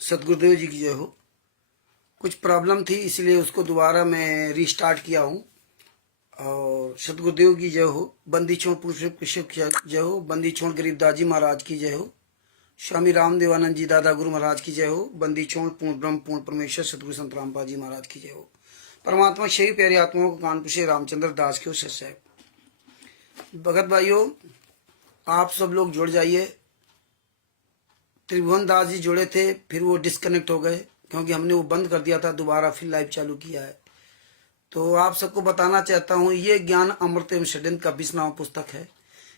सदगुरुदेव जी की जय हो। कुछ प्रॉब्लम थी इसलिए उसको दोबारा मैं रीस्टार्ट किया हूँ। और सदगुरुदेव की जय हो। बंदी छोड़ पुरुष की जय हो। बंदी छोड़ गरीबदास जी महाराज की जय हो। स्वामी रामदेवानंद जी दादा गुरु महाराज की जय हो। बंदी छोड़ पूर्ण ब्रह्म पूर्ण परमेश्वर सतगुरु संत रामपाल जी महाराज की जय हो। परमात्मा शही प्यारी आत्माओं को कानपुर से रामचंद्र दास के सच साहब। भगत भाइयों, आप सब लोग जुड़ जाइए। त्रिभुवन दास जी जुड़े थे, फिर वो डिस्कनेक्ट हो गए क्योंकि हमने वो बंद कर दिया था, दोबारा फिर लाइव चालू किया है। तो आप सबको बताना चाहता हूँ, ये ज्ञान अमृत एवं षड्यंत्र का 20वां पुस्तक है।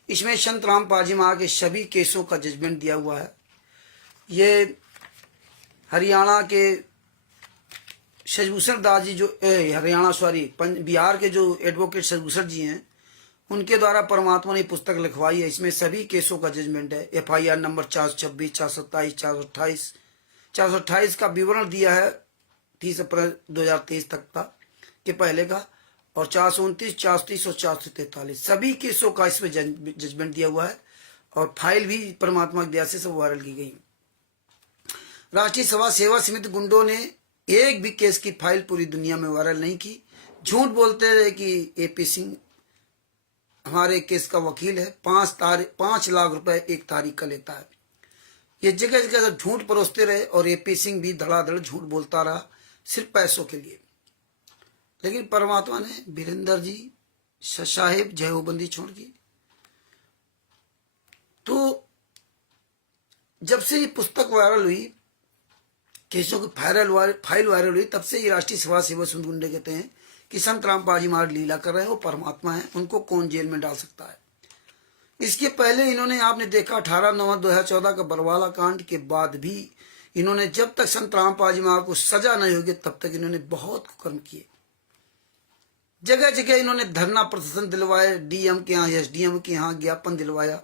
इसमें संत रामपाल जी महाराज के सभी केसों का जजमेंट दिया हुआ है। ये हरियाणा के शशिभूषण दास जी जो बिहार के जो एडवोकेट शशिभूषण जी हैं, उनके द्वारा परमात्मा ने पुस्तक लिखवाई है। इसमें सभी केसों का जजमेंट है। FIR नंबर 426, 427, 428, 428 का विवरण दिया है 30 अप्रैल 2023 तक का के पहले का, और 429, 430 और 443 सभी केसों का इसमें जजमेंट दिया हुआ है। और फाइल भी परमात्मा की दया से सब वायरल की गई। राष्ट्रीय सभा सेवा समिति गुंडों ने एक भी केस की फाइल पूरी दुनिया में वायरल नहीं की। झूठ बोलते रहे कि AP सिंह हमारे केस का वकील है, 5 लाख रुपए एक तारीख का लेता है। ये जगह जगह झूठ परोसते रहे और AP सिंह भी धड़ाधड़ झूठ बोलता रहा सिर्फ पैसों के लिए। लेकिन परमात्मा ने वीरेंद्र जी साहेब जय हो बंदी छोड़ की। तो जब से ये पुस्तक वायरल हुई, केसों की फाइल वायरल हुई, तब से ये राष्ट्रीय सभा सेवा समिति गुंडे कहते हैं कि संत रामपाल जी महाराज लीला कर रहे हैं, वो परमात्मा है, उनको कौन जेल में डाल सकता है। इसके पहले इन्होंने, आपने देखा 18 नवंबर 2014 का बरवाला कांड के बाद भी इन्होंने, जब तक संत रामपाल जी महाराज को सजा नहीं होगी तब तक इन्होंने बहुत कर्म किए। जगह जगह इन्होंने धरना प्रदर्शन दिलवाए, DM के यहाँ, SDM के यहाँ ज्ञापन दिलवाया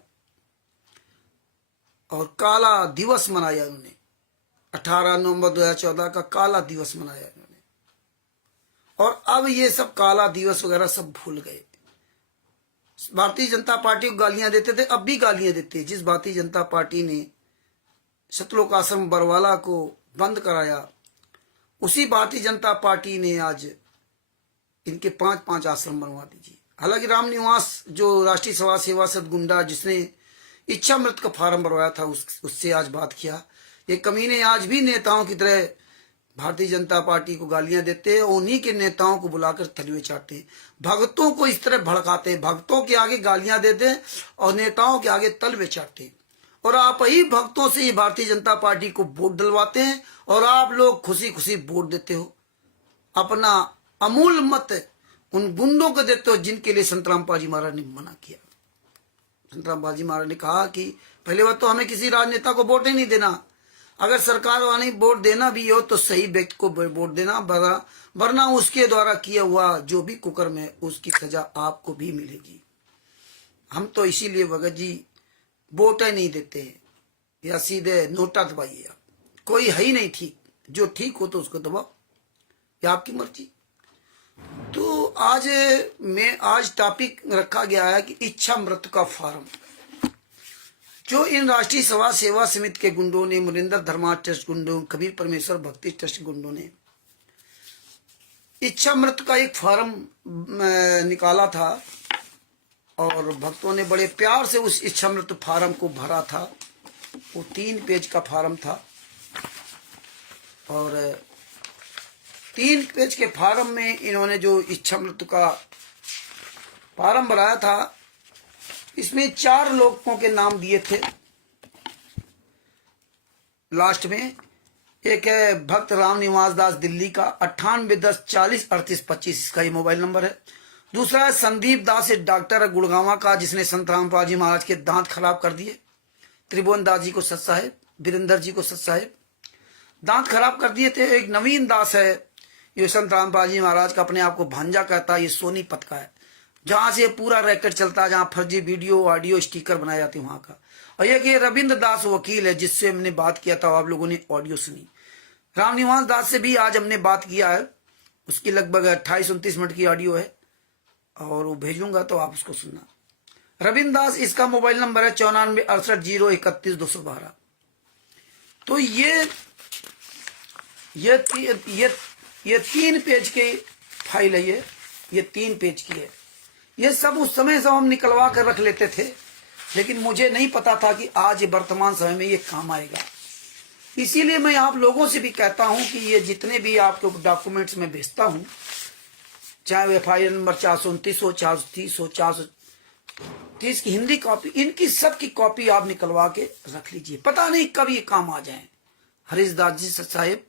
और काला दिवस मनाया उन्होंने। 18 नवंबर 2014 का काला दिवस मनाया इन्होंने। और अब ये सब काला दिवस वगैरह सब भूल गए। भारतीय जनता पार्टी को गालियां देते थे, अब भी गालियां देते। जिस भारतीय जनता पार्टी ने सतलोक आश्रम बरवाला को बंद कराया, उसी भारतीय जनता पार्टी ने आज इनके 5 आश्रम बनवा दीजिए। हालांकि रामनिवास जो राष्ट्रीय सभा सेवा सद गुंडा जिसने इच्छा मृत का फार्म भरवाया था, उससे आज बात किया। ये कमीने आज भी नेताओं की तरह भारतीय जनता पार्टी को गालियां देते हैं, उन्हीं के नेताओं को बुलाकर तलवे चाटते हैं, भक्तों को इस तरह भड़काते हैं, भक्तों के आगे गालियां देते हैं और नेताओं के आगे तलवे चाटते हैं। और आप ही भक्तों से ही भारतीय जनता पार्टी को वोट डलवाते हैं और आप लोग खुशी खुशी वोट देते हो। अपना अमूल मत उन गुंडों को देते हो जिनके लिए संत रामपाल जी महाराज ने मना किया। संत रामपाल जी महाराज ने कहा कि पहले बात तो हमें किसी राजनेता को वोट ही नहीं देना। अगर सरकार वाले वोट देना भी हो तो सही व्यक्ति को वोट देना, वरना उसके द्वारा किया हुआ जो भी कुकर्म है उसकी सजा आपको भी मिलेगी। हम तो इसीलिए भगत जी वोट ही नहीं देते हैं, या सीधे नोटा दबाइए। कोई है ही नहीं ठीक, जो ठीक हो तो उसको दबाओ, या आपकी मर्जी। तो आज टॉपिक रखा गया है कि इच्छा मृत्यु का फार्म, जो इन राष्ट्रीय सभा सेवा समिति के गुंडों ने, मुरिंदर धर्मा ट्रस्ट गुंडों, कबीर परमेश्वर भक्ति ट्रस्ट गुंडों ने इच्छा मृत्यु का एक फार्म निकाला था और भक्तों ने बड़े प्यार से उस इच्छा मृत्यु फार्म को भरा था। वो 3 पेज का फार्म था और 3 पेज के फार्म में इन्होंने जो इच्छा मृत्यु का फार्म भराया था, इसमें 4 लोगों के नाम दिए थे लास्ट में। एक है भक्त रामनिवास दास दिल्ली का, 9810403825 इसका ये मोबाइल नंबर है। दूसरा है संदीप दास डॉक्टर है गुड़गावा का, जिसने संत रामपाल जी महाराज के दांत खराब कर दिए। त्रिभुवन दास जी को सत साहेब, वीरेंद्र जी को सत साहेब दांत खराब कर दिए थे। एक नवीन दास है, ये संत रामपाल जी महाराज का अपने आप को भांजा कहता है। ये सोनीपत का है, जहां से पूरा रैकेट चलता है, जहां फर्जी वीडियो ऑडियो स्टिकर बनाए जाते हैं वहां का। और एक ये रविंद्र दास वकील है, जिससे हमने बात किया था, आप लोगों ने ऑडियो सुनी। रामनिवास दास से भी आज हमने बात किया है, उसकी लगभग 28-29 मिनट की ऑडियो है और वो भेजूंगा तो आप उसको सुनना। रविंद्र दास, इसका मोबाइल नंबर है 94 68 0 31 212। तो ये ये ये 3 पेज की फाइल है। ये 3 पेज की है। ये सब उस समय से हम निकलवा कर रख लेते थे, लेकिन मुझे नहीं पता था कि आज वर्तमान समय में ये काम आएगा। इसीलिए मैं आप लोगों से भी कहता हूं कि ये जितने भी आपको डॉक्यूमेंट्स में भेजता हूं, चाहे FIR नंबर 429 हो, 430 हो, 430 की हिंदी कॉपी, इनकी सब की कॉपी आप निकलवा के रख लीजिए। पता नहीं कब ये काम आ जाए। हरीश दास जी सच साहेब,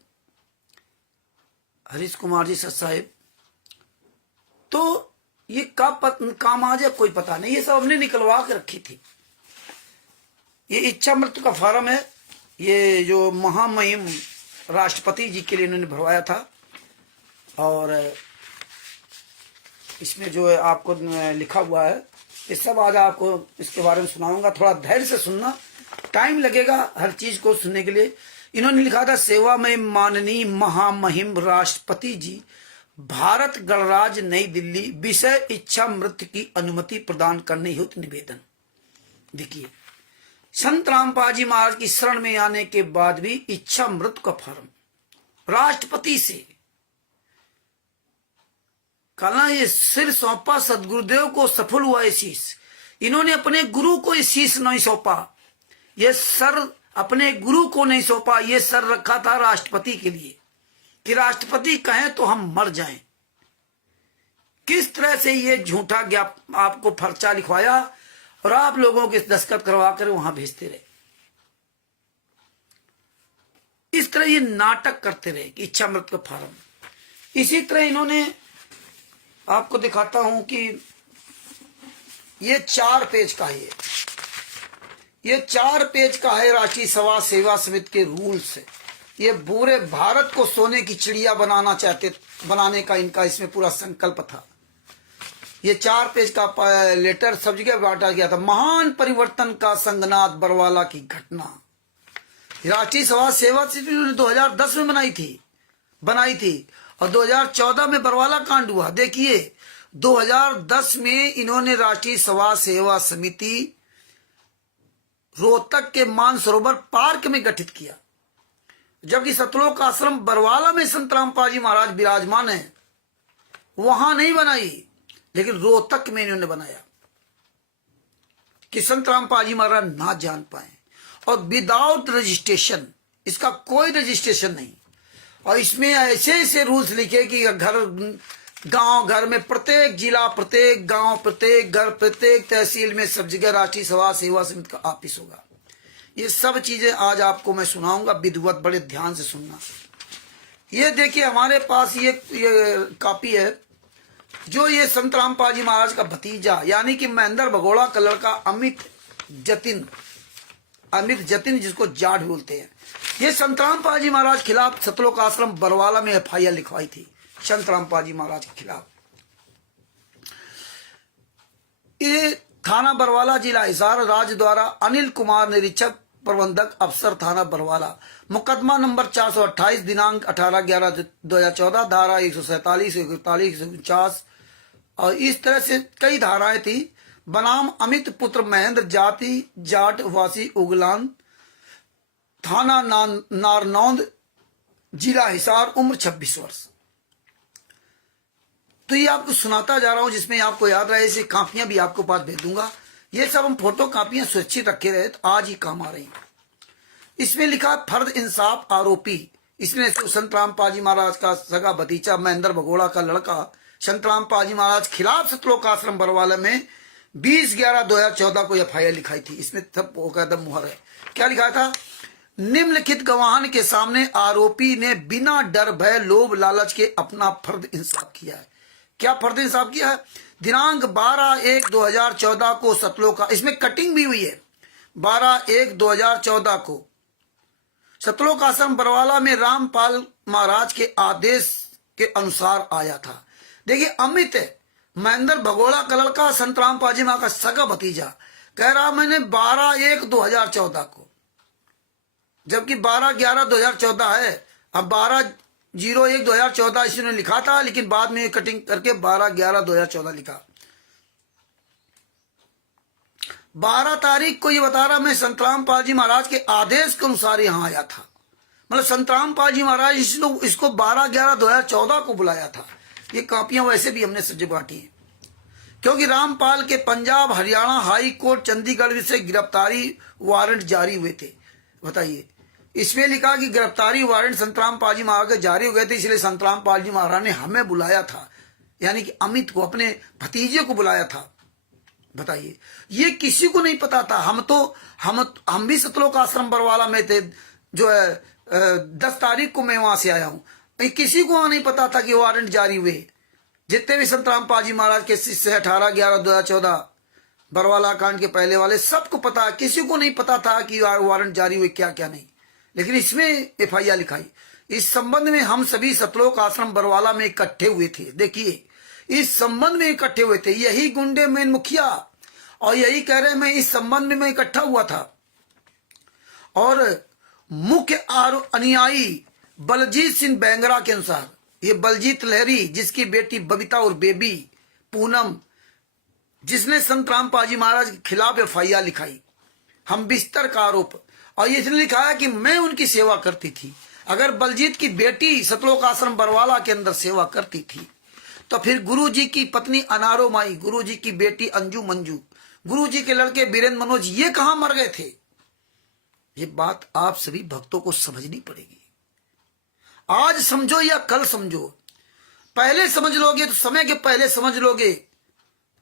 हरीश कुमार जी सच साहेब, तो ये कब काम आ जाए कोई पता नहीं। ये सब हमने निकलवा के रखी थी। ये इच्छा मृत्यु का फॉर्म है। ये जो महामहिम राष्ट्रपति जी के लिए इन्होंने भरवाया था, और इसमें जो है आपको लिखा हुआ है, ये सब आज आपको इसके बारे में सुनाऊंगा। थोड़ा धैर्य से सुनना, टाइम लगेगा हर चीज को सुनने के लिए। इन्होंने लिखा था, सेवा में माननीय महामहिम राष्ट्रपति जी, भारत गणराज्य नई दिल्ली, विषय इच्छा मृत्यु की अनुमति प्रदान करने हेतु निवेदन। देखिए, संत रामपाल जी महाराज की शरण में आने के बाद भी इच्छा मृत्यु का फॉर्म राष्ट्रपति से कहना, ये सिर सौंपा सदगुरुदेव को, सफल हुआ ये शीश। इन्होंने अपने गुरु को ये शीश नहीं सौंपा, ये सर अपने गुरु को नहीं सौंपा, ये सर रखा था राष्ट्रपति के लिए कि राष्ट्रपति कहें तो हम मर जाएं। किस तरह से ये झूठा आपको पर्चा लिखवाया और आप लोगों के दस्तखत करवा कर वहां भेजते रहे। इस तरह ये नाटक करते रहे कि इच्छा मृत्यु का फॉर्म। इसी तरह इन्होंने, आपको दिखाता हूं कि ये 4 पेज का है। ये 4 पेज का है राष्ट्रीय सभा सेवा समिति के रूल्स है। ये पूरे भारत को सोने की चिड़िया बनाने का इनका इसमें पूरा संकल्प था। ये 4 पेज का लेटर सब जगह बांटा गया था। महान परिवर्तन का संगनाथ बरवाला की घटना, राष्ट्रीय सभा सेवा समिति ने 2010 में बनाई थी और 2014 में बरवाला कांड हुआ। देखिए, 2010 में इन्होंने राष्ट्रीय सभा सेवा समिति रोहतक के मानसरोवर पार्क में गठित किया, जबकि सतलोक आश्रम बरवाला में संत रामपाल जी महाराज विराजमान है, वहां नहीं बनाई, लेकिन रोहतक में इन्होंने बनाया कि संत रामपाल जी महाराज ना जान पाए, और विदाउट रजिस्ट्रेशन, इसका कोई रजिस्ट्रेशन नहीं। और इसमें ऐसे ऐसे रूल्स लिखे कि घर में, प्रत्येक जिला, प्रत्येक गांव, प्रत्येक घर, प्रत्येक तहसील में सब जगह राष्ट्रीय सभा सेवा समिति का ऑफिस होगा। ये सब चीजें आज आपको मैं सुनाऊंगा, विधिवत बड़े ध्यान से सुनना। ये देखिए, हमारे पास ये कॉपी है, जो ये संत रामपाल जी महाराज का भतीजा यानी कि महेंद्र भगोड़ा का लड़का अमित जतिन, जिसको जाट बोलते हैं, ये संत रामपाल जी महाराज खिलाफ सतलोक आश्रम बरवाला में FIR लिखवाई थी संत रामपाल जी महाराज के खिलाफ। ये थाना बरवाला, जिला हिसार, राज्य द्वारा अनिल कुमार, निरीक्षक प्रबंधक अफसर थाना बरवाला, मुकदमा नंबर 428, दिनांक 18/11/2014, धारा 147, 141, 149 और इस तरह से कई धाराएं थी। बनाम अमित पुत्र महेंद्र, जाति जाट, वासी उगलान, थाना नारनौंद, जिला हिसार, उम्र 26 वर्ष। तो ये आपको सुनाता जा रहा हूं, जिसमें आपको याद रहे। ऐसी कापियां भी आपको पास भेज दूंगा। ये सब हम फोटो कापियां सुरक्षित रखे रहे, तो आज ही काम आ रही हैं। इसमें लिखा फर्द इंसाफ आरोपी, इसमें संत रामपाल जी महाराज का सगा भतीजा महेंद्र भगोड़ा का लड़का संत रामपाल जी महाराज खिलाफ सतलोक आश्रम बरवाला में 20/11/2014 को FIR लिखाई थी। इसमें सब कदम मुहर है। क्या लिखा था? निम्नलिखित गवाहन के सामने आरोपी ने बिना डर भय लोभ लालच के अपना फर्द इंसाफ किया है। क्या फर्द इंसाफ किया है? दिनांक 12/1/2014 को सतलोक, इसमें कटिंग भी हुई है, 12/1/2014 को सतलोक आश्रम बरवाला में रामपाल महाराज के आदेश के अनुसार आया था। देखिए, अमित महेंद्र भगोड़ा का लड़का संत रामपाल जी महाराज का सगा भतीजा कह रहा मैंने 12/1/2014 को, जबकि 12/11/2014 है। अब 12/01/2014 इसने लिखा था, लेकिन बाद में कटिंग करके 12/11/2014 लिखा। 12 तारीख को ये बता रहा मैं संत रामपाल जी महाराज के आदेश के अनुसार यहां आया था। मतलब संतराम पाल जी महाराज इसको 12/11/2014 को बुलाया था। ये कापियां वैसे भी हमने सज बांटी हैं, क्योंकि रामपाल के पंजाब हरियाणा हाई कोर्ट चंडीगढ़ से गिरफ्तारी वारंट जारी हुए थे। बताइए, इसमें लिखा कि गिरफ्तारी वारंट संतराम पाल जी महाराज के जारी हो गए थे, इसलिए संतराम पाल जी महाराज ने हमें बुलाया था, यानी कि अमित को, अपने भतीजे को बुलाया था। बताइए, ये किसी को नहीं पता था। हम भी सतलोक आश्रम बरवाला में थे, जो है 10 तारीख को मैं वहां से आया हूं। किसी को नहीं पता था कि वारंट जारी हुए। जितने भी संतराम पाल जी महाराज के शिष्य 18/11/2014 बरवाला कांड के पहले वाले, सबको पता, किसी को नहीं पता था कि वारंट जारी हुए क्या क्या नहीं। लेकिन इसमें FIR लिखाई। इस संबंध में हम सभी सतलोक आश्रम बरवाला में इकट्ठे हुए थे। देखिए, इस संबंध में इकट्ठे हुए थे, यही गुंडे मेन मुखिया और यही कह रहे मैं इस संबंध में मैं इकट्ठा हुआ था। और मुख्य अनुयायी बलजीत सिंह बेंगरा के अनुसार, ये बलजीत लहरी जिसकी बेटी बबीता और बेबी पूनम, जिसने संत रामपाल जी महाराज के खिलाफ FIR लिखाई, हम बिस्तर का आरोप, और इसने लिखा है कि मैं उनकी सेवा करती थी। अगर बलजीत की बेटी सतलोक आश्रम बरवाला के अंदर सेवा करती थी, तो फिर गुरु जी की पत्नी अनारो माई, गुरु जी की बेटी अंजू मंजू, गुरु जी के लड़के बीरेंद्र मनोज, ये कहां मर गए थे? ये बात आप सभी भक्तों को समझनी पड़ेगी। आज समझो या कल समझो, पहले समझ लोगे तो, समय के पहले समझ लोगे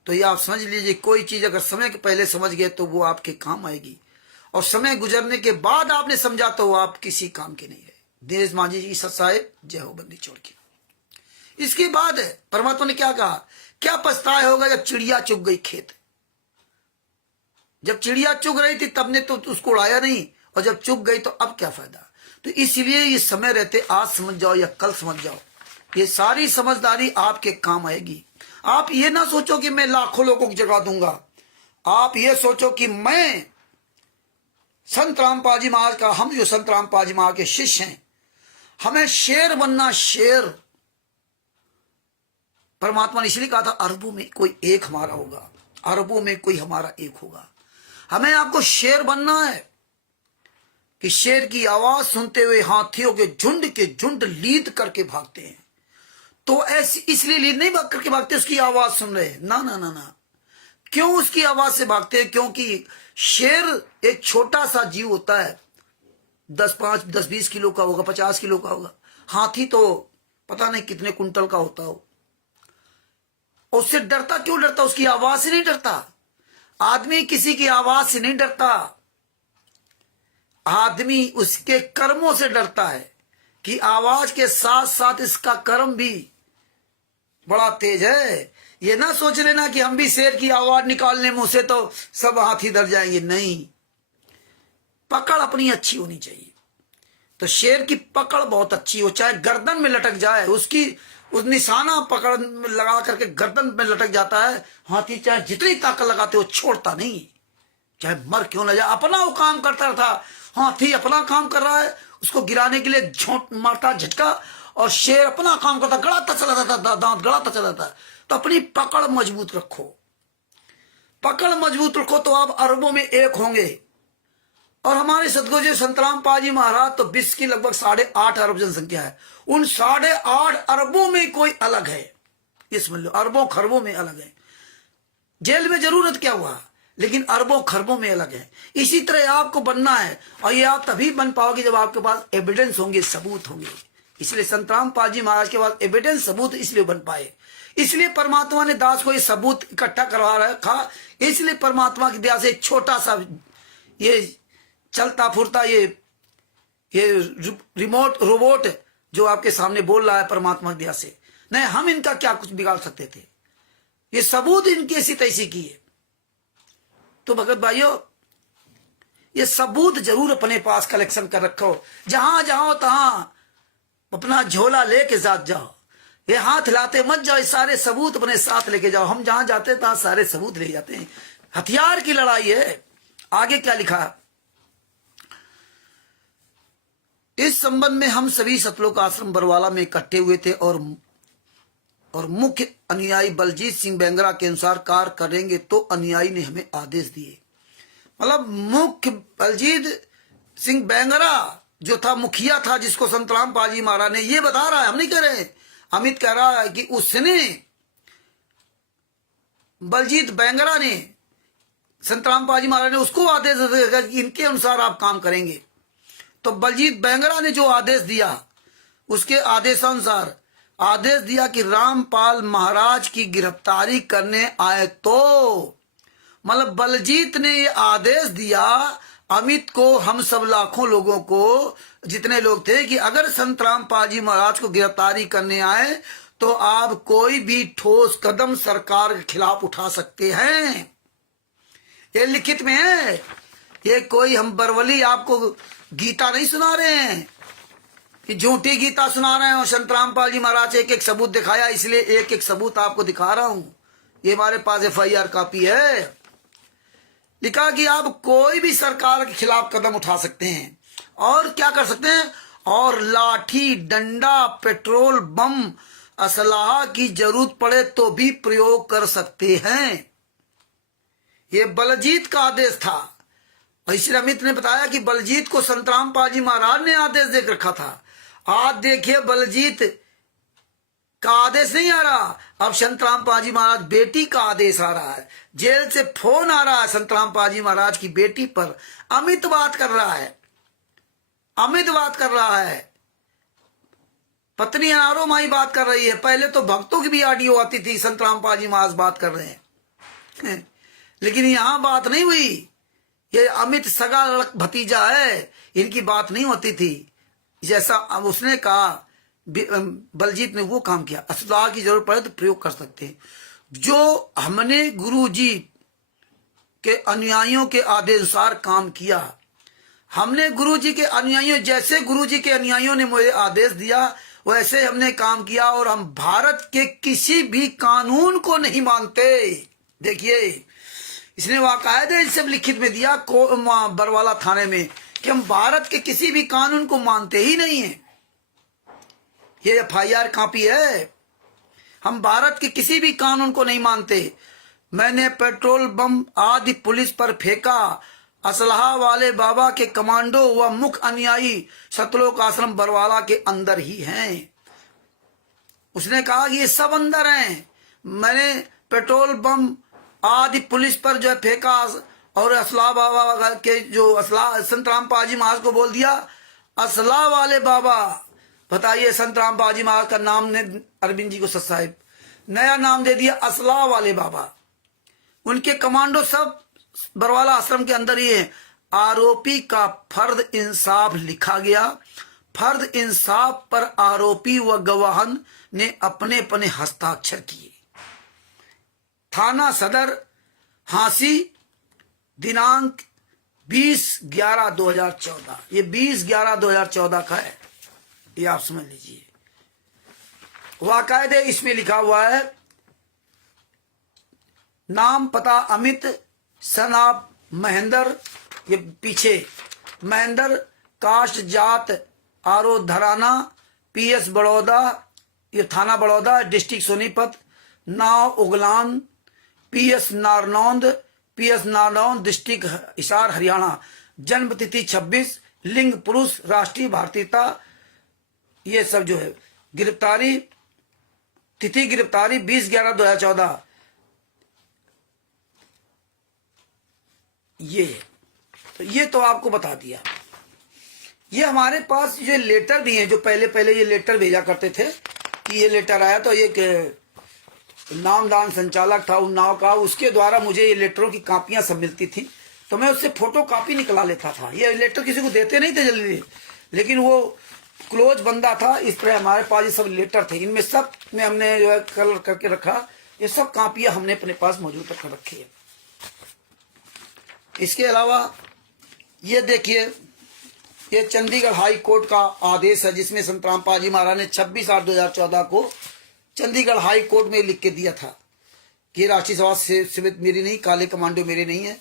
तो ये आप समझ लीजिए, कोई चीज अगर समय के पहले समझ गए तो वो आपके काम आएगी, और समय गुजरने के बाद आपने समझा तो वो आप किसी काम के नहीं है। दिनेश मांझी जी सत साहेब, जय हो बंदी छोड़ के। इसके बाद परमात्मा ने क्या कहा, क्या पछताया होगा जब चिड़िया चुग गई खेत। जब चिड़िया चुग रही थी तब ने तो उसको उड़ाया नहीं, और जब चुग गई तो अब क्या फायदा। तो इसलिए ये समय रहते आज समझ जाओ या कल समझ जाओ, ये सारी समझदारी आपके काम आएगी। आप ये ना सोचो कि मैं लाखों लोगों की जगा दूंगा, आप ये सोचो कि मैं संत रामपाल जी महाराज का, हम जो संत रामपाल जी महाराज के शिष्य हैं, हमें शेर बनना, शेर। परमात्मा ने इसलिए कहा था अरबों में कोई एक हमारा होगा, अरबों में कोई हमारा एक होगा। हमें आपको शेर बनना है कि शेर की आवाज सुनते हुए हाथियों के झुंड लीद करके भागते हैं। तो ऐसी इसलिए लीद नहीं भाग करके भागते उसकी आवाज सुन रहे, ना ना ना ना। क्यों उसकी आवाज से भागते हैं? क्योंकि शेर एक छोटा सा जीव होता है, 10-20 किलो का होगा, 50 किलो का होगा। हाथी तो पता नहीं कितने कुंटल का होता हो। उससे डरता क्यों? डरता उसकी आवाज से नहीं डरता। आदमी किसी की आवाज से नहीं डरता, आदमी उसके कर्मों से डरता है कि आवाज के साथ साथ इसका कर्म भी बड़ा तेज है। ये ना सोच लेना कि हम भी शेर की आवाज निकालने मुंह से तो सब हाथी डर जाएंगे, नहीं। पकड़ अपनी अच्छी होनी चाहिए। तो शेर की पकड़ बहुत अच्छी हो, चाहे गर्दन में लटक जाए, उसकी उस निशाना पकड़ लगा करके गर्दन में लटक जाता है। हाथी चाहे जितनी ताकत लगाते हो छोड़ता नहीं, चाहे मर क्यों न जाए, अपना वो काम करता रहता। हाथी अपना काम कर रहा है, उसको गिराने के लिए झोंट मारता झटका, और शेर अपना काम करता, गड़ाता चला जाता, दांत गड़ाता चला जाता। तो अपनी पकड़ मजबूत रखो, पकड़ मजबूत रखो तो आप अरबों में एक होंगे। और हमारे सदगुरु जी संत रामपाल जी महाराज तो विश्व की लगभग 8.5 अरब जनसंख्या है, उन 8.5 अरबों में कोई अलग है। ये समझ लो, अरबों खरबों में अलग है। जेल में जरूरत क्या हुआ, लेकिन अरबों खरबों में अलग है। इसी तरह आपको बनना है, और ये आप तभी बन पाओगे जब आपके पास एविडेंस होंगे, सबूत होंगे। इसलिए संत रामपाल जी महाराज के पास एविडेंस, सबूत इसलिए बन पाए। इसलिए परमात्मा ने दास को ये सबूत इकट्ठा करवा रखा। इसलिए परमात्मा की दया से छोटा सा ये चलता फुरता ये रिमोट रोबोट जो आपके सामने बोल रहा है, परमात्मा की दया से। नहीं, हम इनका क्या कुछ बिगाड़ सकते थे? ये सबूत इनकी ऐसी तैसी की है। तो भगत भाइयों, ये सबूत जरूर अपने पास कलेक्शन कर रखो। जहां जाओ तहां अपना झोला लेके साथ जाओ, ये हाथ हिलाते मत जाओ, सारे सबूत अपने साथ लेके जाओ। हम जहां जाते हैं तहां सारे सबूत ले जाते हैं। हथियार की लड़ाई है। आगे क्या लिखा? इस संबंध में हम सभी सतलोक आश्रम बरवाला में इकट्ठे हुए थे, और मुख्य अनुयायी बलजीत सिंह बेंगरा के अनुसार कार्य करेंगे तो अनुयायी ने हमें आदेश दिए। मतलब मुख्य बलजीत सिंह बेंगरा जो था मुखिया था, जिसको संतराम पाजी मारा ने, ये बता रहा है, हम नहीं कह रहे, अमित कह रहा है कि उसने, बलजीत बेंगरा ने, संतराम पाजी महाराज ने उसको आदेश दिया कि इनके अनुसार आप काम करेंगे। तो बलजीत बेंगरा ने जो आदेश दिया, उसके आदेशानुसार आदेश दिया कि रामपाल महाराज की गिरफ्तारी करने आए, तो मतलब बलजीत ने ये आदेश दिया अमित को, हम सब लाखों लोगों को, जितने लोग थे, कि अगर संत रामपाल जी महाराज को गिरफ्तारी करने आए तो आप कोई भी ठोस कदम सरकार के खिलाफ उठा सकते हैं। ये लिखित में है। ये कोई हम बरवली आपको गीता नहीं सुना रहे हैं कि झूठी गीता सुना रहे हो। संत रामपाल जी महाराज एक एक सबूत दिखाया, इसलिए एक एक सबूत आपको दिखा रहा हूं। ये हमारे पास FIR कॉपी है। लिखा कि आप कोई भी सरकार के खिलाफ कदम उठा सकते हैं, और क्या कर सकते हैं, और लाठी, डंडा, पेट्रोल बम, असलाह की जरूरत पड़े तो भी प्रयोग कर सकते हैं। ये बलजीत का आदेश था। और इसलिए अमित ने बताया कि बलजीत को संत रामपाल जी महाराज ने आदेश दे रखा था। आज देखिए बलजीत का आदेश नहीं आ रहा, अब संत रामपाल जी महाराज बेटी का आदेश आ रहा है। जेल से फोन आ रहा है संत रामपाल जी महाराज की बेटी पर। अमित बात कर रहा है, अमित बात कर रहा है, पत्नी अनारो माई बात कर रही है। पहले तो भक्तों की भी ऑडियो आती थी, संत रामपाल जी महाराज बात कर रहे हैं, लेकिन यहां बात नहीं हुई। ये अमित सगा लड़क भतीजा है, इनकी बात नहीं होती थी। जैसा उसने कहा, बलजीत ने वो काम किया। असलाह की जरूरत पड़े तो प्रयोग कर सकते हैं। जो हमने गुरु जी के अनुयायियों के आदेशानुसार काम किया, हमने गुरु जी के अनुयायियों, जैसे गुरु जी के अनुयायियों ने मुझे आदेश दिया वैसे हमने काम किया, और हम भारत के किसी भी कानून को नहीं मानते। देखिए, इसने वाकायदे सब लिखित में दिया बरवाला थाने में कि हम भारत के किसी भी कानून को मानते ही नहीं है। ये FIR कॉपी है। हम भारत के किसी भी कानून को नहीं मानते। मैंने पेट्रोल बम आदि पुलिस पर फेंका। असलहा वाले बाबा के कमांडो व मुख्य अनुयायी सतलोक आश्रम बरवाला के अंदर ही हैं। उसने कहा कि ये सब अंदर हैं। मैंने पेट्रोल बम आदि पुलिस पर जो है फेंका, और असला बाबा के जो असला संत रामपाल जी महाराज को बोल दिया असला वाले बाबा। बताइए, संत रामपाल जी महाराज का नाम ने अरविंद जी को सत साहिब नया नाम दे दिया, असला वाले बाबा। उनके कमांडो सब बरवाला आश्रम के अंदर ही है। आरोपी का फर्द इंसाफ लिखा गया। फर्द इंसाफ पर आरोपी व गवाहन ने अपने अपने हस्ताक्षर किए। थाना सदर हांसी, दिनांक 20/11/2014। ये 20/11/2014 का है, ये आप समझ लीजिए। वाकायदे इसमें लिखा हुआ है, नाम पता अमित, सन ऑफ महेंद्र, ये पीछे महेंद्र, कास्ट जात आरोधराना, PS बड़ौदा, ये थाना बड़ौदा, डिस्ट्रिक्ट सोनीपत, नाव उगलान, PS नारनौंद, डिस्ट्रिक्ट हिसार हरियाणा, जन्म तिथि 26, लिंग पुरुष, राष्ट्रीय भारतीयता। ये सब जो है गिरफ्तारी तिथि, गिरफ्तारी 20/11/2014। ये तो आपको बता दिया। ये हमारे पास जो लेटर भी हैं, जो पहले ये लेटर भेजा करते थे कि ये लेटर आया, तो एक नामदान संचालक था उन्नाव का, उसके द्वारा मुझे ये लेटरों की कापियां सब मिलती थी, तो मैं उससे फोटो कॉपी निकला लेता था। ये लेटर किसी को देते नहीं थे जल्दी, लेकिन वो क्लोज बंदा था। इस तरह हमारे पास ये सब लेटर थे, इनमें सब में हमने जो है कलर करके रखा। ये सब कापियां हमने अपने पास मौजूद रख रखी है। इसके अलावा ये देखिए, ये चंडीगढ़ हाई कोर्ट का आदेश है, जिसमें संत रामपाल जी महाराज ने 26/8/2014 को चंडीगढ़ हाई कोर्ट में लिख के दिया था कि राष्ट्रीय सभा समिति मेरी नहीं, काले कमांडो मेरे नहीं है,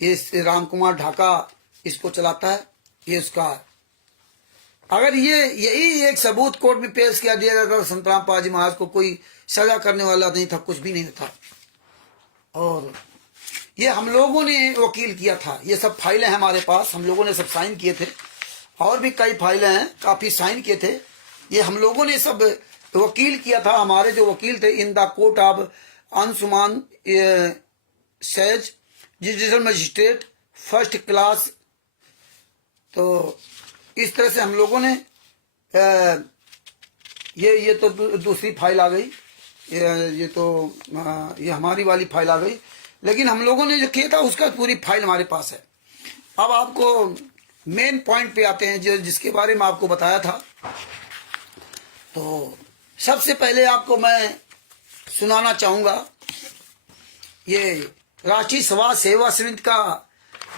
ये राम कुमार ढाका इसको चलाता है, ये उसका। अगर यही एक सबूत कोर्ट में पेश किया दिया जाता, संत रामपाल जी महाराज को कोई सजा करने वाला नहीं था, कुछ भी नहीं था। और ये हम लोगों ने वकील किया था। ये सब फाइलें हमारे पास, हम लोगों ने सब साइन किए थे, और भी कई फाइलें हैं, काफी साइन किए थे। ये हम लोगों ने सब वकील किया था। हमारे जो वकील थे in the court of Anshuman सैज, जुडिशल मजिस्ट्रेट फर्स्ट क्लास। तो इस तरह से हम लोगों ने ये तो दूसरी फाइल आ गई, ये हमारी वाली फाइल आ गई। लेकिन हम लोगों ने जो किया था उसका पूरी फाइल हमारे पास है। अब आपको मेन पॉइंट पे आते हैं, जो जिसके बारे में आपको बताया था। तो सबसे पहले आपको मैं सुनाना चाहूंगा ये राष्ट्रीय समाज सेवा समिति का,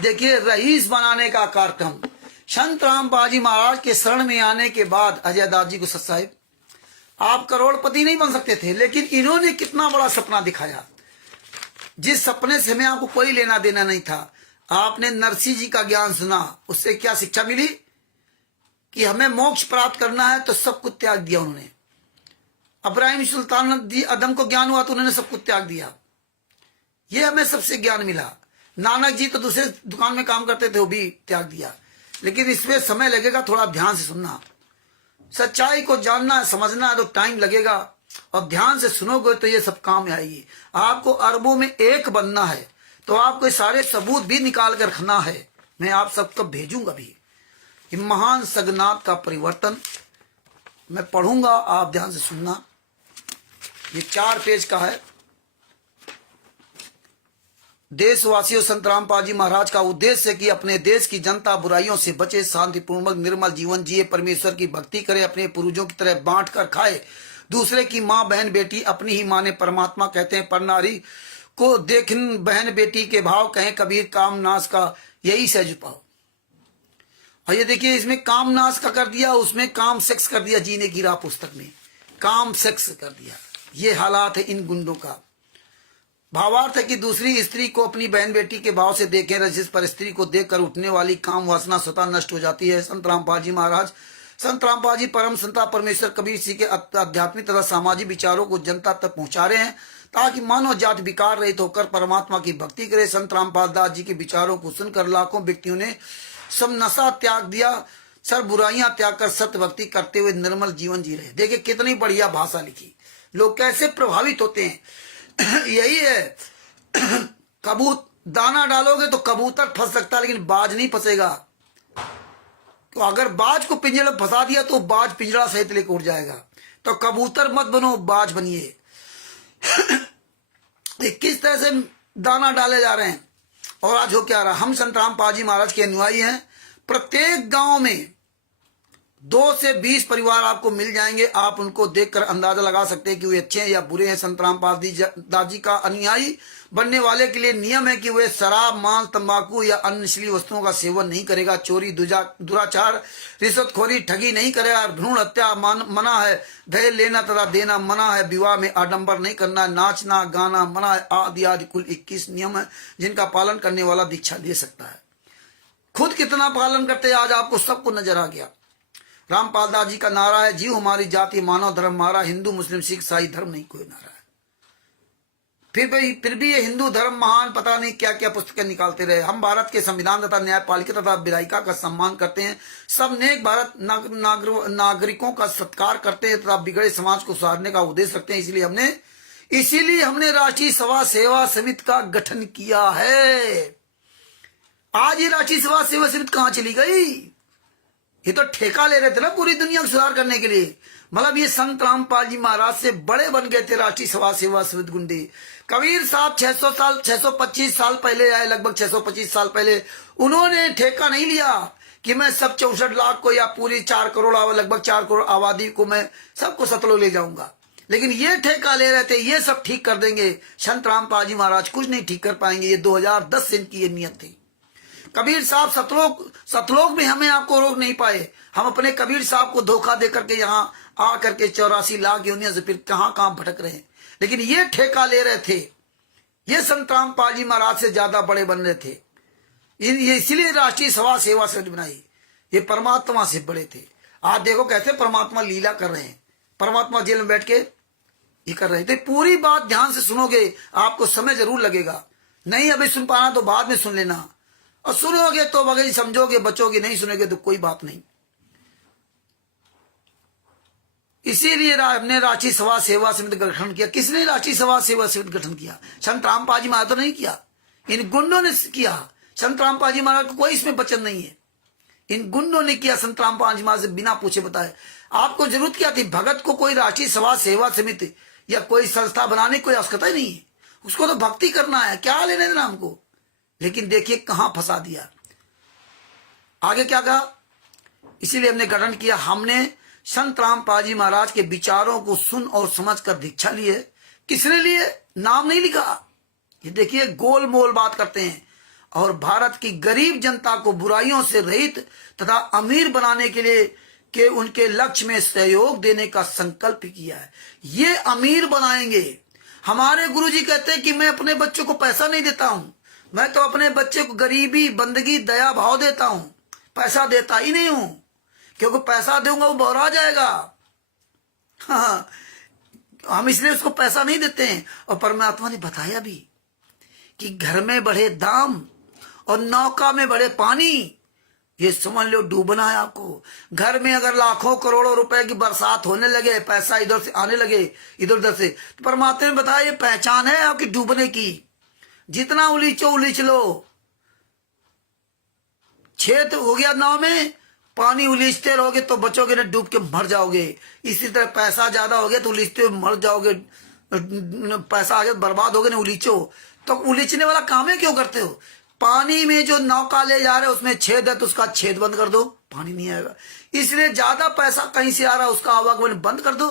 देखिए, रईस बनाने का कार्यक्रम। संत रामपाल जी महाराज के शरण में आने के बाद अजय दास जी गुस्सा साहिब, आप करोड़पति नहीं बन सकते थे, लेकिन इन्होंने कितना बड़ा सपना दिखाया, जिस सपने से हमें आपको कोई लेना देना नहीं था। आपने नरसिंह जी का ज्ञान सुना, उससे क्या शिक्षा मिली कि हमें मोक्ष प्राप्त करना है तो सब कुछ त्याग दिया उन्होंने। इब्राहिम सुल्तान जी अदम को ज्ञान हुआ तो उन्होंने सब कुछ त्याग दिया। ये हमें सबसे ज्ञान मिला। नानक जी तो दूसरे दुकान में काम करते थे, वो भी त्याग दिया। लेकिन इसमें समय लगेगा, थोड़ा ध्यान से सुनना। सच्चाई को जानना है, समझना है तो टाइम लगेगा, और ध्यान से सुनोगे तो ये सब काम आएगी। आपको अरबों में एक बनना है तो आपको सारे सबूत भी निकाल कर रखना है। मैं आप सबको भेजूंगा भी। महान सगनाथ का परिवर्तन मैं पढ़ूंगा, आप ध्यान से सुनना। ये 4 पेज का है। देशवासियों, संत रामपाल जी महाराज का उद्देश्य है कि अपने देश की जनता बुराइयों से बचे, शांतिपूर्वक निर्मल जीवन जिए, परमेश्वर की भक्ति करे, अपने पूर्वजों की तरह बांट कर खाए, दूसरे की माँ बहन बेटी अपनी ही माने। परमात्मा कहते हैं पर नारी को देखन बहन बेटी के भाव, कहें कबीर काम नाश का यही सहज पाओ। और ये देखिए, इसमें काम नाश का कर दिया, उसमें काम सेक्स कर दिया। जीने की राह पुस्तक में काम सेक्स कर दिया। ये हालात है इन गुंडों का। भावार्थ है कि दूसरी स्त्री को अपनी बहन बेटी के भाव से देखें, रजिस पर स्त्री को देखकर उठने वाली काम वासना स्वतः नष्ट हो जाती है। संत रामपाल जी महाराज, संत रामपाल जी परम संता परमेश्वर कबीर सिंह के आध्यात्मिक तथा सामाजिक विचारों को जनता तक पहुंचा रहे हैं, ताकि मानव जाति विकार रहित होकर परमात्मा की भक्ति करे। संत रामपाल दास जी के विचारों को सुनकर लाखों व्यक्तियों ने सब नशा त्याग दिया, सब बुराइयां त्याग कर सत्य भक्ति करते हुए निर्मल जीवन जी रहे। देखिए कितनी बढ़िया भाषा लिखी, लोग कैसे प्रभावित होते हैं। यही है, दाना डालोगे तो कबूतर फंस सकता है, लेकिन बाज नहीं फंसेगा। तो अगर बाज को पिंजरे में फंसा दिया तो बाज पिंजरा सहित लेकर उड़ जाएगा। तो कबूतर मत बनो, बाज बनिए। किस तरह से दाना डाले जा रहे हैं। और आज हो क्या रहा, हम संत रामपाल जी महाराज के अनुयायी हैं। प्रत्येक गांव में 2 से 20 परिवार आपको मिल जाएंगे। आप उनको देखकर अंदाजा लगा सकते हैं कि वे अच्छे हैं या बुरे हैं। संत रामपाल दास जी का अनुयायी बनने वाले के लिए नियम है कि वे शराब, मांस, तंबाकू या अन्य नशीली वस्तुओं का सेवन नहीं करेगा। चोरी, दुराचार, रिश्वतखोरी, ठगी नहीं करेगा। भ्रूण हत्या मना है। दहेज लेना तथा देना मना है। विवाह में आडंबर नहीं करना। नाचना गाना मना है। आदि आदि कुल 21 नियम है, जिनका पालन करने वाला दीक्षा ले सकता है। खुद कितना पालन करते आज आपको सबको नजर आ गया। रामपाल दास जी का नारा है, जीव हमारी जाति मानव धर्म हमारा, हिंदू मुस्लिम सिख ईसाई धर्म नहीं कोई नारा है। फिर भी ये हिंदू धर्म महान, पता नहीं क्या क्या पुस्तकें निकालते रहे। हम भारत के संविधान तथा न्यायपालिका तथा विधायिका का सम्मान करते हैं। सब नेक भारत नागरिकों का सत्कार करते हैं तथा बिगड़े समाज को सुधारने का उद्देश्य रखते हैं। इसीलिए हमने राष्ट्रीय समाज सेवा समिति का गठन किया है। आज ये राष्ट्रीय समाज सेवा समिति कहां चली गई? ये तो ठेका ले रहे थे ना पूरी दुनिया को सुधार करने के लिए। मतलब ये संत रामपाल जी महाराज से बड़े बन गए थे राष्ट्रीय समाज सेवा समिति गुंडे। कबीर साहब 625 साल पहले आए, लगभग 625 साल पहले। उन्होंने ठेका नहीं लिया कि मैं सब 64 लाख को या पूरी 4 करोड़ लगभग 4 करोड़ आबादी को मैं सबको सतलोक ले जाऊंगा। लेकिन ये ठेका ले रहे थे, ये सब ठीक कर देंगे। संत रामपाल जी महाराज कुछ नहीं ठीक कर पाएंगे। ये 2010 से इनकी ये नियत थी। कबीर साहब सतलोक में हमें आपको रोक नहीं पाए। हम अपने कबीर साहब को धोखा दे करके यहाँ आ करके 84 लाख योनियों से फिर कहां भटक रहे हैं। लेकिन ये ठेका ले रहे थे। ये संत रामपाल जी महाराज से ज्यादा बड़े बन रहे थे। ये इसीलिए राष्ट्रीय समाज सेवा समिति बनाई। ये परमात्मा से बड़े थे। आज देखो कैसे परमात्मा लीला कर रहे हैं। परमात्मा जेल में बैठ के ये कर रहे थे। पूरी बात ध्यान से सुनोगे, आपको समय जरूर लगेगा। नहीं अभी सुन पाना तो बाद में सुन लेना, और सुनोगे तो बगैर समझोगे, बचोगे। नहीं सुनोगे तो कोई बात नहीं। इसीलिए हमने रांची सभा सेवा समिति का गठन किया। किसने रांची सभा सेवा समिति गठन किया? संत रामपाल जी महाराज तो नहीं किया, इन गुंडों ने किया। संत रामपाल जी महाराज को कोई इसमें वचन नहीं है, इन गुंडों ने किया। संत रामपाल जी महाराज से बिना पूछे बताए। आपको जरूरत क्या थी? भगत को कोई रांची सभा सेवा समिति या कोई संस्था बनाने की कोई आवश्यकता ही नहीं है, उसको तो भक्ति करना है, क्या लेने देना हमको। लेकिन देखिए कहां फंसा दिया। आगे क्या कहा? इसीलिए हमने गठन किया। हमने संत रामपाल जी महाराज के विचारों को सुन और समझ कर दीक्षा लिए। किसने लिए? नाम नहीं लिखा। ये देखिए गोलमोल बात करते हैं। और भारत की गरीब जनता को बुराइयों से रहित तथा अमीर बनाने के लिए के उनके लक्ष्य में सहयोग देने का संकल्प किया है। ये अमीर बनाएंगे। हमारे गुरुजी कहते हैं कि मैं अपने बच्चों को पैसा नहीं देता हूं, मैं तो अपने बच्चे को गरीबी, बंदगी, दया भाव देता हूं, पैसा देता ही नहीं हूं, क्योंकि पैसा दूंगा वो बौरा जाएगा। हाँ, हम इसलिए उसको पैसा नहीं देते हैं। और परमात्मा ने बताया भी कि घर में बढ़े दाम और नौका में बढ़े पानी, ये समझ लो डूबना है आपको। घर में अगर लाखों करोड़ों रुपए की बरसात होने लगे, पैसा इधर से आने लगे, इधर उधर से, तो परमात्मा ने बताया ये पहचान है आपकी डूबने की। जितना उलीचो उलीच लो, छेद हो गया नाव में, पानी उलीचते रहोगे तो बचोगे ना, डूब के मर जाओगे। इसी तरह पैसा ज्यादा हो गया तो उलीचते हुए मर जाओगे, पैसा आ गया बर्बाद हो गया ना, उलीचो। तो उलीचने वाला काम है क्यों करते हो? पानी में जो नौका ले जा रहे हो उसमें छेद है तो उसका छेद बंद कर दो, पानी नहीं आएगा। इसलिए ज्यादा पैसा कहीं से आ रहा है उसका आवागमन बंद कर दो।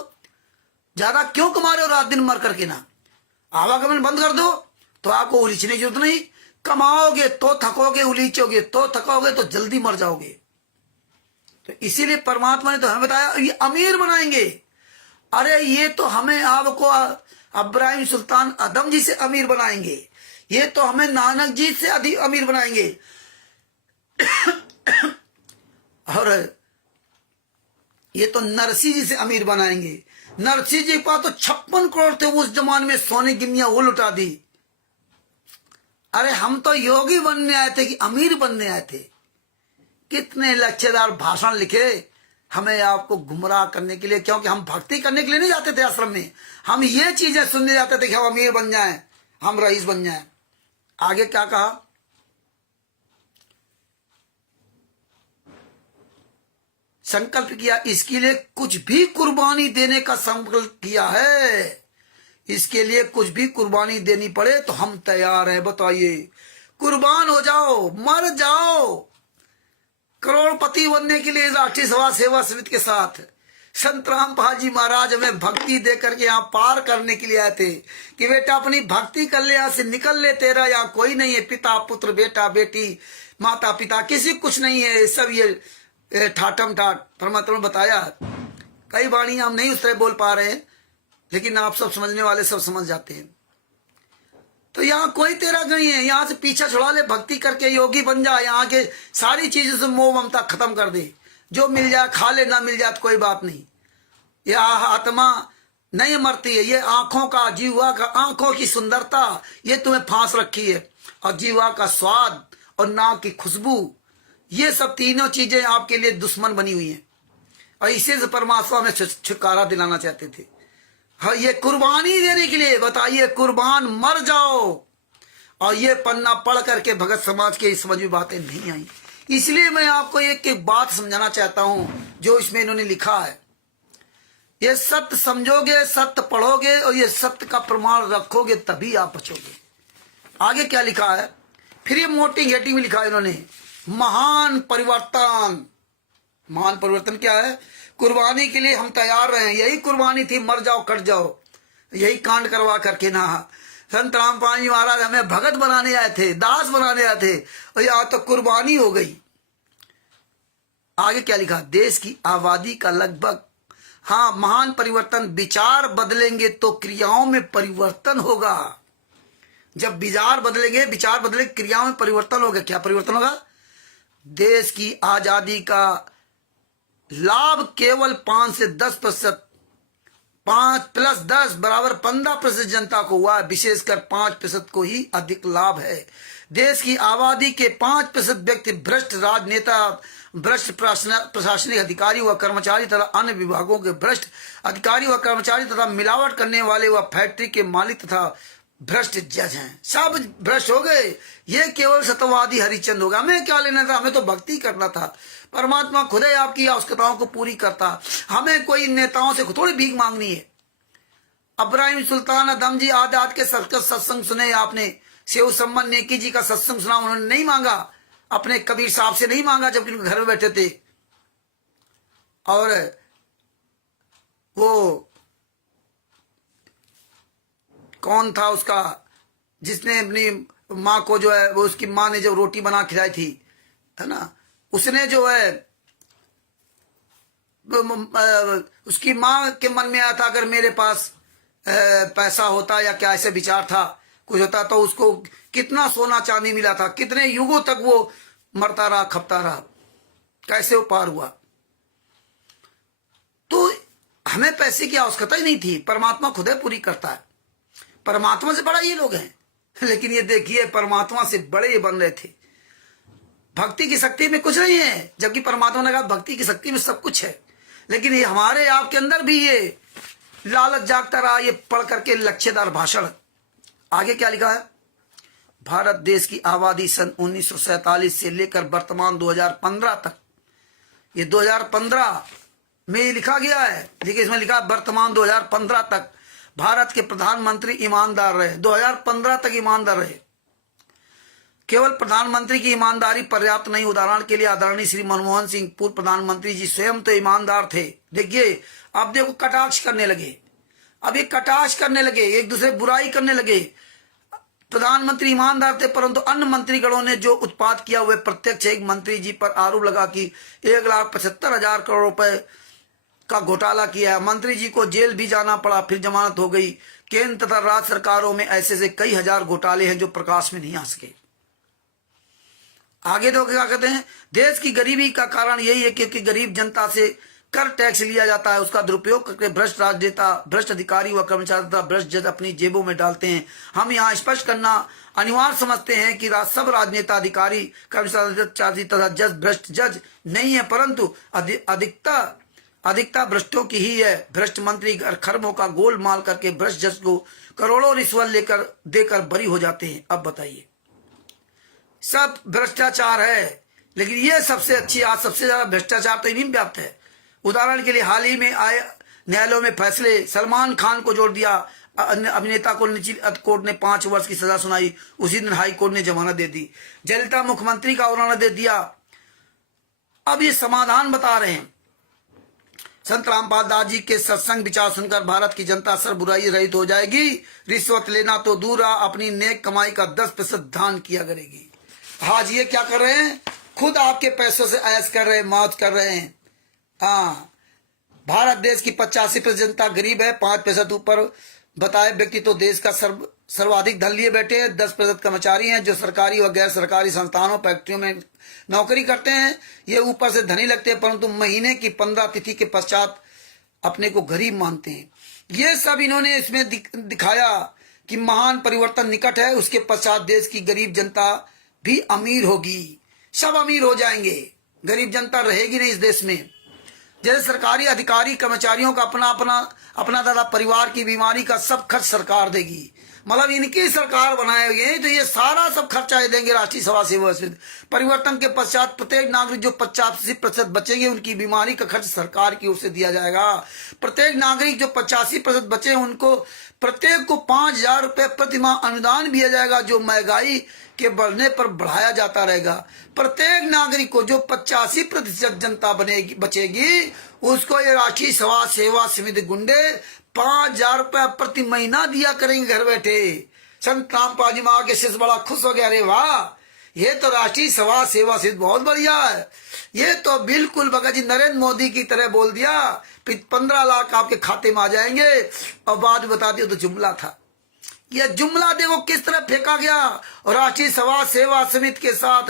ज्यादा क्यों कमा रहे हो रात दिन मर करके ना, आवागमन बंद कर दो तो आपको उलीचने की जरूरत नहीं। कमाओगे तो थकोगे, उलीचोगे तो थकोगे तो जल्दी मर जाओगे। तो इसीलिए परमात्मा ने तो हमें बताया ये अमीर बनाएंगे। अरे ये तो हमें आपको इब्राहिम सुल्तान आदम जी से अमीर बनाएंगे, ये तो हमें नानक जी से अधिक अमीर बनाएंगे। और ये तो नरसिंह जी से अमीर बनाएंगे। नरसिंह जी के पास तो 56 करोड़ थे उस जमाने में, सोने गिनियां वो लुटा दी। अरे हम तो योगी बनने आए थे कि अमीर बनने आए थे? कितने लच्छेदार भाषण लिखे हमें आपको गुमराह करने के लिए, क्योंकि हम भक्ति करने के लिए नहीं जाते थे आश्रम में, हम ये चीजें सुनने जाते थे कि हम अमीर बन जाएं, हम रईस बन जाएं। आगे क्या कहा? संकल्प किया, इसके लिए कुछ भी कुर्बानी देने का संकल्प किया है। इसके लिए कुछ भी कुर्बानी देनी पड़े तो हम तैयार हैं। बताइए, कुर्बान हो जाओ, मर जाओ, करोड़पति बनने के लिए राष्ट्रीय सभा सेवा समिति के साथ संत रामपाल जी महाराज हमें भक्ति देकर के यहाँ पार करने के लिए आए थे कि बेटा अपनी भक्ति कर ले, यहाँ से निकल ले, तेरा यहाँ कोई नहीं है, पिता पुत्र बेटा बेटी माता पिता किसी कुछ नहीं है, सब ये ठाटम ठाट। परमात्मा ने बताया, कई वाणी हम नहीं उस तरह बोल पा रहे हैं, लेकिन आप सब समझने वाले सब समझ जाते हैं। तो यहाँ कोई तेरा नहीं है, यहाँ से पीछा छुड़ा ले, भक्ति करके योगी बन जा, यहाँ के सारी चीजों से मोह ममता खत्म कर दे, जो मिल जाए खा ले, ना मिल जाए तो कोई बात नहीं। यह आत्मा नहीं मरती है, ये आंखों का, जीवा का, आंखों की सुंदरता ये तुम्हें फांस रखी है, और जीवा का स्वाद और नाक की खुशबू, ये सब तीनों चीजें आपके लिए दुश्मन बनी हुई हैं। और इसी से परमात्मा में छुटकारा दिलाना चाहते थे। हाँ, ये कुर्बानी देने के लिए बताइए, कुर्बान मर जाओ। और ये पन्ना पढ़ करके भगत समाज के समझ में बातें नहीं आई। इसलिए मैं आपको एक एक बात समझाना चाहता हूं जो इसमें इन्होंने लिखा है। ये सत्य समझोगे, सत्य पढ़ोगे और ये सत्य का प्रमाण रखोगे तभी आप बचोगे। आगे क्या लिखा है? फिर ये मोटी घेटी में लिखा है इन्होंने, महान परिवर्तन। महान परिवर्तन क्या है? कुर्बानी के लिए हम तैयार रहे। यही कुर्बानी थी, मर जाओ कट जाओ, यही कांड करवा करके ना। संत रामपाल जी महाराज हमें भगत बनाने आए थे, दास बनाने आए थे, और यहां तो कुर्बानी हो गई। आगे क्या लिखा? देश की आबादी का लगभग, हाँ, महान परिवर्तन। विचार बदलेंगे तो क्रियाओं में परिवर्तन होगा। जब विचार बदलेंगे, विचार बदले, क्रियाओं में परिवर्तन होगा। क्या परिवर्तन होगा? देश की आजादी का लाभ केवल 5 से 10%, 5 + 10 = 15% जनता को हुआ। विशेषकर 5% को ही अधिक लाभ है। देश की आबादी के 5% व्यक्ति भ्रष्ट राजनेता भ्रष्ट प्रशासनिक अधिकारी व कर्मचारी तथा अन्य विभागों के भ्रष्ट अधिकारी व कर्मचारी तथा मिलावट करने वाले व फैक्ट्री के मालिक तथा भ्रष्ट जज हैं, सब भ्रष्ट हो गए। ये केवल सत्यवादी हरिश्चंद्र होगा। हमें क्या लेना था, हमें तो भक्ति करना था। परमात्मा खुद ही आपकी आवश्यकताओं को पूरी करता, हमें कोई नेताओं से थोड़ी भीख मांगनी है। अब्राहिम सुल्तान अदम जी आद के सत्संग सुने आपने, सेव सम्मन नेकी जी का सत्संग सुना, उन्होंने नहीं मांगा, अपने कबीर साहब से नहीं मांगा जबकि उनके घर में बैठे थे। और वो कौन था उसका जिसने अपनी माँ को जो है, वो उसकी माँ ने जो रोटी बना खिलाई थी, है ना, उसने जो है उसकी माँ के मन में आया था अगर मेरे पास पैसा होता या क्या ऐसे विचार था कुछ होता तो उसको कितना सोना चांदी मिला था, कितने युगों तक वो मरता रहा खपता रहा, कैसे वो पार हुआ। तो हमें पैसे की आवश्यकता ही नहीं थी, परमात्मा खुद ही पूरी करता है। परमात्मा से बड़ा ये लोग हैं, लेकिन ये देखिए परमात्मा से बड़े ये बन रहे थे। भक्ति की शक्ति में कुछ नहीं है, जबकि परमात्मा ने कहा भक्ति की शक्ति में सब कुछ है। लेकिन ये हमारे आपके अंदर भी ये लालच जागता रहा, ये पढ़ करके लक्ष्यदार भाषण। आगे क्या लिखा है, भारत देश की आबादी सन 1947 से लेकर वर्तमान 2015 तक, ये 2015 में लिखा गया है। देखिए इसमें लिखा है वर्तमान 2015 तक भारत के प्रधानमंत्री ईमानदार रहे। 2015 तक ईमानदार रहे। केवल प्रधानमंत्री की ईमानदारी पर्याप्त नहीं, उदाहरण के लिए आदरणीय श्री मनमोहन सिंह पूर्व प्रधानमंत्री जी स्वयं तो ईमानदार थे। देखिए अब देखो कटाक्ष करने लगे, अब ये कटाक्ष करने लगे, एक दूसरे बुराई करने लगे। प्रधानमंत्री ईमानदार थे, परंतु अन्य मंत्रीगणों ने जो उत्पाद किया हुए प्रत्यक्ष एक मंत्री जी पर आरोप लगा कि 1,75,000 करोड़ रुपए का घोटाला किया है। मंत्री जी को जेल भी जाना पड़ा, फिर जमानत हो गई। केंद्र तथा राज्य सरकारों में ऐसे कई हजार घोटाले हैं जो प्रकाश में नहीं आ सके। आगे तो क्या कहते हैं, देश की गरीबी का कारण यही है क्योंकि गरीब जनता से कर टैक्स लिया जाता है, उसका दुरुपयोग करके भ्रष्ट राजनेता, भ्रष्ट अधिकारी व कर्मचारी तथा भ्रष्ट जज अपनी जेबों में डालते हैं। हम यहाँ स्पष्ट करना अनिवार्य समझते हैं कि सब राजनेता, अधिकारी, कर्मचारी तथा जज भ्रष्ट जज नहीं है, परंतु अधिकता भ्रष्टों की ही है। भ्रष्ट मंत्री खरबों का गोलमाल करके भ्रष्ट जज को करोड़ों रिश्वत देकर बरी हो जाते हैं। अब बताइए, सब भ्रष्टाचार है, लेकिन ये सबसे अच्छी, आज सबसे ज्यादा भ्रष्टाचार तो इन्हीं में व्याप्त है। उदाहरण के लिए हाल ही में आए न्यायालयों में फैसले, सलमान खान को जोड़ दिया, अभिनेता को निचली कोर्ट ने 5 वर्ष की सजा सुनाई, उसी दिन हाई कोर्ट ने जमानत दे दी। जयललिता मुख्यमंत्री का उन्होंने दे दिया। अब ये समाधान बता रहे हैं। संत रामपाल दास जी के सत्संग विचार सुनकर भारत की जनता सर बुराई रहित हो जाएगी। रिश्वत लेना तो दूर रहा, अपनी नेक कमाई का 10% दान किया करेगी। आज ये क्या कर रहे हैं, खुद आपके पैसों से ऐश कर रहे हैं, मौज कर रहे हैं। हाँ, भारत देश की 85% जनता गरीब है, 5% ऊपर बताए व्यक्ति तो देश का सर्वाधिक धन लिए बैठे हैं। 10% कर्मचारी हैं जो सरकारी व गैर सरकारी संस्थानों, फैक्ट्रियों में नौकरी करते हैं। ये ऊपर से धनी लगते हैं, परंतु महीने की 15 तिथि के पश्चात अपने को गरीब मानते हैं। ये सब इन्होंने इसमें दिखाया कि महान परिवर्तन निकट है। उसके पश्चात देश की गरीब जनता भी अमीर होगी, सब अमीर हो जाएंगे, गरीब जनता रहेगी नहीं इस देश में। जैसे सरकारी अधिकारी कर्मचारियों का अपना दादा परिवार की बीमारी का सब खर्च सरकार देगी, मतलब इनकी सरकार बनाए गए तो ये सारा सब खर्चा देंगे राष्ट्रीय समाज सेवा समिति। परिवर्तन के पश्चात प्रत्येक नागरिक जो 85% बचेंगे उनकी बीमारी का खर्च सरकार की ओर से दिया जाएगा। प्रत्येक नागरिक जो 85% बचे उनको प्रत्येक को 5,000 रुपए प्रति माह अनुदान दिया जाएगा, जो महंगाई के बढ़ने पर बढ़ाया जाता रहेगा। प्रत्येक नागरिक को जो 85% जनता बचेगी उसको ये राष्ट्रीय समाज सेवा समिति गुंडे 5,000 रुपया प्रति महीना दिया करेंगे घर बैठे। संत रामपाल जी महाराज के शिष्य बड़ा खुश हो गया, अरे वाह, ये तो राष्ट्रीय समाज सेवा समिति बहुत बढ़िया है। ये तो बिल्कुल भगत जी नरेंद्र मोदी की तरह बोल दिया, 15 लाख आपके खाते में आ जाएंगे। और बाद में बता दिया तो जुमला था। यह जुमला देखो किस तरह फेंका गया। और राष्ट्रीय समाज सेवा समिति के साथ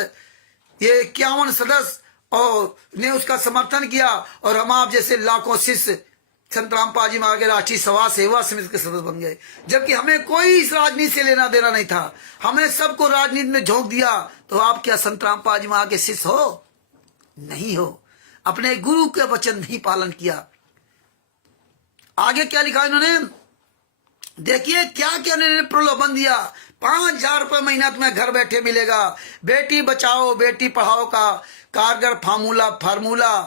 ये 51 सदस्य और ने उसका समर्थन किया, और हम आप जैसे लाखों शिष्य संत रामपाल जी महाराज के राष्ट्रीय समाज सेवा समिति के सदस्य बन गए। जबकि हमें कोई इस राजनीति से लेना देना नहीं था, हमें सबको राजनीति में झोंक दिया। तो आप क्या संत रामपाल जी महाराज के शिष्य हो? नहीं हो, अपने गुरु के वचन नहीं पालन किया। आगे क्या लिखा इन्होंने, देखिए क्या क्या इन्होंने प्रलोभन दिया। 5,000 रुपये महीना तुम्हें घर बैठे मिलेगा, बेटी बचाओ बेटी पढ़ाओ का कारगर फार्मूला,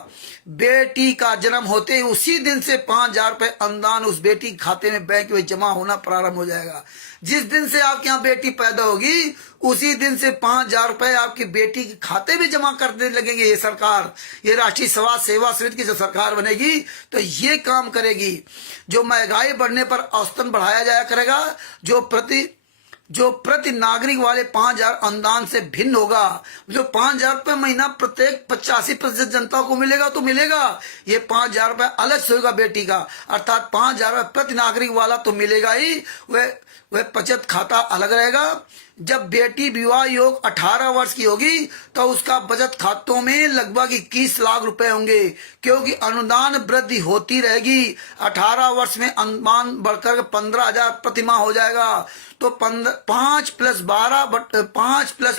बेटी का जन्म होते ही उसी दिन से 5,000 रुपये अनुदान उस बेटी के खाते में बैंक में जमा होना प्रारंभ हो जाएगा। जिस दिन से आपके यहाँ बेटी पैदा होगी उसी दिन से 5,000 रुपये आपकी बेटी के खाते में जमा करने लगेंगे। ये सरकार, ये राष्ट्रीय समाज सेवा समिति की जो सरकार बनेगी तो ये काम करेगी। जो महंगाई बढ़ने पर औसतन बढ़ाया जाया करेगा, जो प्रति नागरिक वाले 5,000 अनुदान से भिन्न होगा। जो 5,000 रुपये महीना प्रत्येक 85% जनता को मिलेगा तो मिलेगा, ये 5,000 रुपये अलग से होगा बेटी का, अर्थात 5,000 रुपये प्रति नागरिक वाला तो मिलेगा ही, वह बचत खाता अलग रहेगा। जब बेटी विवाह योग 18 वर्ष की होगी तो उसका बचत खातों में लगभग 21 लाख रुपए होंगे, क्योंकि अनुदान वृद्धि होती रहेगी। 18 वर्ष में अनुदान बढ़कर 15,000 प्रति माह हो जाएगा। तो 5 +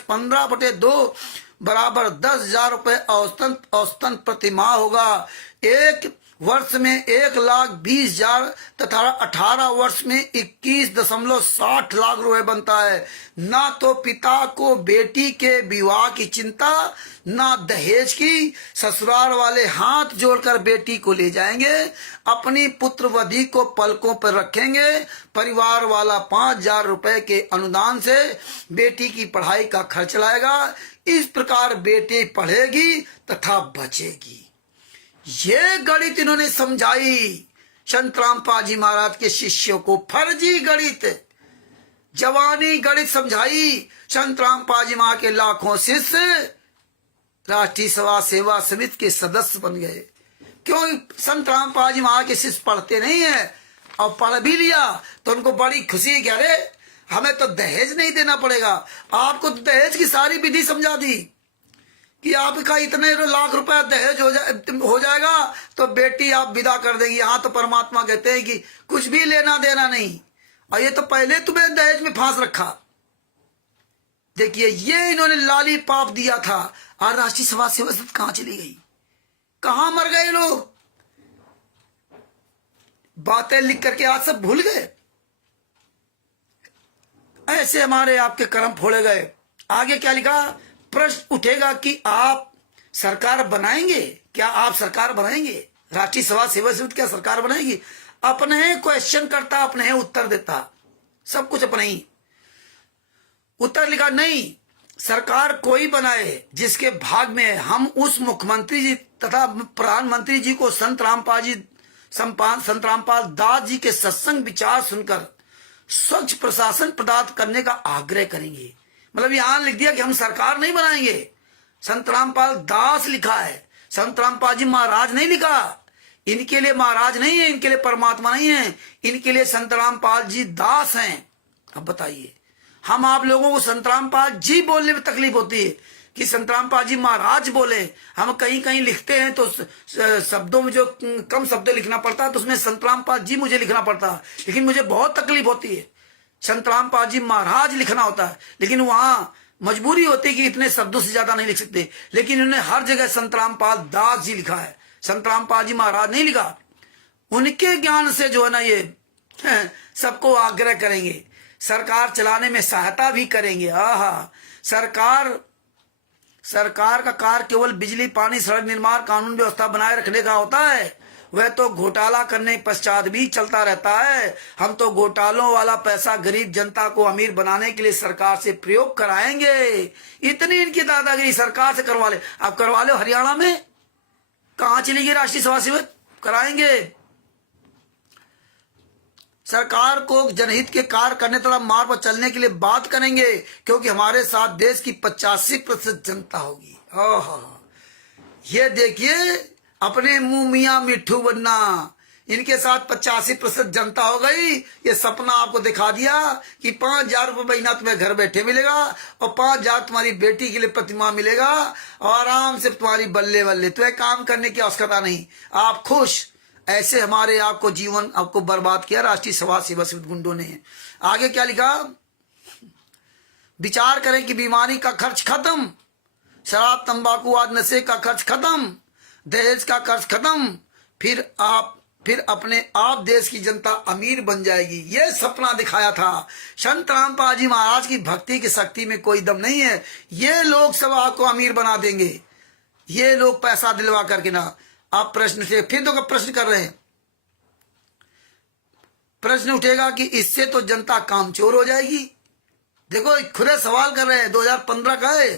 15/2 बराबर 10,000 रुपये औसतन प्रति माह होगा। एक वर्ष में 1,20,000 तथा 18 वर्ष में 21.60 लाख रुपए बनता है। ना तो पिता को बेटी के विवाह की चिंता, ना दहेज की। ससुराल वाले हाथ जोड़कर बेटी को ले जाएंगे, अपनी पुत्रवधि को पलकों पर रखेंगे। परिवार वाला 5,000 रुपए के अनुदान से बेटी की पढ़ाई का खर्च लाएगा। इस प्रकार बेटी पढ़ेगी तथा बचेगी। ये गणित इन्होंने समझाई संत रामपाल जी महाराज के शिष्यों को। फर्जी गणित, जवानी गणित समझाई। संत रामपाल जी महाराज के लाखों शिष्य राष्ट्रीय सभा सेवा समिति के सदस्य बन गए। क्यों? संत रामपाल जी महाराज के शिष्य पढ़ते नहीं है, और पढ़ भी लिया तो उनको बड़ी खुशी है, अरे हमें तो दहेज नहीं देना पड़ेगा। आपको दहेज की सारी विधि समझा दी कि आपका इतने लाख रुपए दहेज हो जाएगा तो बेटी आप विदा कर देंगी। यहाँ तो परमात्मा कहते हैं कि कुछ भी लेना देना नहीं, और ये तो पहले तुम्हें दहेज में फांस रखा। देखिए ये इन्होंने लाली पाप दिया था। और राष्ट्रीय सभा सेवा समिति कहाँ चली गई, कहाँ मर गए लोग? बातें लिख करके आज सब भूल गए। ऐसे हमारे आपके कर्म फोड़े गए। आगे क्या लिखा? प्रश्न उठेगा कि आप सरकार बनाएंगे क्या? आप सरकार बनाएंगे? राष्ट्रीय सभा सेवा समिति क्या सरकार बनाएगी? अपने क्वेश्चन करता, अपने उत्तर देता, सब कुछ अपने ही। उत्तर लिखा नहीं, सरकार कोई बनाए जिसके भाग में हम उस मुख्यमंत्री जी तथा प्रधानमंत्री जी को संत रामपाल दास जी के सत्संग विचार सुनकर स्वच्छ प्रशासन प्रदान करने का आग्रह करेंगे। मतलब यहां लिख दिया कि हम सरकार नहीं बनाएंगे। संत रामपाल दास लिखा है, संत रामपाल जी महाराज नहीं लिखा। इनके लिए महाराज नहीं है, इनके लिए परमात्मा नहीं है, इनके लिए संत रामपाल जी दास हैं। अब बताइए, हम आप लोगों को संत रामपाल जी बोलने में तकलीफ होती है कि संत रामपाल जी महाराज बोले। हम कहीं कहीं लिखते हैं तो शब्दों में जो कम शब्द लिखना पड़ता है तो उसमें संत रामपाल जी मुझे लिखना पड़ता है, लेकिन मुझे बहुत तकलीफ होती है। संत रामपाल जी महाराज लिखना होता है, लेकिन वहां मजबूरी होती है कि इतने शब्दों से ज्यादा नहीं लिख सकते। लेकिन उन्होंने हर जगह संत रामपाल दास जी लिखा है, संत रामपाल जी महाराज नहीं लिखा। उनके ज्ञान से जो है ना ये सबको आग्रह करेंगे, सरकार चलाने में सहायता भी करेंगे। आहा, सरकार का कार्य केवल बिजली, पानी, सड़क निर्माण, कानून व्यवस्था बनाए रखने का होता है। वह तो घोटाला करने पश्चात भी चलता रहता है। हम तो घोटालों वाला पैसा गरीब जनता को अमीर बनाने के लिए सरकार से प्रयोग कराएंगे। इतनी इनकी दादागिरी, सरकार से करवा ले। आप करवा लो, हरियाणा में कहां चली गई राष्ट्रीय सभा सेवा? कराएंगे। सरकार को जनहित के कार्य करने तथा मार्ग पर चलने के लिए बात करेंगे, क्योंकि हमारे साथ देश की 85% जनता होगी। ये देखिए, अपने मुंह मियां मिट्ठू बनना। इनके साथ 85% जनता हो गई। ये सपना आपको दिखा दिया कि 5,000 रुपये महीना तुम्हें घर बैठे मिलेगा और 5,000 तुम्हारी बेटी के लिए प्रतिमा मिलेगा, और आराम से तुम्हारी बल्ले बल्ले, तुम्हें काम करने की आवश्यकता नहीं, आप खुश। ऐसे हमारे आपको जीवन आपको बर्बाद किया राष्ट्रीय सभा सेवा समिति गुंडों ने। आगे क्या लिखा? विचार करें कि बीमारी का खर्च खत्म, शराब तंबाकू आज नशे का खर्च खत्म, दहेज का खर्च खत्म, फिर अपने आप देश की जनता अमीर बन जाएगी। ये सपना दिखाया था। संत रामपाल जी महाराज की भक्ति की शक्ति में कोई दम नहीं है। ये लोग सब आपको अमीर बना देंगे, ये लोग पैसा दिलवा करके ना। आप प्रश्न से फिर तो प्रश्न कर रहे हैं, प्रश्न उठेगा कि इससे तो जनता कामचोर हो जाएगी। देखो खुले सवाल कर रहे हैं, 2015 का है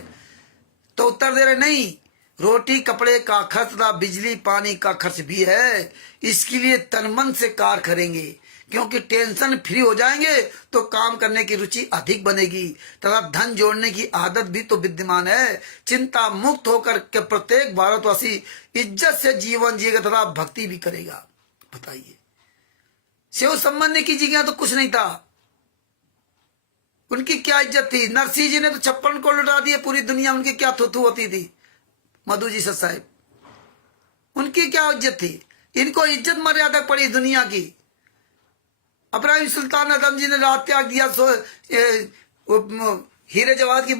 तो उत्तर दे रहे नहीं। रोटी कपड़े का खर्च तथा बिजली पानी का खर्च भी है, इसके लिए तन मन से कार्य करेंगे, क्योंकि टेंशन फ्री हो जाएंगे तो काम करने की रुचि अधिक बनेगी तथा धन जोड़ने की आदत भी तो विद्यमान है। चिंता मुक्त होकर के प्रत्येक भारतवासी इज्जत से जीवन जिएगा तथा भक्ति भी करेगा। बताइए, शिव संबंध कीजिएगा तो कुछ नहीं था, उनकी क्या इज्जत थी। नरसिंह जी ने तो 56 को लुटा दिए पूरी दुनिया, उनकी क्या थुथु होती थी। मधु जी सत साहिब, उनकी क्या इज्जत थी। इनको इज्जत मर्यादा पड़ी दुनिया की। इब्राहिम सुल्तान आजम जी ने रात त्याग दिया हीरे जवाहर की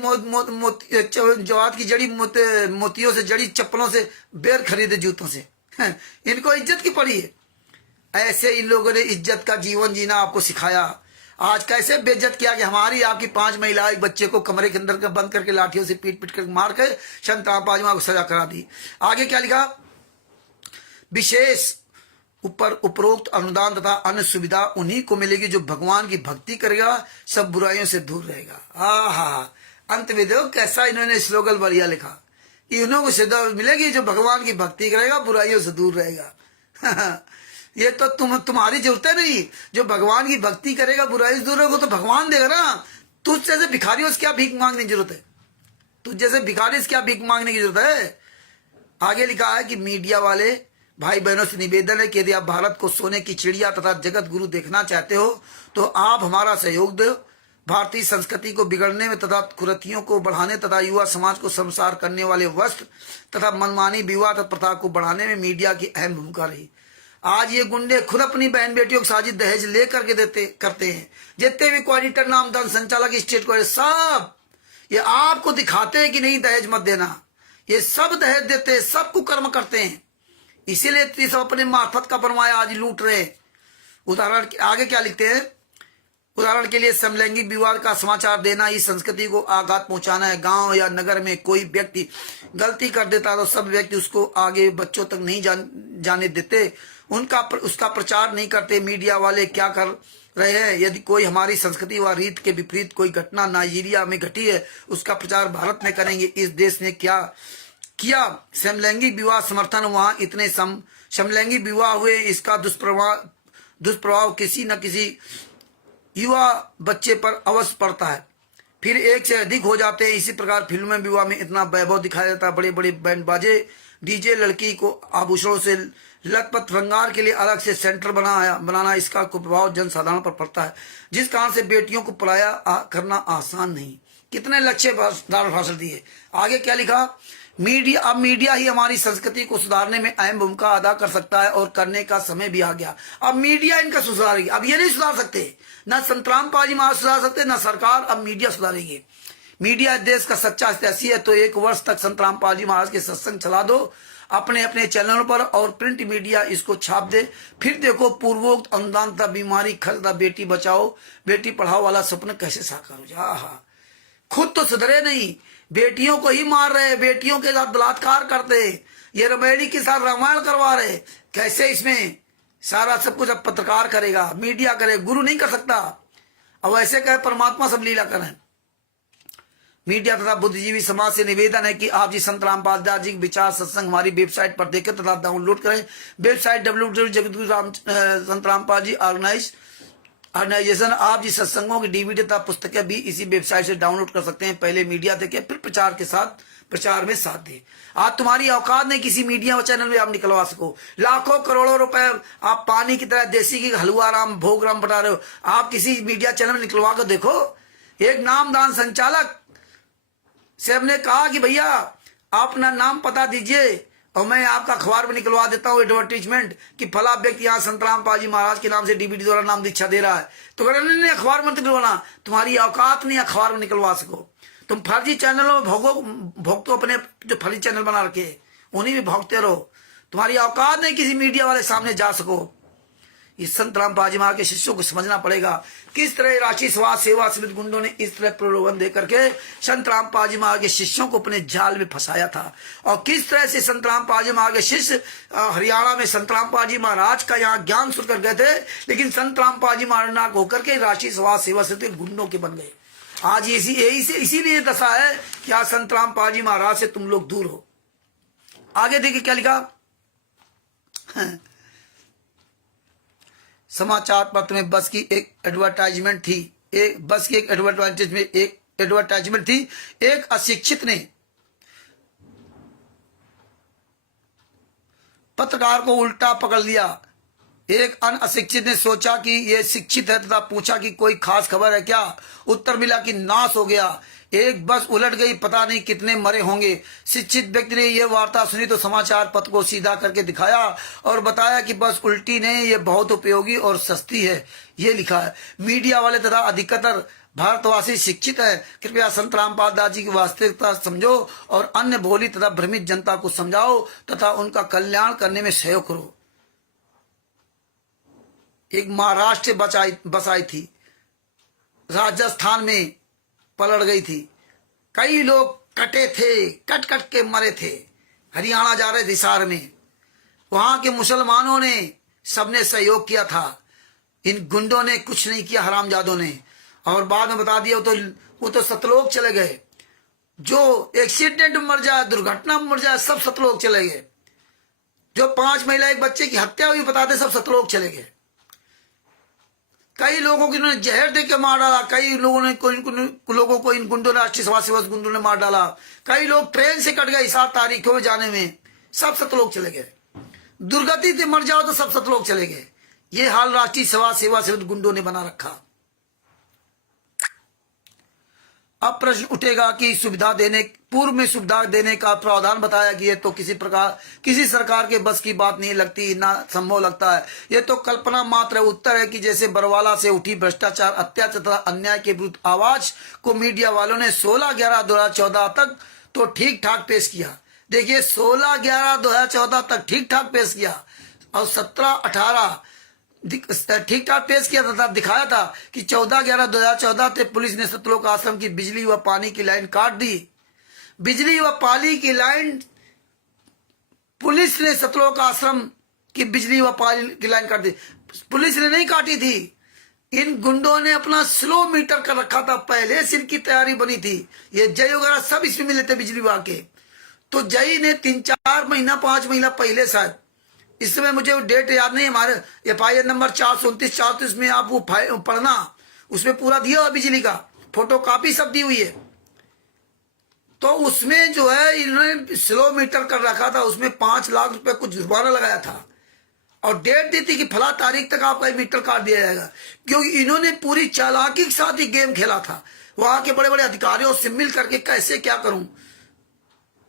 जवाहर की जड़ी मोतियों से जड़ी चप्पलों से बेर खरीदे जूतों से। इनको इज्जत की पड़ी है। ऐसे इन लोगों ने इज्जत का जीवन जीना आपको सिखाया। आज कैसे बेइज्जत किया कि हमारी आपकी 5 महिलाएं एक बच्चे को कमरे के अंदर बंद करके लाठियों से पीट पीट कर मार के संत रामपाल जी को सजा करा दी। आगे क्या लिखा, विशेष उपरोक्त अनुदान तथा अन्य सुविधा उन्हीं को मिलेगी जो भगवान की भक्ति करेगा, सब बुराइयों से दूर रहेगा। आहा, अंत में देखो कैसा इन्होंने स्लोगन बढ़िया लिखा, इन्हों को सुविधा मिलेगी जो भगवान की भक्ति करेगा, बुराइयों से दूर रहेगा। ये तो तुम्हारी जरूरत है नहीं, जो भगवान की भक्ति करेगा बुराई से दूर रहेगा तो भगवान देगा ना। तुझ जैसे भिखारियों से क्या भीख मांगने की जरूरत है, तुझ जैसे भिखारी से क्या भीख मांगने की जरूरत है। आगे लिखा है कि मीडिया वाले भाई बहनों से निवेदन है कि यदि आप भारत को सोने की चिड़िया तथा जगत गुरु देखना चाहते हो तो आप हमारा सहयोग दो। भारतीय संस्कृति को बिगड़ने में तथा कुरीतियों को बढ़ाने तथा युवा समाज को संसार करने वाले वस्त्र तथा मनमानी विवाह तथा प्रथा को बढ़ाने में मीडिया की अहम भूमिका रही। आज ये गुंडे खुद अपनी बहन बेटियों को साजिश दहेज ले करके करते हैं। जितने भी कोऑर्डिनेटर, नामदान, संचालक, स्टेट को सब ये आपको दिखाते हैं कि नहीं दहेज मत देना, ये सब दहेज देते हैं, सब कुकर्म करते हैं। इसीलिए सब अपने मार्फत का बनवाया आज लूट रहे। उदाहरण आगे क्या लिखते हैं, उदाहरण के लिए समलैंगिक विवाह का समाचार देना इस संस्कृति को आघात पहुंचाना है। गांव या नगर में कोई व्यक्ति गलती कर देता तो सब व्यक्ति उसको आगे बच्चों तक नहीं जाने देते, उसका प्रचार नहीं करते। मीडिया वाले क्या कर रहे हैं, यदि कोई हमारी संस्कृति व रीत के विपरीत कोई घटना नाइजीरिया में घटी है उसका प्रचार भारत में करेंगे। इस देश ने क्या किया, समलैंगिक विवाह समर्थन, वहां इतने समलैंगिक विवाह हुए, इसका दुष्प्रभाव किसी न किसी युवा बच्चे पर अवश्य पड़ता है, फिर एक से अधिक हो जाते हैं। इसी प्रकार फिल्म में विवाह में इतना वैभव दिखाया जाता है, बड़े बड़े बैंड बाजे, डीजे, लड़की को आभूषणों से लथपथ श्रृंगार के लिए अलग से सेंटर बनाना, इसका कुप्रभाव जनसाधारण पर पड़ता है, जिस कारण से बेटियों को पलाया करना आसान नहीं। कितने लक्ष्य भाषण दिए। आगे क्या लिखा, अब मीडिया ही हमारी संस्कृति को सुधारने में अहम भूमिका अदा कर सकता है और करने का समय भी आ गया। अब मीडिया इनका सुधारेगी, अब ये नहीं सुधार सकते, न संत रामपाल जी महाराज सुधार सकते, न सरकार, अब मीडिया सुधारेगी। मीडिया देश का सच्चा हितैषी है, तो 1 वर्ष तक संत रामपाल जी महाराज के सत्संग चला दो अपने अपने चैनलों पर और प्रिंट मीडिया इसको छाप दे। फिर देखो पूर्वोक्त अनुदान था, बीमारी खर्च था, बेटी बचाओ बेटी पढ़ाओ वाला सपना कैसे साकार हो जाए। खुद तो सुधरे नहीं, बेटियों को ही मार रहे, बेटियों के साथ बलात्कार करते, ये रमेड़ी के साथ रामायण करवा रहे। कैसे इसमें सारा सब कुछ अब पत्रकार करेगा, मीडिया करे, गुरु नहीं कर सकता। अब ऐसे कहे परमात्मा सब लीला करें। मीडिया तथा बुद्धिजीवी समाज से निवेदन है कि आप जी संत रामपाल दास जी विचार सत्संग हमारी वेबसाइट पर देखें तथा डाउनलोड करें। Website www. संत रामपाल जी ऑर्गेनाइजेशन। आप जी सत्संगों की DVD तथा पुस्तकें भी इसी वेबसाइट से डाउनलोड कर सकते हैं। पहले मीडिया देखें, फिर प्रचार में साथ दे। आज तुम्हारी औकात नहीं किसी मीडिया चैनल में आप निकलवा सको। लाखों करोड़ों रुपए आप पानी की तरह देसी की हलवा राम भोग राम बता रहे हो, आप किसी मीडिया चैनल में निकलवा कर देखो। एक नामदान संचालक से हमने कहा कि भैया आप अपना नाम पता दीजिए और मैं आपका अखबार में निकलवा देता हूँ एडवर्टीजमेंट कि फला व्यक्ति यहाँ संत रामपाल जी महाराज के नाम से DVD द्वारा नाम दीक्षा दे रहा है। तो कहते नहीं अखबार में निकलवाना, तुम्हारी औकात नहीं अखबार में निकलवा सको। तुम फर्जी चैनलों में भोगो, भोगतो अपने जो फर्जी चैनल बना रखे उन्हीं में भोगते रहो। तुम्हारी औकात नहीं किसी मीडिया वाले सामने जा सको। इस संत रामपाल महाराज के शिष्यों को समझना पड़ेगा किस तरह रांची समाज सेवा समिति गुंडों ने इस तरह प्रलोभन दे करके संत रामपाल महाराज के शिष्यों को अपने जाल में फंसाया था, और किस तरह से संत रामपाल महाराज के शिष्य हरियाणा में संत रामपाल महाराज का यहाँ ज्ञान सुनकर गए थे, लेकिन संत रामपाल महाराज होकर के रांची समाज सेवा समिति गुंडों के बन गए। आज इसीलिए दशा है कि आज संत रामपाल महाराज से तुम लोग दूर हो। आगे देखिए क्या लिखा। समाचार पत्र में बस की एक एडवर्टाइजमेंट थी, एक एडवर्टाइजमेंट थी। एक अशिक्षित ने पत्रकार को उल्टा पकड़ लिया। एक अशिक्षित ने सोचा कि यह शिक्षित है तथा पूछा कि कोई खास खबर है क्या। उत्तर मिला कि नाश हो गया, एक बस उलट गई, पता नहीं कितने मरे होंगे। शिक्षित व्यक्ति ने यह वार्ता सुनी तो समाचार पत्र को सीधा करके दिखाया और बताया कि बस उल्टी नहीं, ये बहुत उपयोगी और सस्ती है, ये लिखा है। मीडिया वाले तथा अधिकतर भारतवासी शिक्षित है। कृपया संत रामपाल दास जी की वास्तविकता समझो और अन्य भोली तथा भ्रमित जनता को समझाओ तथा उनका कल्याण करने में सहयोग करो। एक महाराष्ट्र बस आई थी, राजस्थान में पलट गई थी। कई लोग कटे थे, कट कट के मरे थे। हरियाणा जा रहे थे हिसार में, वहां के मुसलमानों ने सबने सहयोग किया था। इन गुंडों ने कुछ नहीं किया, हरामजादों ने। और बाद में बता दिया वो तो सतलोक चले गए। जो एक्सीडेंट में मर जाए, दुर्घटना में मर जाए, सब सतलोक चले गए। जो 5 महिला एक बच्चे की हत्या हुई बताते, सब सतलोक चले गए। कई लोगों को इन्होंने जहर दे के मार डाला, कई लोगों को इन गुंडों ने, राष्ट्रीय समाज सेवा गुंडों ने मार डाला। कई लोग ट्रेन से कट गए 7 तारीखों में जाने में, सब सतलोक चले गए। दुर्गति से मर जाओ तो सब सतलोक चले गए। ये हाल राष्ट्रीय समाज सेवा गुंडों ने बना रखा। अब प्रश्न उठेगा कि पूर्व में सुविधा देने का प्रावधान बताया कि ये तो किसी सरकार के बस की बात नहीं लगती, ना संभव लगता है। ये तो कल्पना मात्र है। उत्तर है कि जैसे बरवाला से उठी भ्रष्टाचार, अत्याचार तथा अन्याय के विरुद्ध आवाज को मीडिया वालों ने 16/11/2014 तक तो ठीक ठाक पेश किया। देखिए 16/11/2014 तक ठीक ठाक पेश किया और 17/18 ठीक ठाक पेश किया था। दिखाया था कि 14/11/2014 से पुलिस ने सतलोक आश्रम की बिजली व पानी की लाइन काट दी। बिजली व पानी की लाइन, पुलिस ने सतलोक आश्रम की बिजली व पानी की लाइन काट दी। पुलिस ने नहीं काटी थी, इन गुंडों ने अपना स्लो मीटर कर रखा था। पहले से इनकी तैयारी बनी थी। ये जय वगैरह सब इसमें मिले थे बिजली विभाग के। तो जय ने 3-4 महीना 5 महीना पहले, शायद इस समय मुझे डेट याद नहीं, हमारे FIR नंबर 429-34 में आप वो पढ़ना, उसमें पूरा दिया हुआ बिजली का फोटो कॉपी सब दी हुई है। तो उसमें जो है इन्होंने स्लो मीटर कर रखा था, उसमें 5 लाख रुपए कुछ जुर्माना लगाया था और डेट दी थी कि फला तारीख तक आपका मीटर काट दिया जाएगा। क्योंकि इन्होंने पूरी चालाकी के साथ ही गेम खेला था। वहां के बड़े बड़े अधिकारियों से मिल करके कैसे क्या करूं,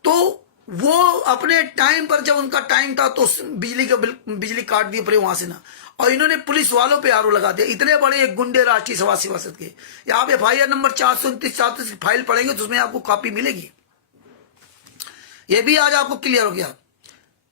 तो वो अपने टाइम पर, जब उनका टाइम था तो बिजली काट दी पड़े वहां से ना। और इन्होंने पुलिस वालों पे आरोप लगा दिया। इतने बड़े एक गुंडे राष्ट्रीय समाज सेवा समिति के। आप FIR नंबर 429-34 की फाइल पढ़ेंगे तो उसमें आपको कॉपी मिलेगी। ये भी आज आपको क्लियर हो गया।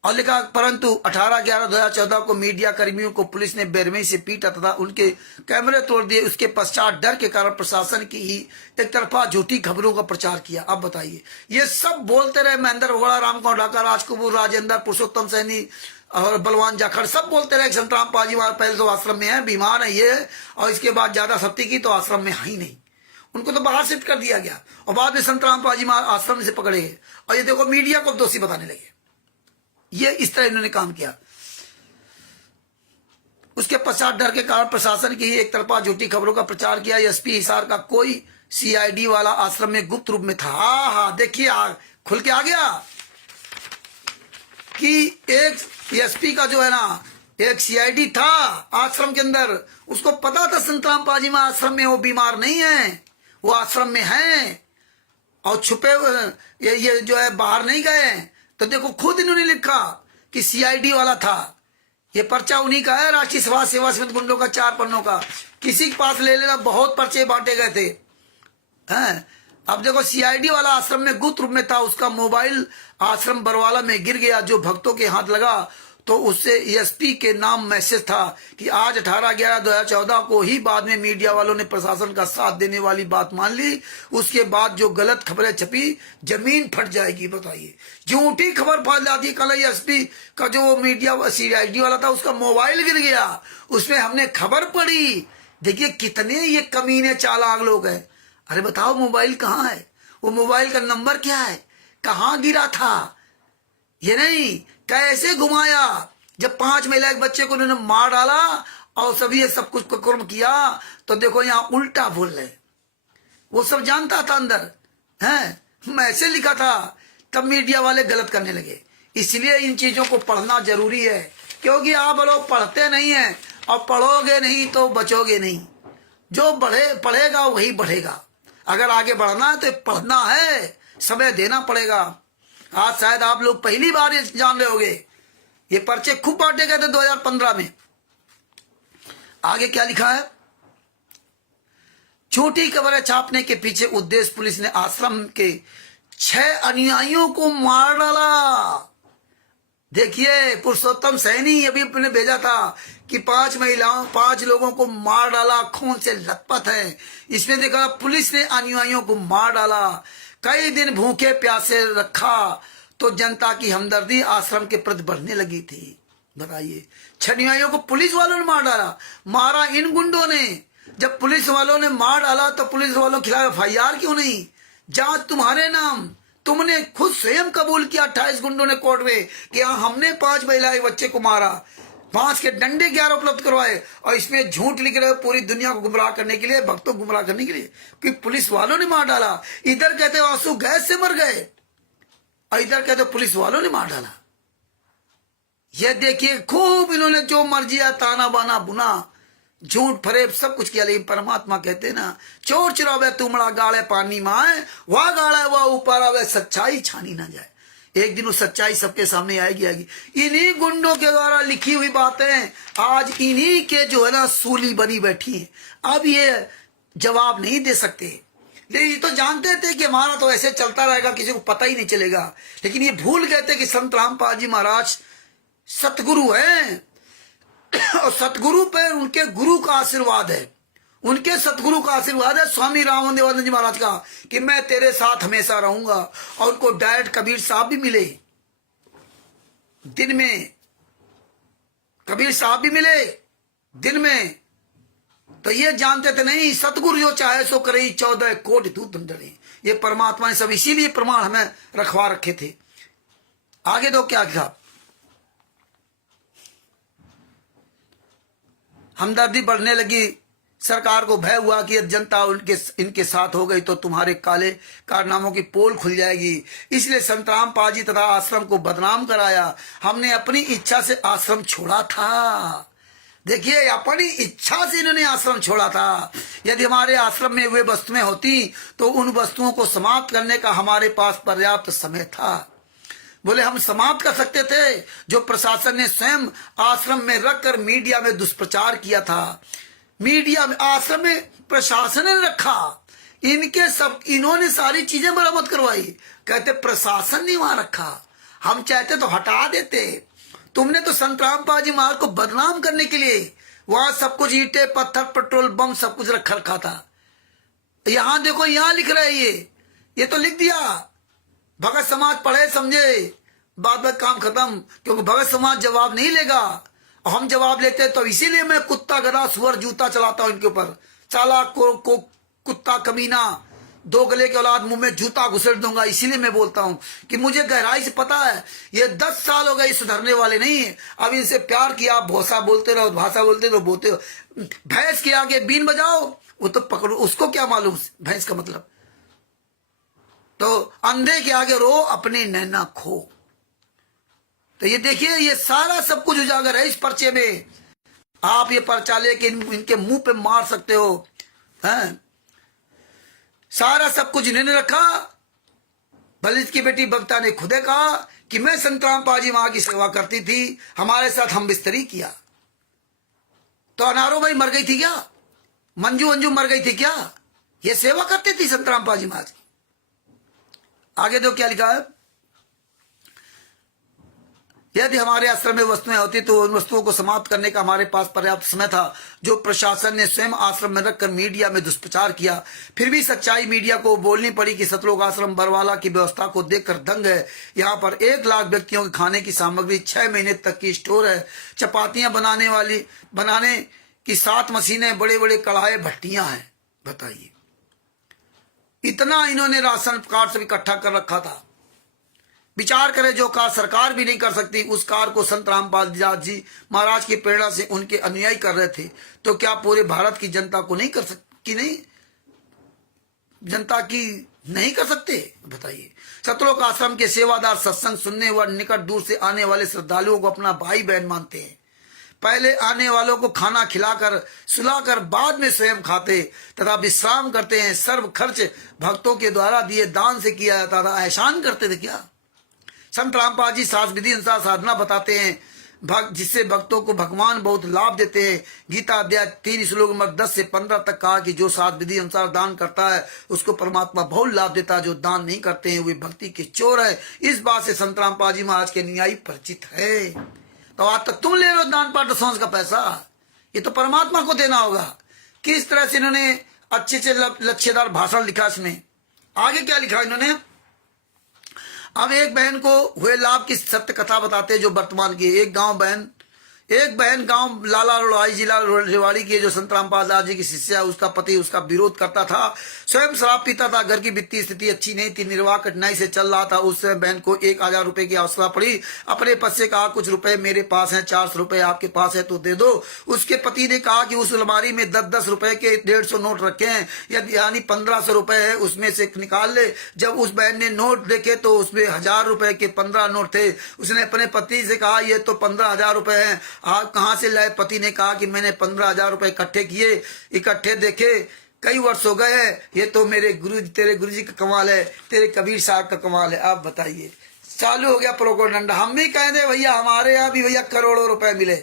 और लिखा, परंतु 18/11/2014 को मीडिया कर्मियों को पुलिस ने बेरहमी से पीटा तथा उनके कैमरे तोड़ दिए। उसके पश्चात डर के कारण प्रशासन की ही एक तरफा झूठी खबरों का प्रचार किया। अब बताइए, ये सब बोलते रहे, महेंद्र भगोड़ा, रामकुमार ढाका, राजकपूर, राजेंद्र, पुरुषोत्तम सैनी और बलवान जाखड़, सब बोलते रहे संत रामपाल जी महाराज पहले तो आश्रम में है, बीमार है ये, और इसके बाद ज्यादा सख्ती की तो आश्रम में है ही नहीं। उनको तो बाहर शिफ्ट कर दिया गया और बाद में संत रामपाल जी महाराज आश्रम से पकड़े गए और ये देखो मीडिया को दोषी बताने लगे। ये इस तरह इन्होंने काम किया। उसके पश्चात डर के कारण प्रशासन की ही एक तरफा झूठी खबरों का प्रचार किया। SP हिसार का कोई CID वाला आश्रम में गुप्त रूप में था। हाँ देखिए, खुल के आ गया कि एक SP का जो है ना, एक CID था आश्रम के अंदर। उसको पता था संत रामपाल जी महाराज आश्रम में वो बीमार नहीं है, वो आश्रम में है और छुपे ये जो है बाहर नहीं गए। तो देखो खुद इन्होंने लिखा कि CID वाला था। ये पर्चा उन्हीं का है, राष्ट्रीय समाज सेवा समिति गुंडों का, 4 पन्नों का। किसी के पास ले लेना, बहुत पर्चे बांटे गए थे हैं। अब देखो सीआईडी वाला आश्रम में गुप्त रूप में था, उसका मोबाइल आश्रम बरवाला में गिर गया, जो भक्तों के हाथ लगा तो उससे एसपी के नाम मैसेज था कि आज 18/11/2014 को ही, बाद में मीडिया वालों ने प्रशासन का साथ देने वाली बात मान ली। उसके बाद जो गलत खबरें छपी, जमीन फट जाएगी। बताइए, झूठी खबर फैल जाती है। कल एसपी का जो मीडिया सीआईडी वाला था, उसका मोबाइल गिर गया, उसमें हमने खबर पढ़ी। देखिए कितने ये कमीने चालाक लोग हैं। अरे बताओ मोबाइल कहाँ है, वो मोबाइल का नंबर क्या है, कहाँ गिरा था, ये नहीं कैसे घुमाया। जब 5 महिला एक बच्चे को उन्होंने मार डाला और सभी ये सब कुछ कर्म किया, तो देखो यहाँ उल्टा बोल रहे। वो सब जानता था अंदर है, मैसेज लिखा था, तब मीडिया वाले गलत करने लगे। इसलिए इन चीजों को पढ़ना जरूरी है, क्योंकि आप लोग पढ़ते नहीं है और पढ़ोगे नहीं तो बचोगे नहीं। जो पढ़ेगा वही बढ़ेगा। अगर आगे बढ़ना है तो पढ़ना है, समय देना पड़ेगा। आज शायद आप लोग पहली बार ये जान रहे होगे, ये पर्चे खूब बांटे गए थे 2015 में। आगे क्या लिखा है, छोटी खबरें छापने के पीछे उद्देश्य, पुलिस ने आश्रम के 6 अनुयायियों को मार डाला। देखिए पुरुषोत्तम सैनी अभी अपने भेजा था कि 5 लोगों को मार डाला, खून से लथपथ है। इसमें देखा पुलिस ने अनुयायियों को मार डाला, कई दिन भूखे प्यासे रखा, तो जनता की हमदर्दी आश्रम के प्रति बढ़ने लगी थी। बताइए, 6 अनुयायियों को पुलिस वालों ने मार डाला। मारा इन गुंडों ने। जब पुलिस वालों ने मार डाला तो पुलिस वालों के खिलाफ FIR क्यों नहीं? जांच तुम्हारे नाम। तुमने खुद स्वयं कबूल किया 28 गुंडों ने कोर्ट में कि हाँ हमने 5 महिला बच्चे को मारा, 5 के डंडे 11 उपलब्ध करवाए, और इसमें झूठ लिख रहे हो पूरी दुनिया को गुमराह करने के लिए, भक्तों को गुमराह करने के लिए कि पुलिस वालों ने मार डाला। इधर कहते हो आंसू गैस से मर गए और इधर कहते हो पुलिस वालों ने मार डाला। ये देखिए खूब इन्होंने जो मर्जी ताना बाना बुना, झूठ फरेब सब कुछ किया, लेकिन परमात्मा कहते ना, चोर चुरावे तुमड़ा गाड़े पानी माए, वह गाड़ा वह ऊपर आवे, सच्चाई छानी ना जाए। एक दिन वो सच्चाई सबके सामने आएगी। इन्हीं गुंडों के द्वारा लिखी हुई बातें आज इन्हीं के जो है ना सूली बनी बैठी है। अब ये जवाब नहीं दे सकते, लेकिन ये तो जानते थे कि हमारा तो ऐसे चलता रहेगा, किसी को पता ही नहीं चलेगा। लेकिन ये भूल गए थे कि संत रामपाल जी महाराज सतगुरु हैं और सतगुरु पे उनके गुरु का आशीर्वाद है, उनके सतगुरु का आशीर्वाद है स्वामी राम देवानंद जी महाराज का कि मैं तेरे साथ हमेशा रहूंगा। और उनको डायरेक्ट कबीर साहब भी मिले दिन में, कबीर साहब भी मिले दिन में। तो ये जानते थे नहीं, सतगुरु जो चाहे सो करे, 14 कोटि दूत डरे। ये परमात्मा ने सब इसीलिए प्रमाण हमें रखवा रखे थे। आगे दो क्या लिखा, हमदर्दी बढ़ने लगी, सरकार को भय हुआ कि जनता इनके साथ हो गई तो तुम्हारे काले कारनामों की पोल खुल जाएगी। इसलिए संत रामपाल जी तथा आश्रम को बदनाम कराया। हमने अपनी इच्छा से आश्रम छोड़ा था। देखिए अपनी इच्छा से इन्होंने आश्रम छोड़ा था। यदि हमारे आश्रम में वे वस्तुएं होती तो उन वस्तुओं को समाप्त करने का हमारे पास पर्याप्त समय था। बोले हम समाप्त कर सकते थे, जो प्रशासन ने स्वयं आश्रम में रखकर मीडिया में दुष्प्रचार किया था। मीडिया में आश्रम में प्रशासन ने रखा, इन्होंने सारी चीजें बरामद करवाई। कहते प्रशासन ने वहां रखा, हम चाहते तो हटा देते। तुमने तो संत रामपाल जी महाराज को बदनाम करने के लिए वहां सब कुछ ईंटे पत्थर पेट्रोल बम सब कुछ रखा था। यहां देखो, यहां लिख रहे ये तो लिख दिया। भगत समाज पढ़े समझे, बाद में काम खत्म, क्योंकि भगत समाज जवाब नहीं लेगा और हम जवाब लेते हैं। तो इसीलिए मैं कुत्ता गधा सुअर जूता चलाता हूं इनके ऊपर। चालाक को कुत्ता कमीना, 2 गले के औलाद मुंह में जूता घुसेड़ दूंगा। इसीलिए मैं बोलता हूं कि मुझे गहराई से पता है ये 10 साल हो गए, सुधरने वाले नहीं है। अब इनसे प्यार किया, भोसा बोलते रहो, भाषा बोलते रहो, बोलते हो। भैंस के आगे बीन बजाओ, वो तो पकड़ो, उसको क्या मालूम भैंस का मतलब। तो अंधे के आगे रो, अपने नैना खो। तो ये देखिए, ये सारा सब कुछ उजागर है इस पर्चे में। आप ये पर्चा लेके इनके मुंह पे मार सकते हो, हैं? सारा सब कुछ इन्होंने रखा। बलित की बेटी बबीता ने खुदे कहा कि मैं संत रामपाल जी वहां की सेवा करती थी, हमारे साथ हम बिस्तरी किया। तो अनारो भाई मर गई थी क्या? मंजू अंजू मर गई थी क्या? ये सेवा करती थी संत रामपाल जी महाराज की। आगे दो क्या लिखा है, यदि हमारे आश्रम में वस्तुएं होती तो उन वस्तुओं को समाप्त करने का हमारे पास पर्याप्त समय था। जो प्रशासन ने स्वयं आश्रम में रखकर मीडिया में दुष्प्रचार किया, फिर भी सच्चाई मीडिया को बोलनी पड़ी कि सतलोक आश्रम बरवाला की व्यवस्था को देखकर दंग है। यहाँ पर 1 लाख व्यक्तियों के खाने की सामग्री 6 महीने तक की स्टोर है। चपातियां बनाने की 7 मशीनें, बड़े बड़े कढ़ाई, भट्टियां हैं। बताइए, इतना इन्होंने राशन कार्ड से इकट्ठा कर रखा था। विचार करें, जो कार्य सरकार भी नहीं कर सकती, उस कार्य को संत रामपाल जी महाराज की प्रेरणा से उनके अनुयायी कर रहे थे, तो क्या पूरे भारत की जनता को नहीं कर सकती? नहीं, जनता की नहीं कर सकते? बताइए। सतलोक आश्रम के सेवादार सत्संग सुनने व निकट दूर से आने वाले श्रद्धालुओं को अपना भाई बहन मानते हैं। पहले आने वालों को खाना खिलाकर सुलाकर बाद में स्वयं खाते तथा विश्राम करते हैं। सर्व खर्च भक्तों के द्वारा दिए दान से किया जाता था। एहसान करते थे क्या? संत रामपाल जी शास्त्र विधि अनुसार साधना बताते हैं, जिससे भक्तों को भगवान बहुत लाभ देते हैं। गीता अध्याय 3 श्लोक नंबर 10 से 15 तक कहा कि जो शास्त्र विधि अनुसार दान करता है उसको परमात्मा बहुत लाभ देता है। जो दान नहीं करते हैं वे भक्ति के चोर है। इस बात से संत रामपाल जी महाराज के अनुयायी परिचित है। तो आज तक तुम ले रहे हो दान पाठ सोच का पैसा, ये तो परमात्मा को देना होगा। किस तरह से इन्होंने अच्छे से लक्ष्यदार भाषण लिखा। इसमें आगे क्या लिखा इन्होंने, अब एक बहन को हुए लाभ की सत्य कथा बताते हैं जो वर्तमान की। एक बहन गांव लाला रोड़ाई जिला रेवाड़ी की, जो संत रामपाल दास जी की शिष्या, उसका पति उसका विरोध करता था, स्वयं शराब पीता था, घर की वित्तीय स्थिति अच्छी नहीं थी, निर्वाह कठिनाई से चल रहा था। उस समय बहन को 1000 रुपए की आवश्यकता पड़ी। अपने पति से कहा, कुछ रुपए मेरे पास हैं, 400 रुपए आपके पास है तो दे दो। उसके पति ने कहा कि उस अलमारी में 10-10 रुपए के 150 नोट रखे हैं, यानी 1500 रुपए है, उसमें से निकाल ले। जब उस बहन ने नोट देखे तो उसमें 1000 रुपए के 15 नोट थे। उसने अपने पति से कहा, ये तो 15,000 रुपए हैं, आप कहां से लाए? पति ने कहा कि मैंने 15,000 रुपए इकट्ठे देखे, कई वर्ष हो गए हैं, ये तो तेरे गुरु जी का कमाल है, तेरे कबीर साहब का कमाल है। आप बताइए, चालू हो गया प्रोपोगंडा। हम भी कह दे भैया हमारे यहाँ भी भैया करोड़ों रुपए मिले।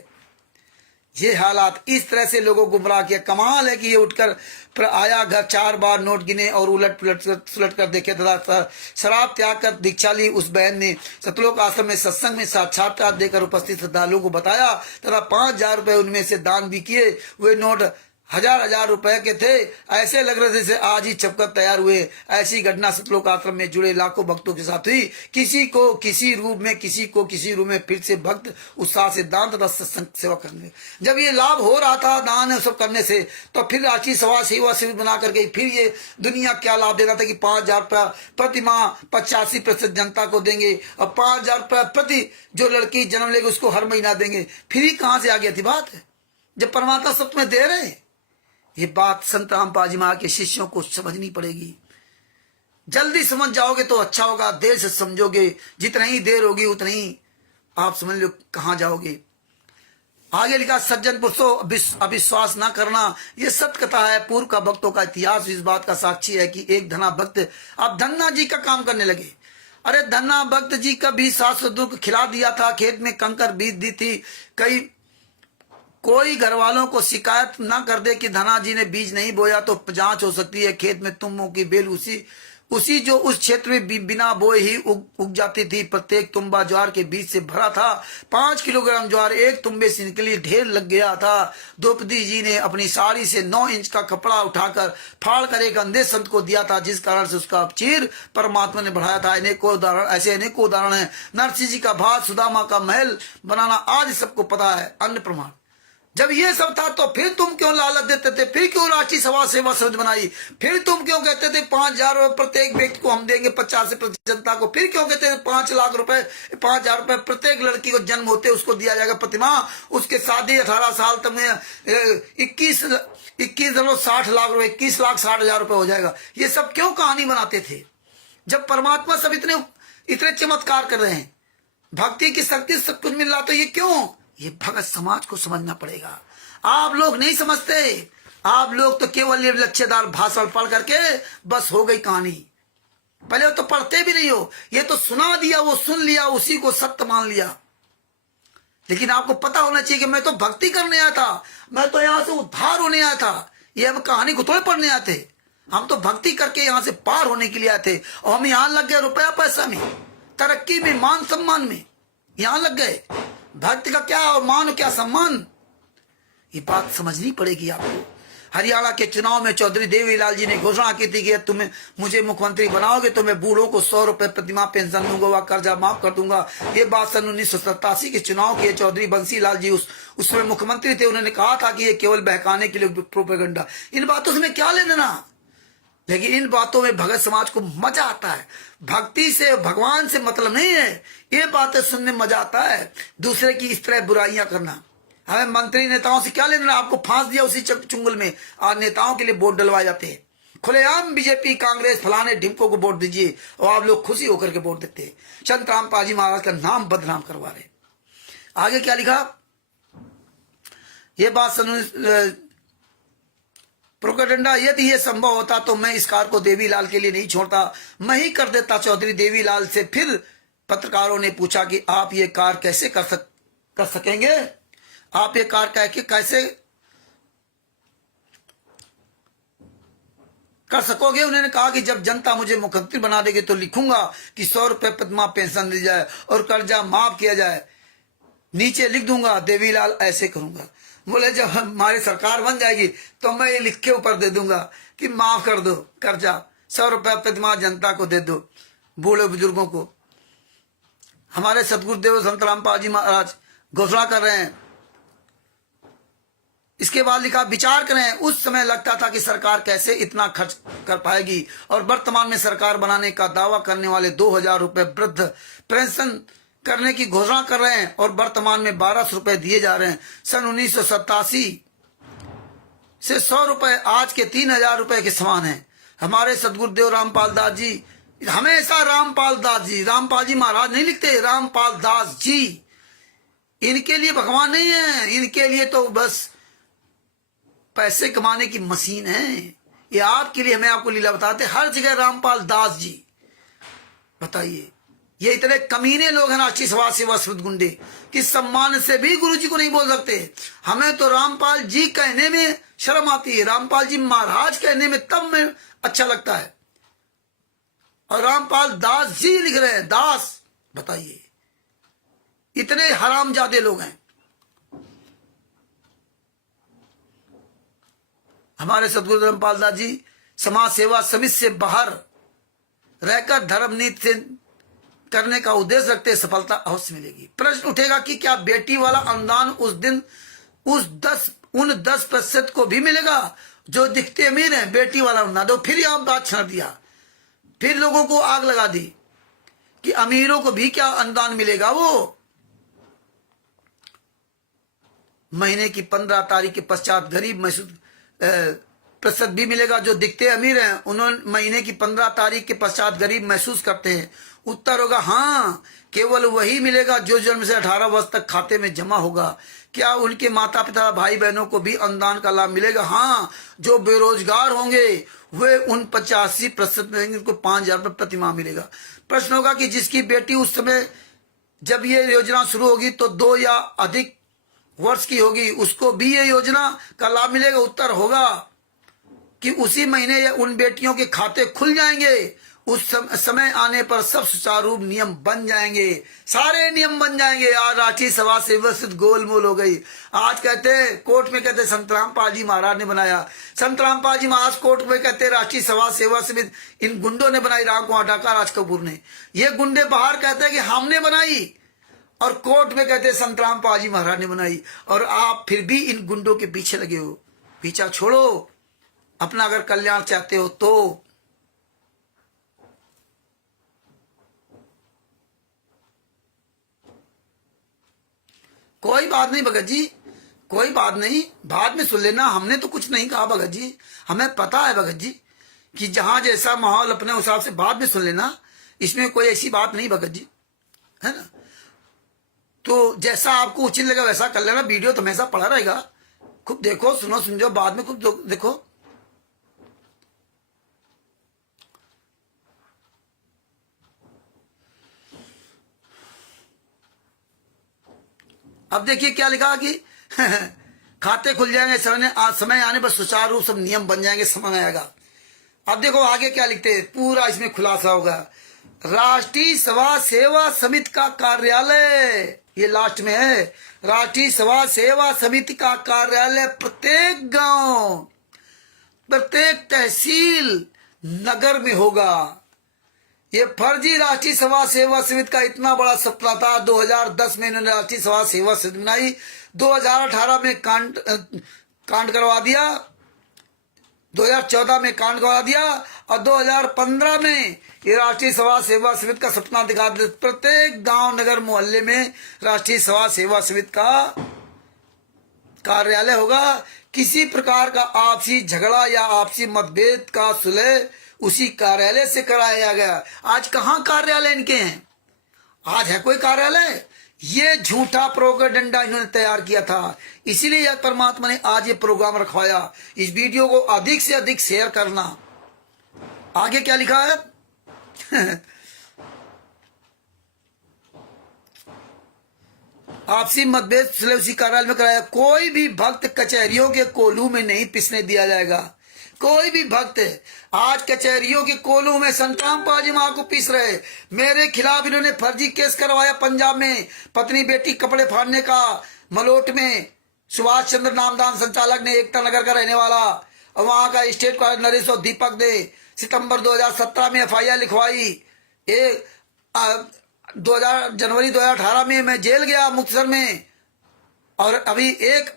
ये हालात, इस तरह से लोगों को गुमराह किया। कमाल है कि ये उठकर आया, घर 4 बार नोट गिने और उलट सुलट कर देखे तथा शराब त्याग कर दीक्षा ली। उस बहन ने सतलोक आश्रम में सत्संग में साक्षात्कार देकर उपस्थित श्रद्धालुओं को बताया तथा 5,000 रुपए उनमें से दान भी किए। वे नोट 1000 रुपए के थे, ऐसे लग रहे थे जैसे आज ही छपकर तैयार हुए। ऐसी घटना सतलोक आश्रम में जुड़े लाखों भक्तों के साथ हुई। किसी को किसी रूप में, किसी को किसी रूप में फिर से भक्त उत्साह से दान तथा सत्संग सेवा करने। जब ये लाभ हो रहा था दान सब करने से, तो फिर रांची सेवा शिविर बना करके फिर ये दुनिया क्या लाभ दे रहा था कि 5,000 रुपया प्रति माह 85% जनता को देंगे और 5,000 रुपया प्रति जो लड़की जन्म लेगी उसको हर महीना देंगे। फिर ही कहां से आ गया थी बात, जब परमात्मा सब तुम्हें दे रहे हैं। ये बात संत रामपाल जी महाराज के शिष्यों को समझनी पड़ेगी। जल्दी समझ जाओगे तो अच्छा होगा, देर से समझोगे, जितना ही देर होगी उतना ही आप समझ लो कहां जाओगे। आगे लिखा, सज्जन पुरुषों अविश्वास ना करना। ये सत्य कथा है। पूर्व का भक्तों का इतिहास इस बात का साक्षी है कि एक धना भक्त अब धन्ना जी का काम करने लगे। अरे धन्ना भक्त जी का भी 700 दुख खिला दिया था, खेत में कंकर बीज दी थी। कोई घर वालों को शिकायत ना कर दे कि धना जी ने बीज नहीं बोया तो जांच हो सकती है। खेत में तुम्बों की बेल उसी जो उस क्षेत्र में बिना बोए ही उग जाती थी। प्रत्येक तुम्बा ज्वार के बीज से भरा था। 5 किलोग्राम ज्वार एक तुम्बे से निकली, ढेर लग गया था। द्रौपदी जी ने अपनी साड़ी से 9 इंच का कपड़ा उठाकर फाड़ कर एक अंधे संत को दिया था, जिस कारण से उसका चीर परमात्मा ने बढ़ाया था। ऐसे अनेकों उदाहरण है। नरसिंह जी का भात, सुदामा का महल बनाना आज सबको पता है। अन्य प्रमाण। जब ये सब था तो फिर तुम क्यों लालच देते थे? फिर क्यों रांची सेवा समिति बनाई? फिर तुम क्यों कहते थे 5,000 रुपए प्रत्येक व्यक्ति को हम देंगे, 50% जनता को? फिर क्यों कहते थे 5 लाख रुपए, 5,000 रुपए प्रत्येक लड़की को जन्म होते उसको दिया जाएगा प्रतिमा? उसके शादी 18 साल तक में 21.60 लाख रुपए, 21,60,000 रुपए हो जाएगा। ये सब क्यों कहानी बनाते थे जब परमात्मा सब इतने चमत्कार कर रहे हैं, भक्ति की शक्ति सब कुछ मिल रहा? तो ये क्यों? ये भगत समाज को समझना पड़ेगा। आप लोग नहीं समझते। आप लोग तो केवल ये लक्ष्यदार भाषण पढ़ करके बस हो गई कहानी। पहले तो पढ़ते भी नहीं हो, ये तो सुना दिया, वो सुन लिया, उसी को सत्य मान लिया। लेकिन आपको पता होना चाहिए कि मैं तो भक्ति करने आया था, मैं तो यहां से उद्धार होने आया था। ये हम कहानी को थोड़े पढ़ने आते। हम तो भक्ति करके यहां से पार होने के लिए आए थे, और हम यहां लग गए रुपया पैसा में, तरक्की में, मान सम्मान में यहां लग गए। भक्ति का क्या और मान और क्या सम्मान, ये बात समझनी पड़ेगी आपको। हरियाणा के चुनाव में चौधरी देवीलाल जी ने घोषणा की थी कि तुम्हें मुझे मुख्यमंत्री बनाओगे तो मैं बूढ़ों को 100 रुपए प्रतिमाह पेंशन दूंगा, वह कर्जा माफ कर दूंगा। ये बात सन 1987 के चुनाव की चौधरी बंसीलाल जी उसमें मुख्यमंत्री थे, उन्होंने कहा था कि ये केवल बहकाने के लिए प्रोपेगेंडा। इन बातों से मैं क्या ले लेना, लेकिन इन बातों में भगत समाज को मजा आता है। भक्ति से भगवान से मतलब नहीं है, ये बातें सुनने में मजा आता है। दूसरे की इस तरह बुराइयां करना, हमें मंत्री नेताओं से क्या लेना, आपको फांस दिया उसी चुंगल में। आज नेताओं के लिए वोट डलवाए जाते हैं खुलेआम, बीजेपी कांग्रेस फलाने ढिमकों को वोट दीजिए, और आप लोग खुशी होकर के वोट देते हैं। संत रामपाल जी महाराज का नाम बदनाम करवा रहे। आगे क्या लिखा, ये बात प्रोपेगेंडा, यदि ये संभव होता तो मैं इस कार को देवीलाल के लिए नहीं छोड़ता, मैं ही कर देता चौधरी देवीलाल से। फिर पत्रकारों ने पूछा कि आप ये कार कैसे कर सकेंगे, आप ये कार कैसे कर सकोगे। उन्होंने कहा कि जब जनता मुझे मुख्यमंत्री बना देगी तो लिखूंगा कि 100 रुपए प्रतिमाह पेंशन दी जाए और कर्जा माफ किया जाए, नीचे लिख दूंगा देवीलाल ऐसे करूंगा। बोले जब हमारी सरकार बन जाएगी तो मैं ये लिख के ऊपर दे दूंगा कि माफ कर दो कर्जा, 100 रुपए प्रतिमाह जनता को दे दो, बूढ़े बुजुर्गों को। हमारे सतगुरुदेव संत रामपाल जी महाराज घोषणा कर रहे हैं। इसके बाद लिखा, विचार करें, उस समय लगता था कि सरकार कैसे इतना खर्च कर पाएगी, और वर्तमान में सरकार बनाने का दावा करने वाले 2000 रुपए वृद्ध पेंशन करने की घोषणा कर रहे हैं, और वर्तमान में 1200 रुपए दिए जा रहे हैं। सन 1987 से 100 रुपए आज के 3000 रुपए के समान है। हमारे सदगुरुदेव रामपाल दास जी, हमेशा रामपाल दास जी, रामपाल जी महाराज नहीं लिखते, रामपाल दास जी, इनके लिए भगवान नहीं है, इनके लिए तो बस पैसे कमाने की मशीन है। ये आपके लिए, हमें आपको लीला बताते, हर जगह रामपाल दास जी। बताइए, ये इतने कमीने लोग हैं राष्ट्रीय समाज सेवा स्मृत गुंडे कि सम्मान से भी गुरु जी को नहीं बोल सकते। हमें तो रामपाल जी कहने में शर्म आती है, रामपाल जी महाराज कहने में तब में अच्छा लगता है, और रामपाल दास जी लिख रहे हैं, दास। बताइए, इतने हरामजादे लोग हैं। हमारे सदगुरु रामपाल दास जी समाज सेवा समिति से बाहर रहकर धर्म नीति से करने का उद्देश्य रखते, सफलता अवश्य मिलेगी। प्रश्न उठेगा कि क्या बेटी वाला अनुदान उस दिन उन 10% को भी मिलेगा जो दिखते अमीर हैं? बेटी वाला अनुदान दो, फिर आप बात छाड़ दिया, फिर लोगों को आग लगा दी कि अमीरों को भी क्या अनुदान मिलेगा। वो महीने की 15 तारीख के पश्चात गरीब महसूस प्रतिशत भी मिलेगा जो दिखते अमीर हैं, उन्होंने महीने की 15 तारीख के पश्चात गरीब महसूस करते हैं। उत्तर होगा हाँ, केवल वही मिलेगा जो जन्म से 18 वर्ष तक खाते में जमा होगा। क्या उनके माता पिता भाई बहनों को भी अनुदान का लाभ मिलेगा? हाँ, जो बेरोजगार होंगे वे उन 85% में उनको 5000 रुपये प्रति माह मिलेगा। प्रश्न होगा कि जिसकी बेटी उस समय जब ये योजना शुरू होगी तो 2 या अधिक वर्ष की होगी, उसको भी ये योजना का लाभ मिलेगा? उत्तर होगा कि उसी महीने या उन बेटियों के खाते खुल जाएंगे। उस समय आने पर सब सुचारू नियम बन जाएंगे, सारे नियम बन जाएंगे। आज राष्ट्रीय सभा से व्यवस्थित गोलमोल हो गई। आज कहते कोर्ट में कहते संत रामपाल जी महाराज ने बनाया, संत रामपाल जी महाराज कोर्ट में कहते राष्ट्रीय सभा सेवा समिति इन गुंडों ने बनाई, राम कुमार ढाका, राज कपूर ने। ये गुंडे बाहर कहते हैं कि हमने बनाई, और कोर्ट में कहते संत रामपाल जी महाराज ने बनाई, और आप फिर भी इन गुंडों के पीछे लगे हो। पीछा छोड़ो, अपना अगर कल्याण चाहते हो तो। कोई बात नहीं भगत जी, कोई बात नहीं, बाद में सुन लेना। हमने तो कुछ नहीं कहा भगत जी, हमें पता है भगत जी कि जहां जैसा माहौल अपने हिसाब से बाद में सुन लेना, इसमें कोई ऐसी बात नहीं भगत जी, है ना। तो जैसा आपको उचित लगा वैसा कर लेना। वीडियो तो हमेशा पड़ा रहेगा, खूब देखो, सुनो, समझो, बाद में खूब देखो। अब देखिए क्या लिखा कि खाते खुल जाएंगे, समय आने पर सुचारू रूप सब नियम बन जाएंगे, समय आएगा। अब देखो आगे क्या लिखते हैं, पूरा इसमें खुलासा होगा। राष्ट्रीय सभा सेवा समिति का कार्यालय, ये लास्ट में है, राष्ट्रीय सभा सेवा समिति का कार्यालय प्रत्येक गांव, प्रत्येक तहसील, नगर में होगा। ये फर्जी राष्ट्रीय सभा सेवा समिति का इतना बड़ा सपना था। 2010 में इन्होंने राष्ट्रीय सभा सेवा समिति बनाई, 2018 में कांड करवा दिया, 2014 में कांड करवा दिया, और 2015 में ये राष्ट्रीय सभा सेवा समिति का सपना दिखा दिया। प्रत्येक गांव, नगर, मोहल्ले में राष्ट्रीय सभा सेवा समिति का कार्यालय होगा। किसी प्रकार का आपसी झगड़ा या आपसी मतभेद का सुलह उसी कार्यालय से कराया गया। आज कहाँ कार्यालय इनके हैं? आज है कोई कार्यालय? ये झूठा प्रोपेगेंडा इन्होंने तैयार किया था, इसीलिए यह परमात्मा ने आज ये प्रोग्राम रखवाया। इस वीडियो को अधिक से अधिक शेयर करना। आगे क्या लिखा है? आपसी मतभेद सुलह उसी कार्यालय में कराया। कोई भी भक्त कचहरियों के कोल्हू में नहीं पिसने दिया जाएगा। कोई भी भक्त आज कचहरियों के कोल्हू में संतराम पाजी मां को पीस रहे। मेरे खिलाफ इन्होंने फर्जी केस करवाया पंजाब में, पत्नी बेटी कपड़े फाड़ने का। मलोट में सुभाष चंद्र नामदान संचालक ने, एकता नगर का रहने वाला, और वहां का स्टेट कॉलेज नरेश और दीपक ने सितंबर 2017 में FIR लिखवाई। एक जनवरी 2018 में मैं जेल गया मुक्तसर में, और अभी 1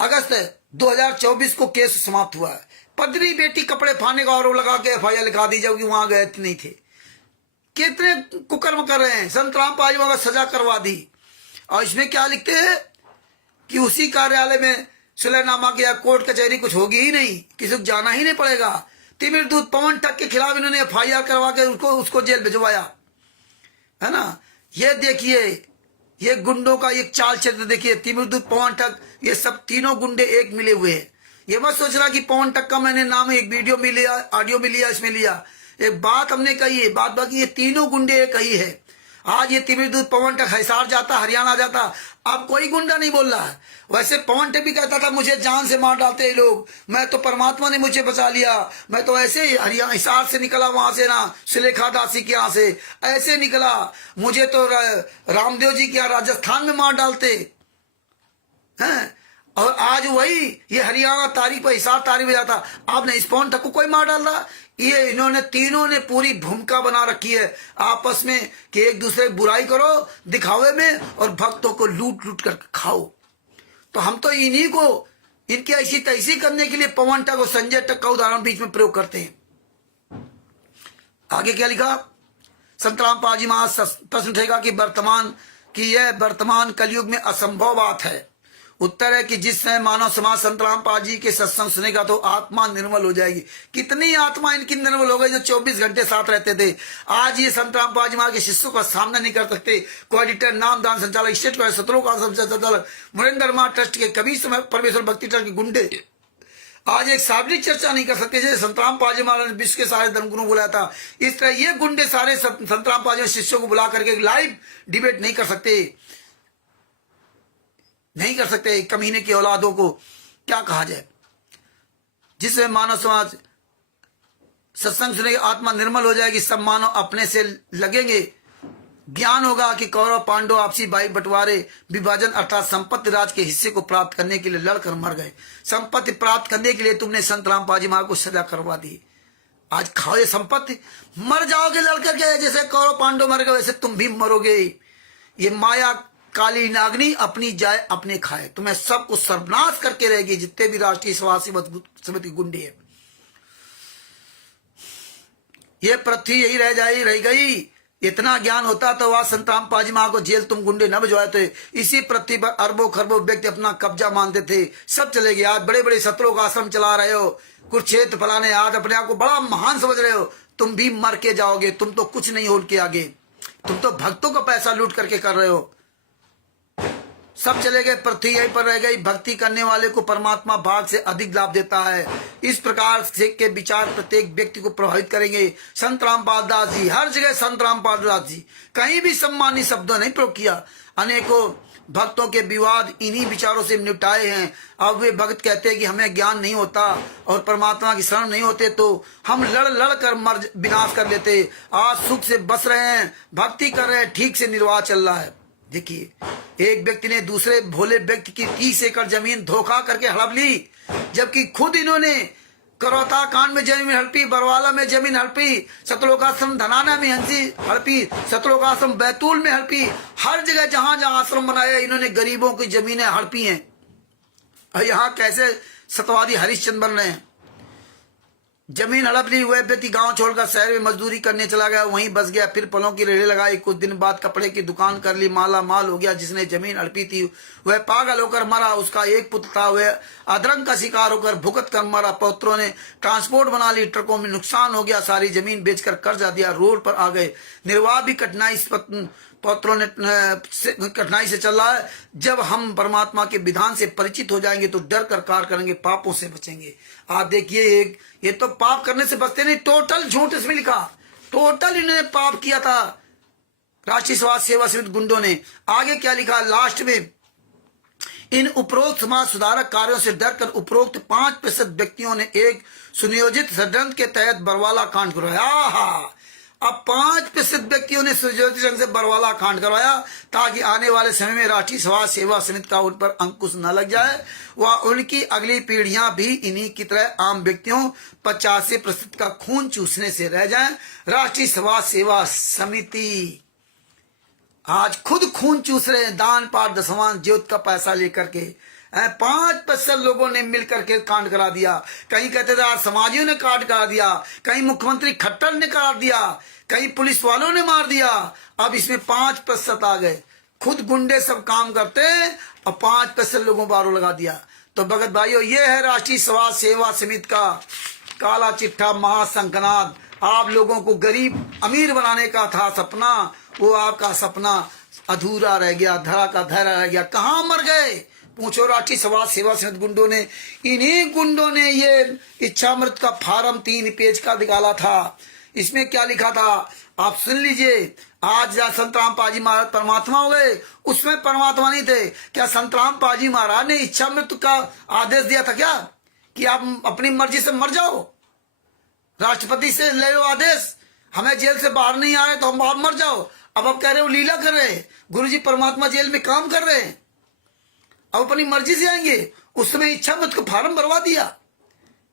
अगस्त 2024 को केस समाप्त हुआ है। पत्नी बेटी कपड़े फाड़ने का आरोप लगा के FIR लिखा दी, जबकि वहां गए नहीं थे। कितने कुकर्म कर रहे हैं। संतराम पाजीमा का सजा करवा दी, और इसमें क्या लिखते हैं कि उसी कार्यालय में सुलहनामा किया। कोर्ट कचहरी कुछ होगी ही नहीं, किसी को जाना ही नहीं पड़ेगा। तिमिर दूत पवन टक के खिलाफ इन्होंने FIR करवा के उसको जेल भिजवाया, है ना। ये देखिए, ये गुंडों का एक चाल चरित्र देखिए। तिमिरदूत, पवन टक, ये सब तीनों गुंडे एक मिले हुए हैं। ये मत सोचना कि पवन टक का मैंने नाम एक वीडियो में लिया, ऑडियो में लिया, इसमें लिया। एक बात हमने कही है, बात बाकी ये तीनों गुंडे एक ही है। आज ये तिमिरदूत पवन टक हिसार जाता, हरियाणा जाता, अब कोई गुंडा नहीं बोल रहा है। वैसे पवन टक भी कहता था मुझे जान से मार डालते हैं लोग, मैं तो परमात्मा ने मुझे बचा लिया, मैं तो ऐसे ही हरियाणा हिसार से निकला, वहां से ना सुलेखा दासी के यहाँ से ऐसे निकला, मुझे तो रामदेव जी के यहाँ राजस्थान में मार डालते हैं। और आज वही ये हरियाणा तारीख पर हिसार तारीख में जाता। आपने इस पवन टक को कोई मार डाल रहा? ये इन्होंने तीनों ने पूरी भूमिका बना रखी है आपस में कि एक दूसरे की बुराई करो दिखावे में, और भक्तों को लूट लूट कर खाओ। तो हम तो इन्हीं को, इनकी ऐसी तैसी करने के लिए पवन टक और संजय टक का उदाहरण बीच में प्रयोग करते हैं। आगे क्या लिखा? संतराम पाजी महाराज प्रश्न उठेगा कि यह वर्तमान कलयुग में असंभव बात है। उत्तर है कि जिस समय मानव समाज संतराम पाजी के सत्संग सुनेगा तो आत्मा निर्मल हो जाएगी। कितनी आत्मा इनकी निर्मल हो गई जो 24 घंटे साथ रहते थे। आज ये संतराम पाजी महाराज के शिष्यों का सामना नहीं कर सकते। को एडिटर, नामदान संचालक, स्टेट का सत्रों का संचालक, मुरेंद्र मां ट्रस्ट के, कबीर समय परमेश्वर भक्ति ट्रस्ट के गुंडे आज एक सार्वजनिक चर्चा नहीं कर सकते। जैसे संतराम पाजी महाराज ने विश्व के सारे धर्मगुरुओं बुलाया था, इस तरह ये गुंडे सारे संतराम पाजी शिष्यों को बुला करके लाइव डिबेट नहीं कर सकते। कमीने की औलादों को क्या कहा जाए। जिससे मानव समाज सत्संग सुनेगी, आत्मा निर्मल हो जाएगी, सब मानव अपने से लगेंगे। ज्ञान होगा कि कौरव पांडव आपसी भाई बंटवारे विभाजन अर्थात संपत्ति राज के हिस्से को प्राप्त करने के लिए लड़कर मर गए। संपत्ति प्राप्त करने के लिए तुमने संतराम पाजी महाराज को सजा करवा दी। आज खाओ ये संपत्ति, मर जाओगे लड़कर के। जैसे कौरव पांडव मर गए वैसे तुम भी मरोगे। ये माया काली नागनी अपनी जाए अपने खाए, तुम्हें सब कुछ सर्वनाश करके रहेगी। जितने भी राष्ट्रीय सभा समिति गुंडे हैं, ये पृथ्वी यही रह गई। इतना ज्ञान होता तो वह संतराम पाजी महाराज को जेल तुम गुंडे न भिजवाए थे। इसी पृथ्वी पर अरबों खरबों व्यक्ति अपना कब्जा मानते थे, सब चले गए। आज बड़े बड़े सत्रों का आश्रम चला रहे हो, कुरुक्षेत्र फलाने, आज अपने आप को बड़ा महान समझ रहे हो। तुम भी मर के जाओगे, तुम तो कुछ नहीं हो उनके आगे। तुम तो भक्तों का पैसा लूट करके कर रहे हो। सब चले गए, पृथ्वी यहीं पर रह गई। भक्ति करने वाले को परमात्मा भाग से अधिक लाभ देता है। इस प्रकार से के विचार प्रत्येक व्यक्ति को प्रभावित करेंगे। संत रामपाल दास जी, हर जगह संत रामपाल दास जी, कहीं भी सम्मानी शब्दों नहीं प्रयोग किया। अनेकों भक्तों के विवाद इन्हीं विचारों से निपटाए हैं। अब वे भक्त कहते हैं कि हमें ज्ञान नहीं होता और परमात्मा की शरण नहीं होते तो हम लड़ लड़ कर मर विनाश कर लेते। आज सुख से बस रहे हैं, भक्ति कर रहे हैं, ठीक से निर्वाह चल रहा है। देखिए, एक व्यक्ति ने दूसरे भोले व्यक्ति की 30 एकड़ जमीन धोखा करके हड़प ली, जबकि खुद इन्होंने करौता कांड में जमीन हड़पी, बरवाला में जमीन हड़पी, सतलोकाश्रम धनाना में हंसी हड़पी, सतलोकाश्रम बैतूल में हड़पी। हर जगह जहां जहां आश्रम बनाया इन्होंने गरीबों की जमीनें हड़पी हैं। और यहाँ कैसे सतवादी हरिश्चंद्र बन रहे हैं। जमीन हड़प ली, वह व्यक्ति गांव छोड़कर शहर में मजदूरी करने चला गया, वहीं बस गया। फिर फलों की रेहड़ी लगाई, कुछ दिन बाद कपड़े की दुकान कर ली, माला माल हो गया। जिसने जमीन हड़पी थी वह पागल होकर मरा। उसका एक पुत्र था, वह अधरंग का शिकार होकर भुगत कर मरा। पौत्रों ने ट्रांसपोर्ट बना ली, ट्रकों में नुकसान हो गया, सारी जमीन बेचकर कर्जा दिया, रोड पर आ गए। निर्वाह भी पौत्रों ने कठिनाई से चल रहा है। जब हम परमात्मा के विधान से परिचित हो जाएंगे तो डर कर कार्य करेंगे, पापों से बचेंगे। आप देखिए, ये तो पाप करने से बचते नहीं, टोटल झूठ इसमें लिखा, टोटल इन्होंने पाप किया था राष्ट्रीय समाज सेवा समिति गुंडों ने। आगे क्या लिखा लास्ट में, इन उपरोक्त समाज सुधारक कार्यों से डरकर उपरोक्त 5% व्यक्तियों ने एक सुनियोजित षड्यंत्र के तहत बरवाला कांड करवाया। अब 5% व्यक्तियों ने सुनियोजित ढंग से बरवाला कांड करवाया ताकि आने वाले समय में राष्ट्रीय समाज सेवा समिति का उन पर अंकुश न लग जाए व उनकी अगली पीढ़ियां भी इन्हीं की तरह आम व्यक्तियों 85% का खून चूसने से रह जाएं। राष्ट्रीय समाज सेवा समिति आज खुद खून चूस रहे हैं, दान पाठ दशवान ज्योत का पैसा लेकर के। 5% लोगों ने मिलकर के कांड करा दिया। कहीं कहते थे आज समाजियों ने कांड करा दिया, कहीं मुख्यमंत्री खट्टर ने करा दिया, कहीं पुलिस वालों ने मार दिया। अब इसमें 5% आ गए, खुद गुंडे सब काम करते हैं और 5% लोगों को आरोप लगा दिया। तो भगत भाइयों, ये है राष्ट्रीय समाज सेवा समिति का काला चिट्ठा महासंकनाद। आप लोगों को गरीब अमीर बनाने का था सपना, वो आपका सपना अधूरा रह गया, धरा का धरा रह गया। कहाँ मर गए पूछो राष्ट्रीय समाज सेवा समिति गुंडों ने। इन्हीं गुंडों ने ये इच्छामृत का फार्म 3 पेज का निकाला था। इसमें क्या लिखा था आप सुन लीजिए। आज संतराम पाजी महाराज परमात्मा हो गए, उसमें परमात्मा नहीं थे क्या? संतराम पाजी महाराज ने इच्छामृत का आदेश दिया था क्या कि आप अपनी मर्जी से मर जाओ? राष्ट्रपति से ले लो आदेश, हमें जेल से बाहर नहीं आ रहे तो हम बाहर मर जाओ। अब आप कह रहे हो लीला कर रहे हैं, गुरुजी परमात्मा जेल में काम कर रहे हैं, अब अपनी मर्जी से आएंगे। उस समय इच्छामृत को फार्म भरवा दिया।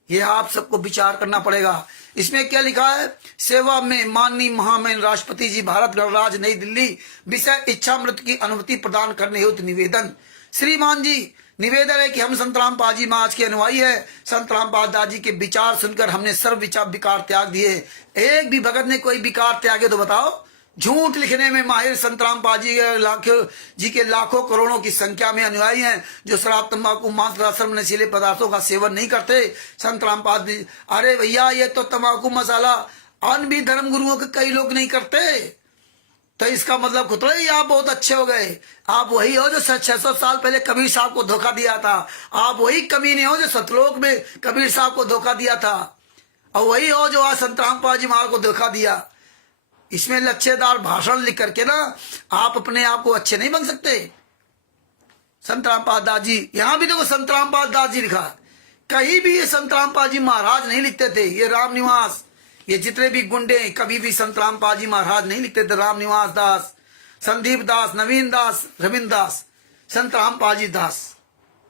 ये आप सबको विचार करना पड़ेगा। इसमें क्या लिखा है? सेवा में माननीय महामहिम राष्ट्रपति जी भारत गणराज्य नई दिल्ली विषय इच्छामृत की अनुमति प्रदान करने हेतु निवेदन। श्रीमान जी, निवेदन है कि हम संतराम पाजी महाराज के अनुयायी है। संतराम पाजी जी के विचार सुनकर हमने सर्व विकार त्याग दिए। एक भी भगत ने कोई विकार त्यागे तो बताओ? झूठ लिखने में माहिर संतराम पाजी जी के लाखों करोड़ों की संख्या में अनुयायी हैं जो शराब तंबाकू मांस रासम नशीले पदार्थों का सेवन नहीं करते। संतराम पाजी, अरे भैया ये तो तंबाकू मसाला अन्य भी धर्म गुरुओं के कई लोग नहीं करते, तो इसका मतलब खुद ही आप बहुत अच्छे हो गए। आप वही हो जो 600 साल पहले कबीर साहब को धोखा दिया था। आप वही कमीने हो जो सतलोक में कबीर साहब को धोखा दिया था, और वही हो जो आज संतराम पाजी महाराज को धोखा दिया। इसमें लच्छेदार भाषण लिख करके ना आप अपने आप को अच्छे नहीं बन सकते। संतराम पादास जी, यहां भी देखो संतराम पादास जी लिखा, कहीं भी ये संतराम पाजी महाराज नहीं लिखते थे। ये राम निवास, ये जितने भी गुंडे कभी भी संतराम पाजी महाराज नहीं लिखते थे। राम निवास दास, संदीप दास, नवीन दास, रविंद्र दास, संतराम पाजी दास,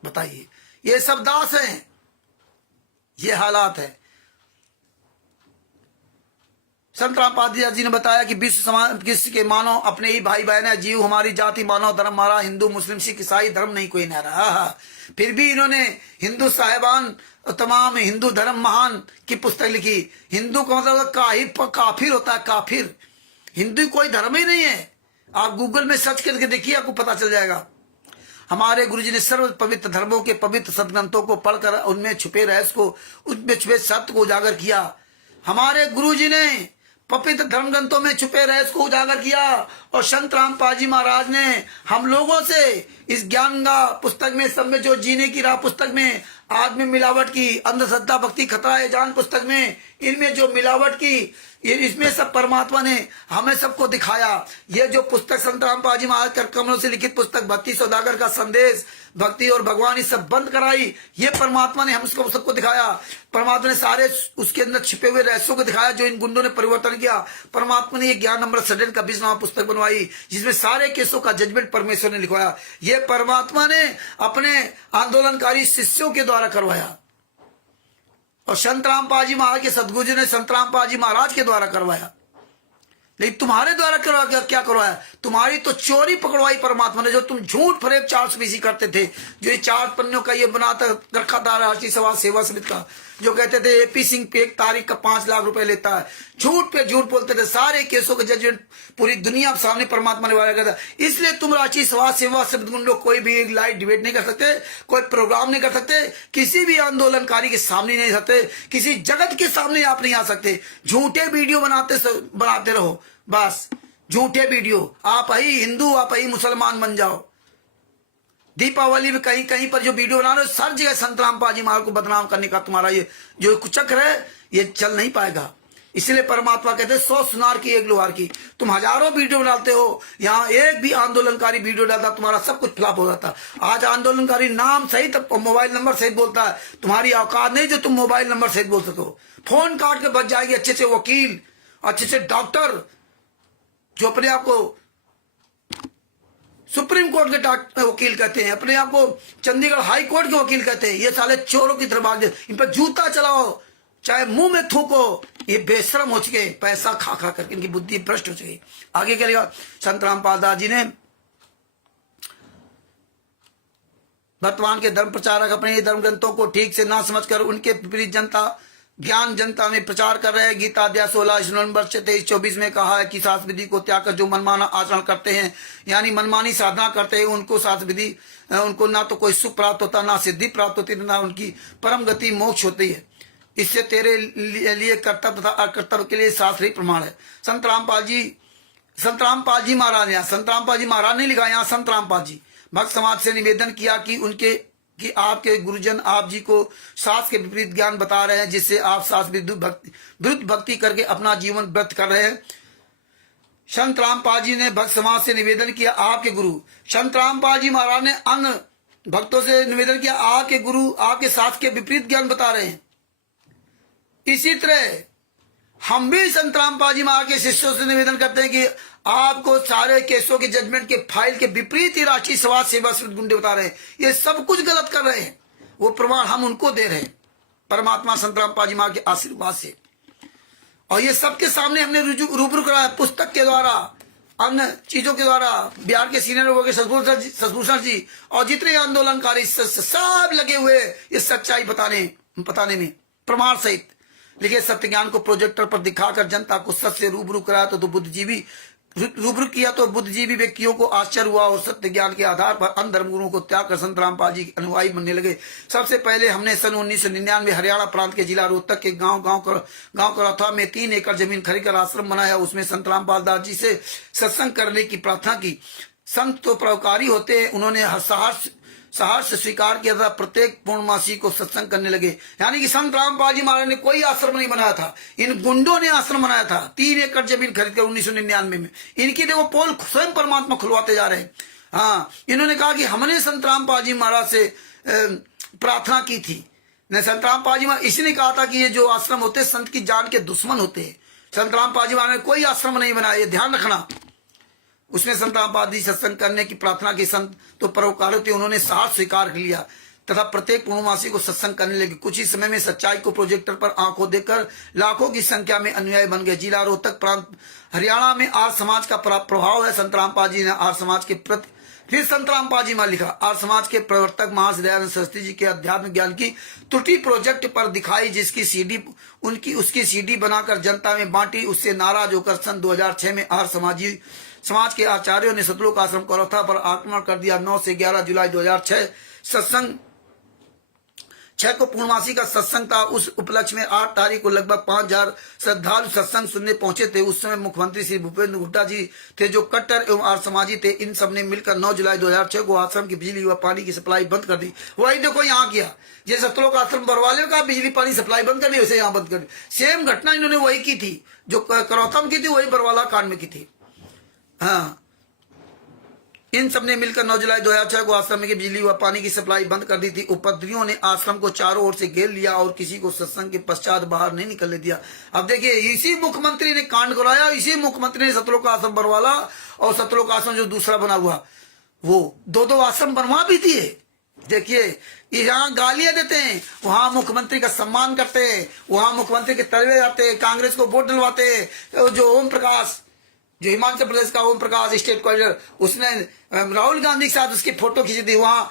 बताइए ये सब दास हैं। ये हालात है। संतराम पाजी जी ने बताया कि विश्व समाज किसी के मानो अपने ही भाई बहन है, जीव हमारी जाति मानो धर्म हमारा, हिंदू मुस्लिम सिख ईसाई धर्म नहीं कोई न रहा। फिर भी इन्होंने हिंदू साहिबान तमाम हिंदू धर्म महान की पुस्तक लिखी। हिंदू का मतलब काफिर होता है, काफिर। हिंदू कोई धर्म ही नहीं है। आप गूगल में सर्च करके देखिए, आपको पता चल जाएगा। हमारे गुरुजी ने सर्व पवित्र धर्मों के पवित्र सदग्रंथों को पढ़कर उनमें छुपे रहस्य को, उनमें छुपे सत्य को उजागर किया। हमारे गुरुजी ने पवित्र धर्म ग्रंथों में छुपे रहस्य को उजागर किया, और संतराम पाजी महाराज ने हम लोगों से इस ज्ञानगा पुस्तक में, सब में जो जीने की राह पुस्तक में, आदमी मिलावट की अंधश्रद्धा भक्ति खतरा है जान पुस्तक में इनमें जो मिलावट की, इसमें सब परमात्मा ने हमें सबको दिखाया। ये जो पुस्तक संत रामपाल जी महाराज कर कमलों से लिखित पुस्तक भक्ति सौदागर का संदेश, भक्ति और भगवान, ये सब बंद कराई। ये परमात्मा ने हम उसको सबको दिखाया। परमात्मा ने सारे उसके अंदर छिपे हुए रहस्यों को दिखाया जो इन गुंडों ने परिवर्तन किया। परमात्मा ने ये ज्ञान नंबर सडन का 20 नाम पुस्तक बनवाई जिसमें सारे केसों का जजमेंट परमेश्वर ने लिखवाया। ये परमात्मा ने अपने आंदोलनकारी शिष्यों के द्वारा करवाया और संत रामपाल जी महाराज के सदगुरु जी ने संत रामपाल जी महाराज के द्वारा करवाया। लेकिन तुम्हारे द्वारा करवा क्या करवाया? तुम्हारी तो चोरी पकड़वाई परमात्मा ने। जो तुम झूठ फरेब 420 करते थे, जो ये 4 पन्नों का ये बनाता रखा था राष्ट्रीय समाज सेवा समिति का, जो कहते थे एपी सिंह पे एक तारीख का 5 लाख रुपए लेता है, झूठ पे झूठ बोलते थे। सारे केसों के जजमेंट पूरी दुनिया के सामने परमात्मा ने वाया करता। इसलिए तुम राष्ट्रीय समाज सेवा समिति गुंडों कोई भी लाइव डिबेट नहीं कर सकते, कोई प्रोग्राम नहीं कर सकते, किसी भी आंदोलनकारी के सामने नहीं सकते, किसी जगत के सामने आप नहीं आ सकते। झूठे वीडियो बनाते रहो, बस झूठे वीडियो। आप ही हिंदू, आप ही मुसलमान बन जाओ। दीपावली में कहीं कहीं पर जो वीडियो बना रहे हो, हर जगह संत रामपाल जी महाराज को बदनाम करने का तुम्हारा ये जो चक्र है, ये चल नहीं पाएगा। इसलिए परमात्मा कहते हैं 100 सुनार की एक लोहार की। तुम हजारों वीडियो बनाते हो, यहाँ एक भी आंदोलनकारी वीडियो डालता तुम्हारा सब कुछ फ्लॉप हो जाता। आज आंदोलनकारी नाम सहित मोबाइल नंबर सहित बोलता है। तुम्हारी औकात नहीं जो तुम मोबाइल नंबर सहित बोल सको। फोन काट के बच जाएगी अच्छे से वकील, अच्छे से डॉक्टर, जो अपने आप को सुप्रीम कोर्ट के वकील कहते हैं, अपने आप को चंडीगढ़ हाई कोर्ट के वकील कहते हैं। ये साले चोरों की तरह भाग, इन पर जूता चलाओ, चाहे मुंह में थूको। ये बेशरम हो चुके, पैसा खा खा करके इनकी बुद्धि भ्रष्ट हो चुकी। आगे क्या लिखा संत रामपाल दास जी ने? वर्तमान के धर्म प्रचारक अपने धर्म ग्रंथों को ठीक से ना समझकर उनके विपरीत ज्ञान जनता में प्रचार कर रहे हैं। गीता अध्याय 16 नवंबर 23-24 में कहा है कि शास्त्र विधि को त्याग कर जो मनमाना आचरण करते हैं, यानी मनमानी साधना करते हैं, उनको शास्त्र विधि, उनको ना तो कोई सुख प्राप्त होता, ना सिद्धि प्राप्त होती, ना उनकी परम गति मोक्ष होती है। इससे तेरे लिए कर्तव्य तथा अकर्तव्य के लिए शास्त्र ही प्रमाण है। संत रामपाल जी महाराज, यहाँ संत रामपाल जी महाराज नहीं लिखा, यहाँ संत रामपाल जी भक्त समाज से निवेदन किया कि आपके गुरुजन आप जी को शास्त्र के विपरीत ज्ञान बता रहे हैं, जिससे आप शास्त्र विरुद्ध भक्ति करके अपना जीवन व्यर्थ कर रहे हैं। संत रामपाल जी ने भक्त समाज से निवेदन किया, आपके गुरु संत रामपाल जी महाराज ने अन्य भक्तों से निवेदन किया, आपके गुरु आपके शास्त्र के विपरीत ज्ञान बता रहे हैं। इसी तरह हम भी संत रामपाल जी महाराज के शिष्यों से निवेदन करते हैं कि आपको सारे केसों के जजमेंट के फाइल के विपरीत ही राष्ट्रीय समाज सेवा समिति गुंडे बता रहे हैं। ये सब कुछ गलत कर रहे हैं, वो प्रमाण हम उनको दे रहे हैं परमात्मा संत रामपाल जी महाराज के आशीर्वाद से। और ये सबके सामने हमने रूबरू कराया, पुस्तक के द्वारा, अन्य चीजों के द्वारा। बिहार के सीनियर लोगों के शशभूषण जी और जितने आंदोलनकारी सब लगे हुए इस सच्चाई बताने में प्रमाण सहित। लेकिन सत्य ज्ञान को प्रोजेक्टर पर दिखाकर जनता को सत्य से रूबरू कराया तो बुद्धिजीवी रूबरू किया तो बुद्धिजीवी व्यक्तियों को आश्चर्य हुआ और सत्य ज्ञान के आधार पर अन्य धर्मगुरुओं को त्याग कर संत रामपाल जी के अनुयायी बनने लगे। सबसे पहले हमने सन 1999 हरियाणा प्रांत के जिला रोहतक के गांव करौथा में 3 एकड़ जमीन खरीदकर आश्रम बनाया। उसमें संत रामपाल दास जी से सत्संग करने की प्रार्थना की। संत तो परोपकारी होते हैं, उन्होंने सहर्ष स्वीकार किया था। प्रत्येक पूर्णमासी को सत्संग करने लगे। यानी कि संत रामपाल जी महाराज ने कोई आश्रम नहीं बनाया था, इन गुंडों ने आश्रम बनाया था। 3 एकड़ जमीन खरीदकर 1999 में। इनकी देखो पोल स्वयं परमात्मा खुलवाते जा रहे हैं। हाँ, इन्होंने कहा कि हमने संत रामपाल जी महाराज से प्रार्थना की थी। संत रामपाल जी महाराज इसने कहा था कि ये जो आश्रम होते हैं संत की जान के दुश्मन होते हैं। संत रामपाल जी महाराज ने कोई आश्रम नहीं बनाया, ये ध्यान रखना। उसमें संत रामपाल जी सत्संग करने की प्रार्थना की। संत तो परोपकारी थे, उन्होंने साथ स्वीकार कर लिया तथा प्रत्येक पूर्णमासी को सत्संग करने लगे। कुछ ही समय में सच्चाई को प्रोजेक्टर पर आंखों देखकर लाखों की संख्या में अनुयायी बन गए। जिला रोहतक प्रांत हरियाणा में आर्य समाज का प्रभाव है। संत रामपाल जी ने आर्य समाज के प्रति फिर संत रामपाल जी में लिखा, आर्य समाज के प्रवर्तक महर्षि दयानंद सरस्वती जी के अध्यात्म ज्ञान की त्रुटि प्रोजेक्ट पर दिखाई, जिसकी उसकी सीडी बनाकर जनता में बांटी। उससे नाराज होकर सन 2006 में आर्य समाज के आचार्यों ने सतलोक आश्रम करौथा पर आक्रमण कर दिया। 9 से 11 जुलाई 2006 सत्संग 6 को पूर्णमासी का सत्संग था। उस उपलक्ष्य में 8 तारीख को लगभग 5000 श्रद्धालु सत्संग सुनने पहुंचे थे। उस समय मुख्यमंत्री श्री भूपेंद्र हुड्डा जी थे जो कट्टर एवं आर्य समाजी थे। इन सब ने मिलकर 9 जुलाई 2006 को आश्रम की बिजली व पानी की सप्लाई बंद कर दी। वही देखो यहाँ किया, ये सतलोक आश्रम बरवाले का बिजली पानी सप्लाई बंद कर दी, वैसे यहाँ बंद कर दी। सेम घटना इन्होंने वही की थी जो करौथम की थी, वही बरवाला कांड में की थी। हाँ, इन सबने मिलकर 9 जुलाई 2006 को आश्रम की बिजली व पानी की सप्लाई बंद कर दी थी। उपद्रवियों ने आश्रम को चारों ओर से घेर लिया और किसी को सत्संग के पश्चात बाहर नहीं निकलने दिया। अब देखिए, इसी मुख्यमंत्री ने कांड कराया, इसी मुख्यमंत्री ने सतलोक आश्रम बनवाला और सतलोक आश्रम जो दूसरा बना हुआ वो 2-2 आश्रम बनवा भी दिए। देखिए, यहाँ गालियां देते हैं, वहां मुख्यमंत्री का सम्मान करते हैं, वहां मुख्यमंत्री के तलवे जाते हैं, कांग्रेस को वोट दिलवाते हैं। जो ओम प्रकाश, जो हिमाचल प्रदेश का ओम प्रकाश स्टेट कोऑर्डिनेटर, उसने राहुल गांधी के साथ उसकी फोटो खींची थी, वहां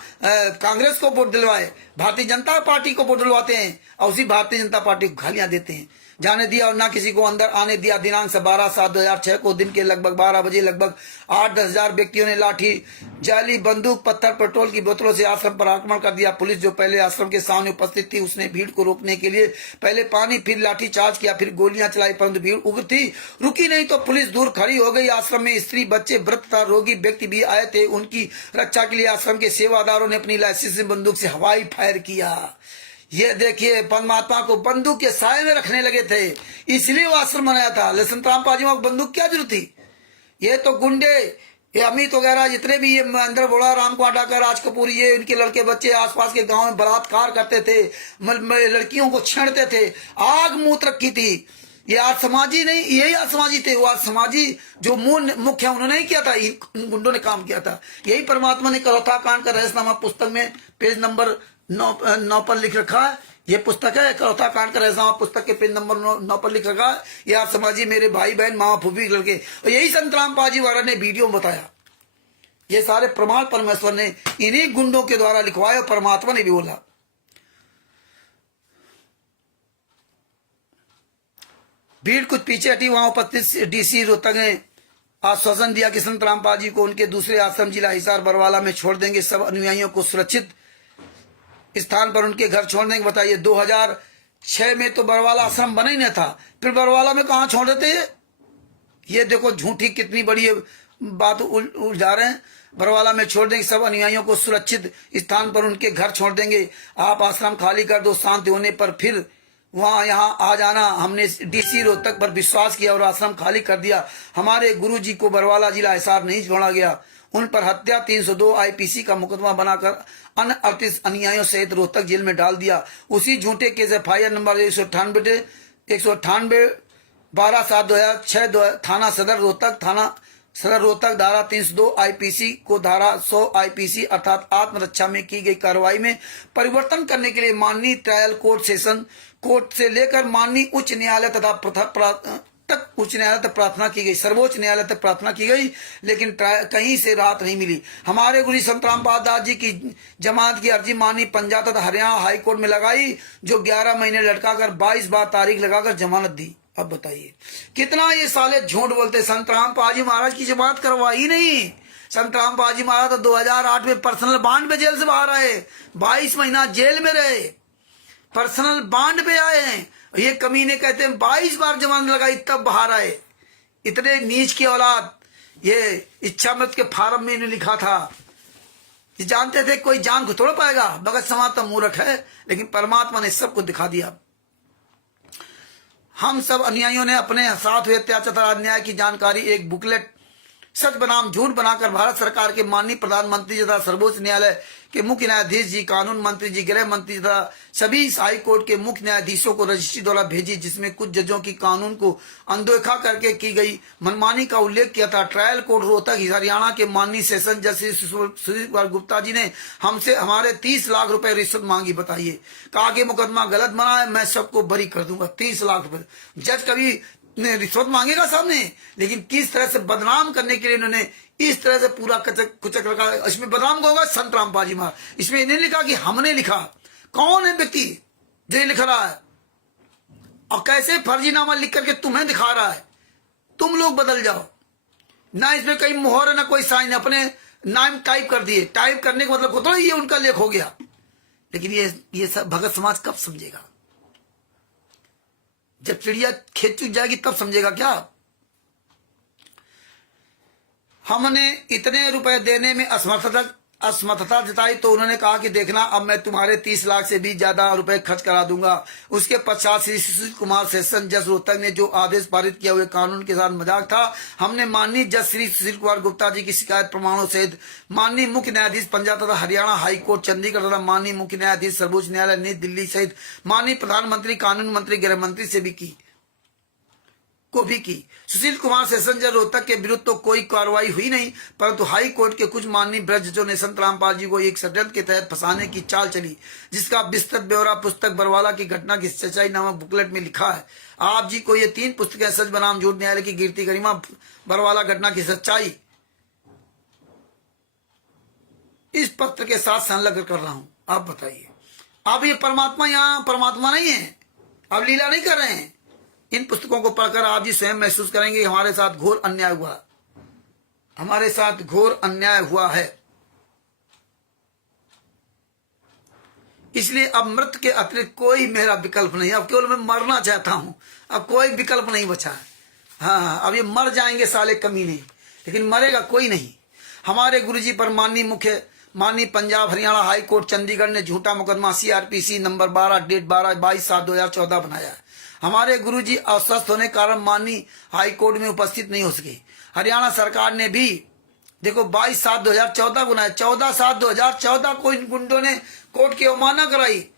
कांग्रेस को वोट दिलवाए, भारतीय जनता पार्टी को वोट दिलवाते हैं और उसी भारतीय जनता पार्टी को गालियां देते हैं। जाने दिया और ना किसी को अंदर आने दिया। दिनांक 12/7/2006 को दिन के लगभग 12 बजे लगभग 8-10 हजार व्यक्तियों ने लाठी, जाली, बंदूक, पत्थर, पेट्रोल की बोतलों से आश्रम पर आक्रमण कर दिया। पुलिस जो पहले आश्रम के सामने उपस्थित थी उसने भीड़ को रोकने के लिए पहले पानी, फिर लाठी चार्ज किया, फिर गोलियां चलाई, परंतु भीड़ उग्र थी, रुकी नहीं तो पुलिस दूर खड़ी हो गई। आश्रम में स्त्री, बच्चे, वृद्ध तथा रोगी व्यक्ति भी आए थे। उनकी रक्षा के लिए आश्रम के सेवादारों ने अपनी लाइसेंसी बंदूक से हवाई फायर किया। ये देखिए, परमात्मा को बंदूक के साए में रखने लगे थे, इसलिए वो आश्रम बनाया था। लसंतराम पाजीमा को बंदूक क्या जरूरत थी? ये तो गुंडे, ये अमित वगैरह जितने भी, ये महेंद्र बोड़ा, राम क्वाटाकर, राज कपूर, ये इनके लड़के बच्चे आसपास के गांव में बलात्कार करते थे, लड़कियों को छेड़ते थे, आग मूत रखी थी। ये आज समाजी नहीं, यही आज समाजी थे। वो आज समाजी जो मुख्य उन्होंने ही किया था, इन गुंडों ने काम किया था। यही परमात्मा ने करौथा कांड का रहस्यनामा पुस्तक में पेज नंबर 9 पर लिख रखा है। ये पुस्तक है, करौथा कांड का रहस्यनामा पुस्तक के पेज नंबर 9 पर लिख रखा है। ये आप समाजी, मेरे भाई बहन, मामा, फूफी लड़के, और यही संतराम पाजी वाला ने वीडियो में बताया। ये सारे प्रमाण परमेश्वर ने इन्हीं गुंडों के द्वारा लिखवाए और परमात्मा ने भी बोला। भीड़ कुछ पीछे हटी। वहां उपस्थित डीसी रोहतक ने आश्वासन दिया कि संत रामपाल जी को उनके दूसरे आश्रम जिला हिसार बरवाला में छोड़ देंगे। सब अनुयायियों को सुरक्षित स्थान पर उनके घर छोड़ देंगे। बताइए, 2006 में तो बरवाला आश्रम बना ही नहीं था, फिर बरवाला में कहाँ छोड़ देते? ये देखो झूठी कितनी बड़ी बात उलझा रहे हैं। बरवाला में छोड़ देंगे, सब अनुयायियों को सुरक्षित स्थान पर उनके घर छोड़ देंगे। आप आश्रम खाली कर दो, शांति होने पर फिर वहां यहाँ आ जाना। हमने डीसी रोहतक पर विश्वास किया और आश्रम खाली कर दिया। हमारे गुरुजी को बरवाला जिला हिसार नहीं छोड़ा गया। उन पर हत्या 302 आईपीसी का मुकदमा बनाकर अन्य 38 अनुयायियों सहित रोहतक जेल में डाल दिया। उसी झूठे केस FIR नंबर 198 12/7/2006 थाना सदर रोहतक धारा 302 आईपीसी को धारा 100 आईपीसी अर्थात आत्मरक्षा में की गई कार्रवाई में परिवर्तन करने के लिए माननीय ट्रायल कोर्ट सेशन कोर्ट से लेकर माननीय उच्च न्यायालय तक उच्च न्यायालय तक प्रार्थना की गई, सर्वोच्च न्यायालय तक प्रार्थना की गई, लेकिन कहीं से राहत नहीं मिली। हमारे गुरु संत रामपाल दास जी की जमानत की अर्जी माननीय पंजाब तथा हरियाणा हाई कोर्ट में लगाई, जो 11 महीने लटकाकर 22 बार तारीख लगाकर जमानत दी। अब बताइए कितना ये साले झूठ बोलते। संत रामपाल जी महाराज की जमानत करवाई नहीं। संत रामपाल जी महाराज तो 2008 में पर्सनल बांड पे जेल से बाहर आए, 22 महीना जेल में रहे, पर्सनल बांड पे आए हैं। ये कमीने कहते हैं 22 बार जमानत लगाई तब बाहर आए। इतने नीच की औलाद। ये इच्छा मृत्यु के फार्म में इन्हें लिखा था, ये जानते थे कोई जान को तोड़ पाएगा। भगत समाज तो मूर्ख है, लेकिन परमात्मा ने सबको दिखा दिया। हम सब अनुयायियों ने अपने साथ हुए अत्याचार अन्याय की जानकारी एक बुकलेट सच बनाम झूठ बनाकर भारत सरकार के माननीय प्रधानमंत्री तथा सर्वोच्च न्यायालय के मुख्य न्यायाधीश जी, कानून मंत्री जी, गृह मंत्री तथा सभी हाई कोर्ट के मुख्य न्यायाधीशों को रजिस्ट्री द्वारा भेजी, जिसमें कुछ जजों की कानून को अनदेखा करके की गई मनमानी का उल्लेख किया था। ट्रायल कोर्ट रोहतक हरियाणा के माननीय सेशन जज सुशील कुमार गुप्ता जी ने हमसे हमारे 30 लाख रुपए रिश्वत मांगी। बताइए, कहा कि मुकदमा गलत बना है, मैं सबको बरी कर दूंगा। 30 लाख रुपए जज कभी रिश्वत मांगेगा सामने? लेकिन किस तरह से बदनाम करने के लिए इन्होंने इस तरह से पूरा कुचक रखा। इसमें बदनाम का होगा संत रामपाल जी महाराज। इसमें इन्हें लिखा कि हमने लिखा। कौन है व्यक्ति जो लिख रहा है और कैसे फर्जीनामा लिख करके तुम्हें दिखा रहा है? तुम लोग बदल जाओ ना। इसमें कहीं मोहर है ना कोई साइन, अपने नाम टाइप कर दिए। टाइप करने का मतलब थोड़ा ये उनका लेख हो गया, लेकिन ये सब भगत समाज कब समझेगा? जब चिड़िया खेत चुग जाएगी तब समझेगा क्या? हमने इतने रुपए देने में असमर्थता जताई तो उन्होंने कहा कि देखना अब मैं तुम्हारे 30 लाख से भी ज्यादा रुपए खर्च करा दूंगा। उसके पश्चात श्री सुशील कुमार सेशन जज रोहतक ने जो आदेश पारित किया हुए कानून के साथ मजाक था। हमने माननीय जज श्री सुशील कुमार गुप्ता जी की शिकायत प्रमाणों सहित माननीय मुख्य न्यायाधीश पंजाब तथा हरियाणा हाई कोर्ट चंडीगढ़ तथा माननीय मुख्य न्यायाधीश सर्वोच्च न्यायालय नई दिल्ली सहित माननीय प्रधानमंत्री, कानून मंत्री, गृह मंत्री से भी की। सुशील कुमार सेशन जज रोहतक के विरुद्ध तो कोई कार्रवाई हुई नहीं, परंतु हाई कोर्ट के कुछ माननीय ब्रजजों ने संत रामपाल जी को एक षड्यंत्र के तहत फंसाने की चाल चली, जिसका विस्तृत ब्यौरा पुस्तक बरवाला की घटना की सच्चाई नामक बुकलेट में लिखा है। आप जी को ये 3 पुस्तकें सच बनाम झूठ, न्यायालय की कीर्ति गरिमा, बरवाला घटना की सच्चाई इस पत्र के साथ संलग्न कर रहा हूं। आप बताइए, अब ये परमात्मा यहाँ परमात्मा नहीं है, अब लीला नहीं कर रहे हैं। इन पुस्तकों को पढ़कर आप जी स्वयं महसूस करेंगे हमारे साथ घोर अन्याय हुआ, हमारे साथ घोर अन्याय हुआ है। इसलिए अब मृत्यु के अतिरिक्त कोई मेरा विकल्प नहीं, अब केवल मैं मरना चाहता हूं, अब कोई विकल्प नहीं बचा है। हाँ, अब ये मर जाएंगे साले कमीने, लेकिन मरेगा कोई नहीं। हमारे गुरुजी पर माननीय पंजाब हरियाणा हाई कोर्ट चंडीगढ़ ने झूठा मुकदमा CRPC नंबर 12 डेट 22/7/2014 बनाया। हमारे गुरुजी अस्वस्थ होने के कारण माननीय हाई कोर्ट में उपस्थित नहीं हो सके। हरियाणा सरकार ने भी देखो 22/7/2014 बनाया, 14/7/2014 को इन गुंडों ने कोर्ट की अवमानना कराई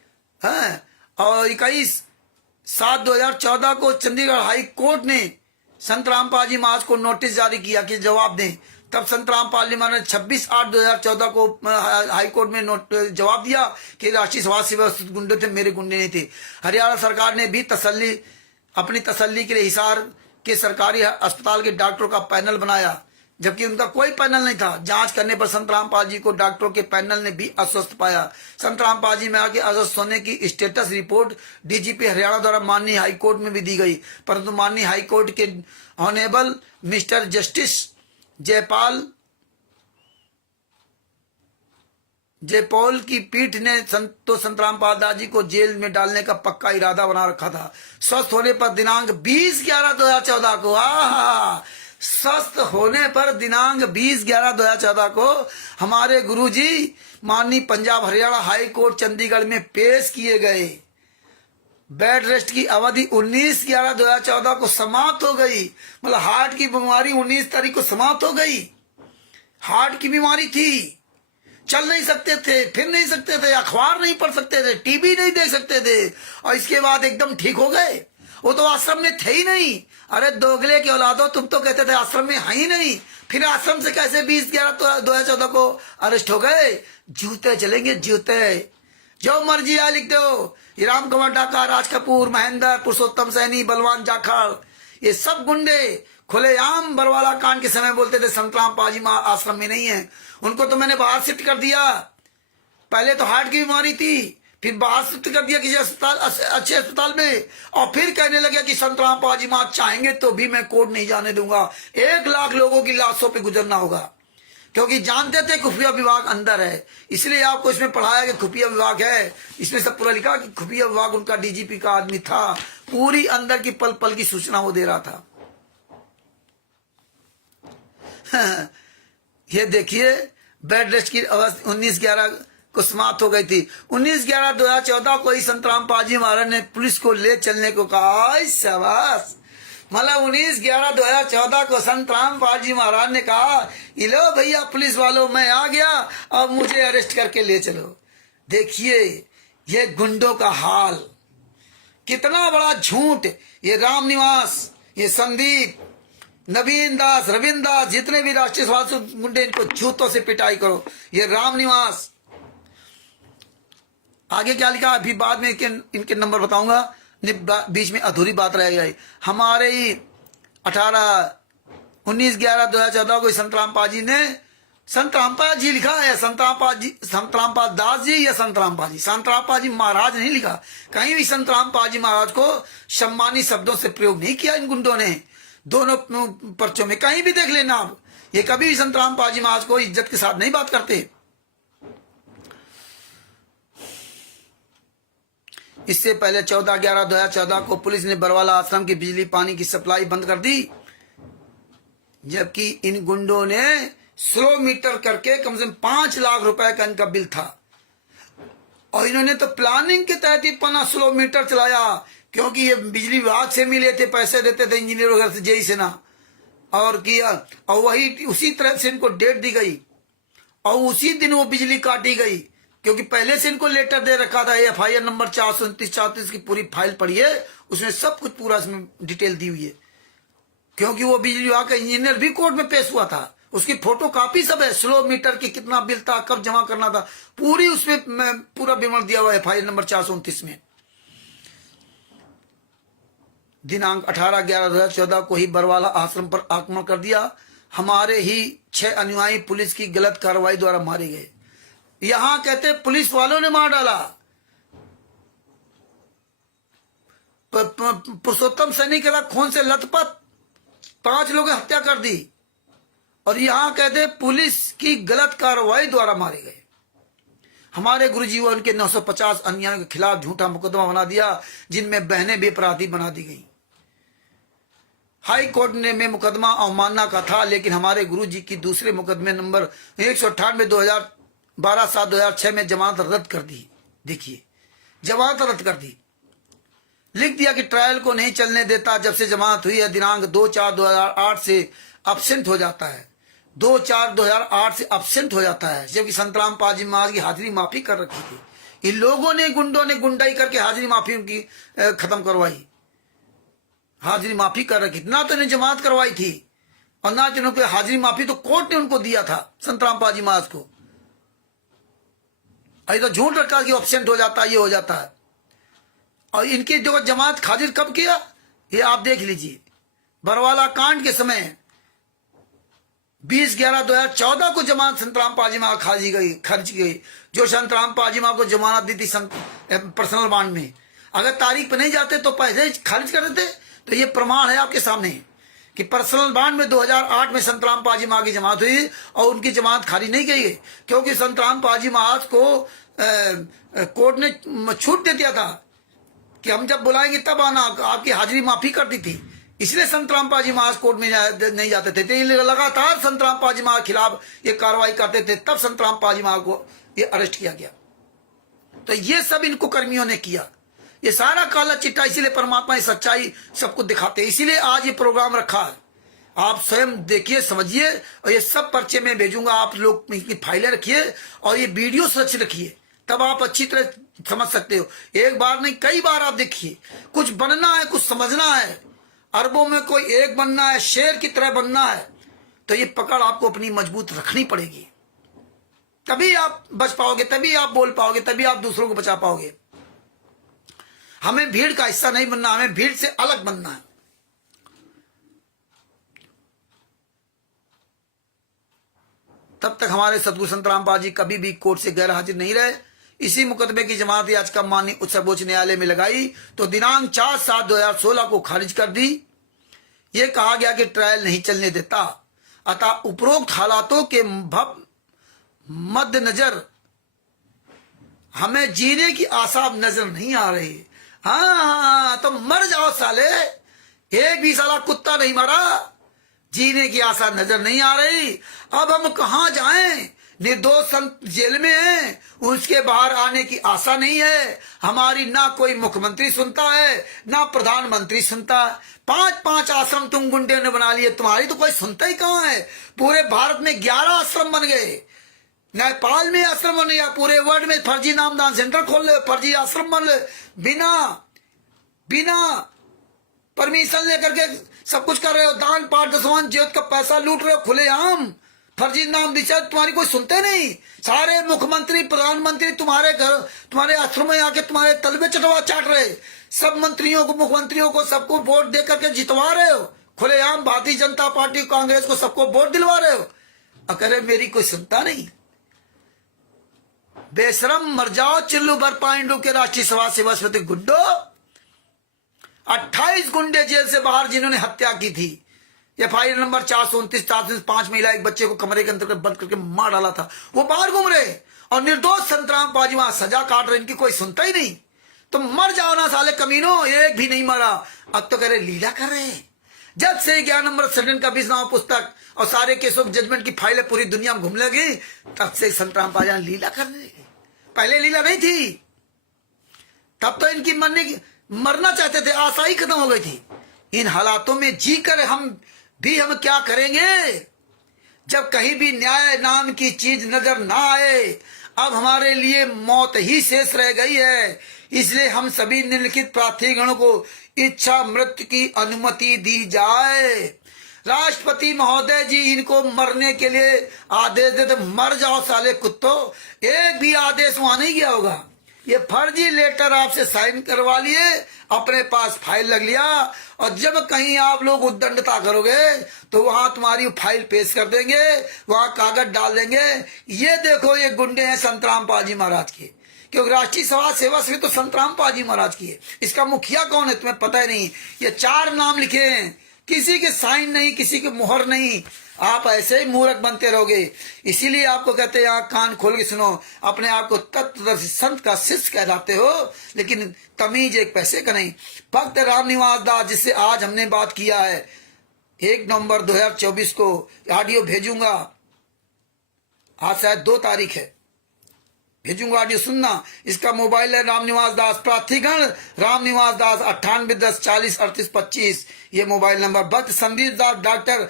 है, और 21/7/2014 को चंडीगढ़ हाई कोर्ट ने संत रामपाल जी महाराज को नोटिस जारी किया कि जवाब दें। तब संत रामपाल जी महाराज ने 26/8/2014 को हाई कोर्ट में जवाब दिया कि राष्ट्रीय समाज सेवा गुंडे थे, मेरे गुंडे नहीं थे। हरियाणा सरकार ने भी अपनी तसल्ली के लिए हिसार के सरकारी अस्पताल के डॉक्टरों का पैनल बनाया, जबकि उनका कोई पैनल नहीं था। जांच करने पर संत रामपाल जी को डॉक्टरों के पैनल ने भी अस्वस्थ पाया। संत रामपाल जी में आके अस्वस्थ होने की स्टेटस रिपोर्ट DGP हरियाणा द्वारा माननीय हाई कोर्ट में भी दी गई, परंतु माननीय हाई कोर्ट के ऑनेबल मिस्टर जस्टिस जयपॉल की पीठ ने संत रामपाल दास जी को जेल में डालने का पक्का इरादा बना रखा था। स्वस्थ होने पर दिनांक 20/11/2014 को स्वस्थ होने पर दिनांक 20/11/2014 को हमारे गुरुजी माननीय पंजाब हरियाणा हाई कोर्ट चंडीगढ़ में पेश किए गए। बेड रेस्ट की अवधि 19/11/2014 को समाप्त हो गई। मतलब हार्ट की बीमारी 19 तारीख को समाप्त हो गई। हार्ट की बीमारी थी, चल नहीं सकते थे, फिर नहीं सकते थे, अखबार नहीं पढ़ सकते थे, टीवी नहीं देख सकते थे, और इसके बाद एकदम ठीक हो गए। वो तो आश्रम में थे ही नहीं। अरे दोगले के औलादो, तुम तो कहते थे आश्रम में है ही नहीं, फिर आश्रम से कैसे 20/11/2014 को अरेस्ट हो गए? जूते चलेंगे जूते, जो मर्जी आ लिख दो। ये राम कुमार डाका, राज कपूर, महेंद्र, पुरुषोत्तम सैनी, बलवान जाखड़, ये सब गुंडे खुलेआम बरवाला कांड के समय बोलते थे संत रामपाल जी आश्रम में नहीं है। उनको तो मैंने बाहर शिफ्ट कर दिया। पहले तो हार्ट की बीमारी थी, फिर बाहर शिफ्ट कर दिया किसी अस्पताल, अच्छे अस्पताल में, और फिर कहने लगे कि संत रामपाल जी महाराज चाहेंगे तो भी मैं कोर्ट नहीं जाने दूंगा। 1 लाख लोगों की लाशों पे गुजरना होगा, क्योंकि जानते थे खुफिया विभाग अंदर है। इसलिए आपको इसमें पढ़ाया कि खुफिया विभाग है। इसमें सब पूरा लिखा कि खुफिया विभाग उनका DGP का आदमी था। पूरी अंदर की पल पल की सूचना वो दे रहा था। ये देखिए, बेड रेस्ट की अवस्था 19/11 को समाप्त हो गई थी। 19/11/2014 को ही संत रामपाल जी महाराज ने पुलिस को ले चलने को कहा। शाबाश। मतलब 19/11/2014 को संत रामपाल जी महाराज ने कहा, लो भैया पुलिस वालों, मैं आ गया, अब मुझे अरेस्ट करके ले चलो। देखिए ये गुंडों का हाल, कितना बड़ा झूठ। ये रामनिवास, ये संदीप, नवीन दास, रविंद्र दास, जितने भी राष्ट्रीय स्वास्थ्य गुंडे, इनको जूतों से पिटाई करो। ये रामनिवास, आगे क्या लिखा अभी बाद में इनके नंबर बताऊंगा, बीच में अधूरी बात रह गई। हमारे ही 19/11/2014 को संत रामपाल जी ने, संत रामपाल जी लिखा है, संत रामपाल दास जी या संत रामपाल जी, संत रामपाल जी महाराज नहीं लिखा। कहीं भी संत रामपाल जी महाराज को सम्मानी शब्दों से प्रयोग नहीं किया इन गुंडों ने। दोनों पर्चों में कहीं भी देख लेना आप, ये कभी भी संत रामपाल जी महाराज को इज्जत के साथ नहीं बात करते। इससे पहले 14/11/2014 को पुलिस ने बरवाला आश्रम की बिजली पानी की सप्लाई बंद कर दी, जबकि इन गुंडों ने स्लो मीटर करके कम से कम 5 लाख रुपए का इनका बिल था। और इन्होंने तो प्लानिंग के तहत ही 50 स्लो मीटर चलाया, क्योंकि ये बिजली विभाग से मिले थे, पैसे देते थे इंजीनियर वगैरह से, जेई से ना, और किया। और वही उसी तरह से इनको डेट दी गई और उसी दिन वो बिजली काटी गई, क्योंकि पहले से इनको लेटर दे रखा था। FIR नंबर 429-34 की पूरी फाइल पढ़ी है, उसमें सब कुछ पूरा इसमें डिटेल दी हुई है। क्योंकि वो बिजली विभाग का इंजीनियर भी कोर्ट में पेश हुआ था, उसकी फोटो कॉपी सब है, स्लो मीटर की कितना बिल था, कब जमा करना था, पूरी उसमें पूरा विवरण दिया हुआ है FIR नंबर 429 में। दिनांक 18/11/2014 को ही बरवाला आश्रम पर आक्रमण कर दिया। हमारे ही 6 अनुयायी पुलिस की गलत कार्रवाई द्वारा मारे गए। यहां कहते पुलिस वालों ने मार डाला, पुरुषोत्तम सैनी के खून से लथपथ 5 लोगों की हत्या कर दी, और यहां कहते पुलिस की गलत कार्रवाई द्वारा मारे गए। हमारे गुरुजी व उनके 950 अनुयायियों के खिलाफ झूठा मुकदमा बना दिया, जिनमें बहनें भी अपराधी बना दी गई। हाई कोर्ट ने में मुकदमा अवमानना का था, लेकिन हमारे गुरुजी की दूसरे मुकदमे नंबर 198/2012/7/2006 में जमानत रद्द कर दी। देखिए, जमानत रद्द कर दी, लिख दिया कि ट्रायल को नहीं चलने देता। जब से जमानत हुई है, दिनांक 2/4/2008 से अब्सेंट हो जाता है, 2/4/2008 से अब्सेंट हो जाता है, जबकि संतराम पाजी महाराज की हाजिरी माफी कर रखी थी। इन लोगों ने, गुंडों ने गुंडाई करके हाजिरी माफी उनकी खत्म करवाई, हाजिरी माफी कर रखी, ना तो इन्हें जमानत करवाई थी और ना तो इन्होंने हाजिरी माफी तो कोर्ट ने उनको दिया था, संतराम पाजी महाराज को। अरे तो झूठ रखा कि अब्सेंट हो जाता है, ये हो जाता है। और इनकी जो जमानत खारिज कब किया, ये आप देख लीजिए। बरवाला कांड के समय 20/11/2014 को जमानत संतराम पाजी मां खर्च गई, जो संतराम पाजी मां को जमानत दी थी पर्सनल बॉन्ड में। अगर तारीख पे नहीं जाते तो पैसे खारिज कर देते। तो ये प्रमाण है आपके सामने कि पर्सनल बॉन्ड में 2008 में संतराम पाजी मां की जमानत हुई और उनकी जमानत खारिज नहीं की गई, क्योंकि संतराम पाजी महाराज को कोर्ट ने छूट दे दिया था कि हम जब बुलाएंगे तब आना, आपकी हाजिरी माफी कर दी थी। इसलिए संतराम पाजी महाराज कोर्ट में नहीं जाते थे। तो लगातार संतराम पाजी महाराज के खिलाफ ये कार्रवाई करते थे, तब संतराम पाजी महाराज को ये अरेस्ट किया गया। तो ये सब इनको कर्मियों ने किया, ये सारा काला चिट्टा। इसीलिए परमात्मा ये सच्चाई सबको दिखाते हैं, इसीलिए आज ये प्रोग्राम रखा है। आप स्वयं देखिए, समझिए, और ये सब पर्चे में भेजूंगा, आप लोग इनकी फाइलें रखिए और ये वीडियो सच रखिए, तब आप अच्छी तरह समझ सकते हो। एक बार नहीं, कई बार आप देखिए। कुछ बनना है, कुछ समझना है, अरबों में कोई एक बनना है, शेर की तरह बनना है, तो ये पकड़ आपको अपनी मजबूत रखनी पड़ेगी, तभी आप बच पाओगे, तभी आप बोल पाओगे, तभी आप दूसरों को बचा पाओगे। हमें भीड़ का हिस्सा नहीं बनना, हमें भीड़ से अलग बनना है। तब तक हमारे सतगुरु संतराम पाजी कभी भी कोर्ट से गैर हाजिर नहीं रहे। इसी मुकदमे की जमानत याचिका माननीय सर्वोच्च न्यायालय में लगाई तो दिनांक 4/7/2016 को खारिज कर दी। यह कहा गया कि ट्रायल नहीं चलने देता। अतः उपरोक्त हालातों के मद्देनजर हमें जीने की आसा नजर नहीं आ रही। हाँ, तो मर जाओ साले, एक भी साला कुत्ता नहीं मरा, जीने की आशा नजर नहीं आ रही। अब हम कहां जाएं? निर्दोष संत जेल में हैं, उसके बाहर आने की आशा नहीं है। हमारी ना कोई मुख्यमंत्री सुनता है, ना प्रधानमंत्री सुनता है। 5-5 आश्रम तुम गुंडे ने बना लिए, तुम्हारी तो कोई सुनता ही कहां है। पूरे भारत में 11 आश्रम बन गए, नेपाल में आश्रम बन गया, पूरे वर्ल्ड में फर्जी नामदान सेंटर खोल ले, फर्जी आश्रम बन ले, बिना परमिशन लेकर के सब कुछ कर रहे हो। दान पाठ दसवान ज्योत का पैसा लूट रहे हो खुलेआम, फर्जी नाम दिशा। तुम्हारी कोई सुनते नहीं। सारे मुख्यमंत्री प्रधानमंत्री तुम्हारे घर, तुम्हारे आश्रम में आके तुम्हारे तलबे चटवा चाट रहे। सब मंत्रियों को, मुख्यमंत्रियों को, सबको वोट दे करके जितवा रहे हो खुलेआम। भारतीय जनता पार्टी, कांग्रेस को सबको वोट दिलवा रहे हो, और कह रहे मेरी कोई सुनता नहीं। बेशरम मर जाओ चिल्लू बर पाइंडू के राष्ट्रीय सभा सेवा समिति गुड्डो। 28 गुंडे जेल से बाहर जिन्होंने हत्या की थी। FIR नंबर 429, 5 महिला, एक बच्चे को कमरे के अंदर बंद करके मार डाला था, वो बाहर घूम रहे और निर्दोष संतराम पाजी वहां सजा काट रहे। इनकी कोई सुनता ही नहीं। तो मर जाओ ना साले कमीनों, एक भी नहीं मरा। अब तो कह रहे लीला कर रहे हैं। जब से 11 नंबर सदन का 20वां पुस्तक और सारे केसों की जजमेंट की फाइलें पूरी दुनिया में घूमने लगी, तब से संत रामपाल जी लीला करने लगे। पहले लीला नहीं थी, तब तो इनकी मरना चाहते थे, आशा ही खत्म हो गई थी। इन हालातों में जी कर हम क्या करेंगे जब कहीं भी न्याय नाम की चीज नजर ना आए। अब हमारे लिए मौत ही शेष रह गई है। इसलिए हम सभी निम्नलिखित प्रार्थीगणों को इच्छा मृत्यु की अनुमति दी जाए। राष्ट्रपति महोदय जी इनको मरने के लिए आदेश देते, मर जाओ साले कुत्तों। एक भी आदेश वहां नहीं गया होगा। ये फर्जी लेटर आपसे साइन करवा लिए, अपने पास फाइल लग लिया, और जब कहीं आप लोग उद्दंडता करोगे तो वहां तुम्हारी फाइल पेश कर देंगे, वहां कागज डाल देंगे। ये देखो ये गुंडे हैं संत रामपाल जी महाराज के, क्योंकि राष्ट्रीय समाज सेवा से तो संत रामपाल जी महाराज की है। इसका मुखिया कौन है तुम्हें पता ही नहीं। ये 4 नाम लिखे हैं, किसी के साइन नहीं, किसी के मुहर नहीं। आप ऐसे ही मूर्ख बनते रहोगे। इसीलिए आपको कहते हैं आंख कान खोल के सुनो। अपने आप को तत्वदर्शी संत का शिष्य कहलाते हो, लेकिन तमीज एक पैसे का नहीं। भक्त रामनिवास दास जिससे आज हमने बात किया है, 1 नवंबर 2024 को ऑडियो भेजूंगा। आज शायद 2 तारीख है, भेजूंगा ऑडियो सुनना। इसका मोबाइल है रामनिवास दास प्रार्थीगण, रामनिवास दास 9810 40 38 25, ये मोबाइल नंबर। भक्त संदीप दास डॉक्टर,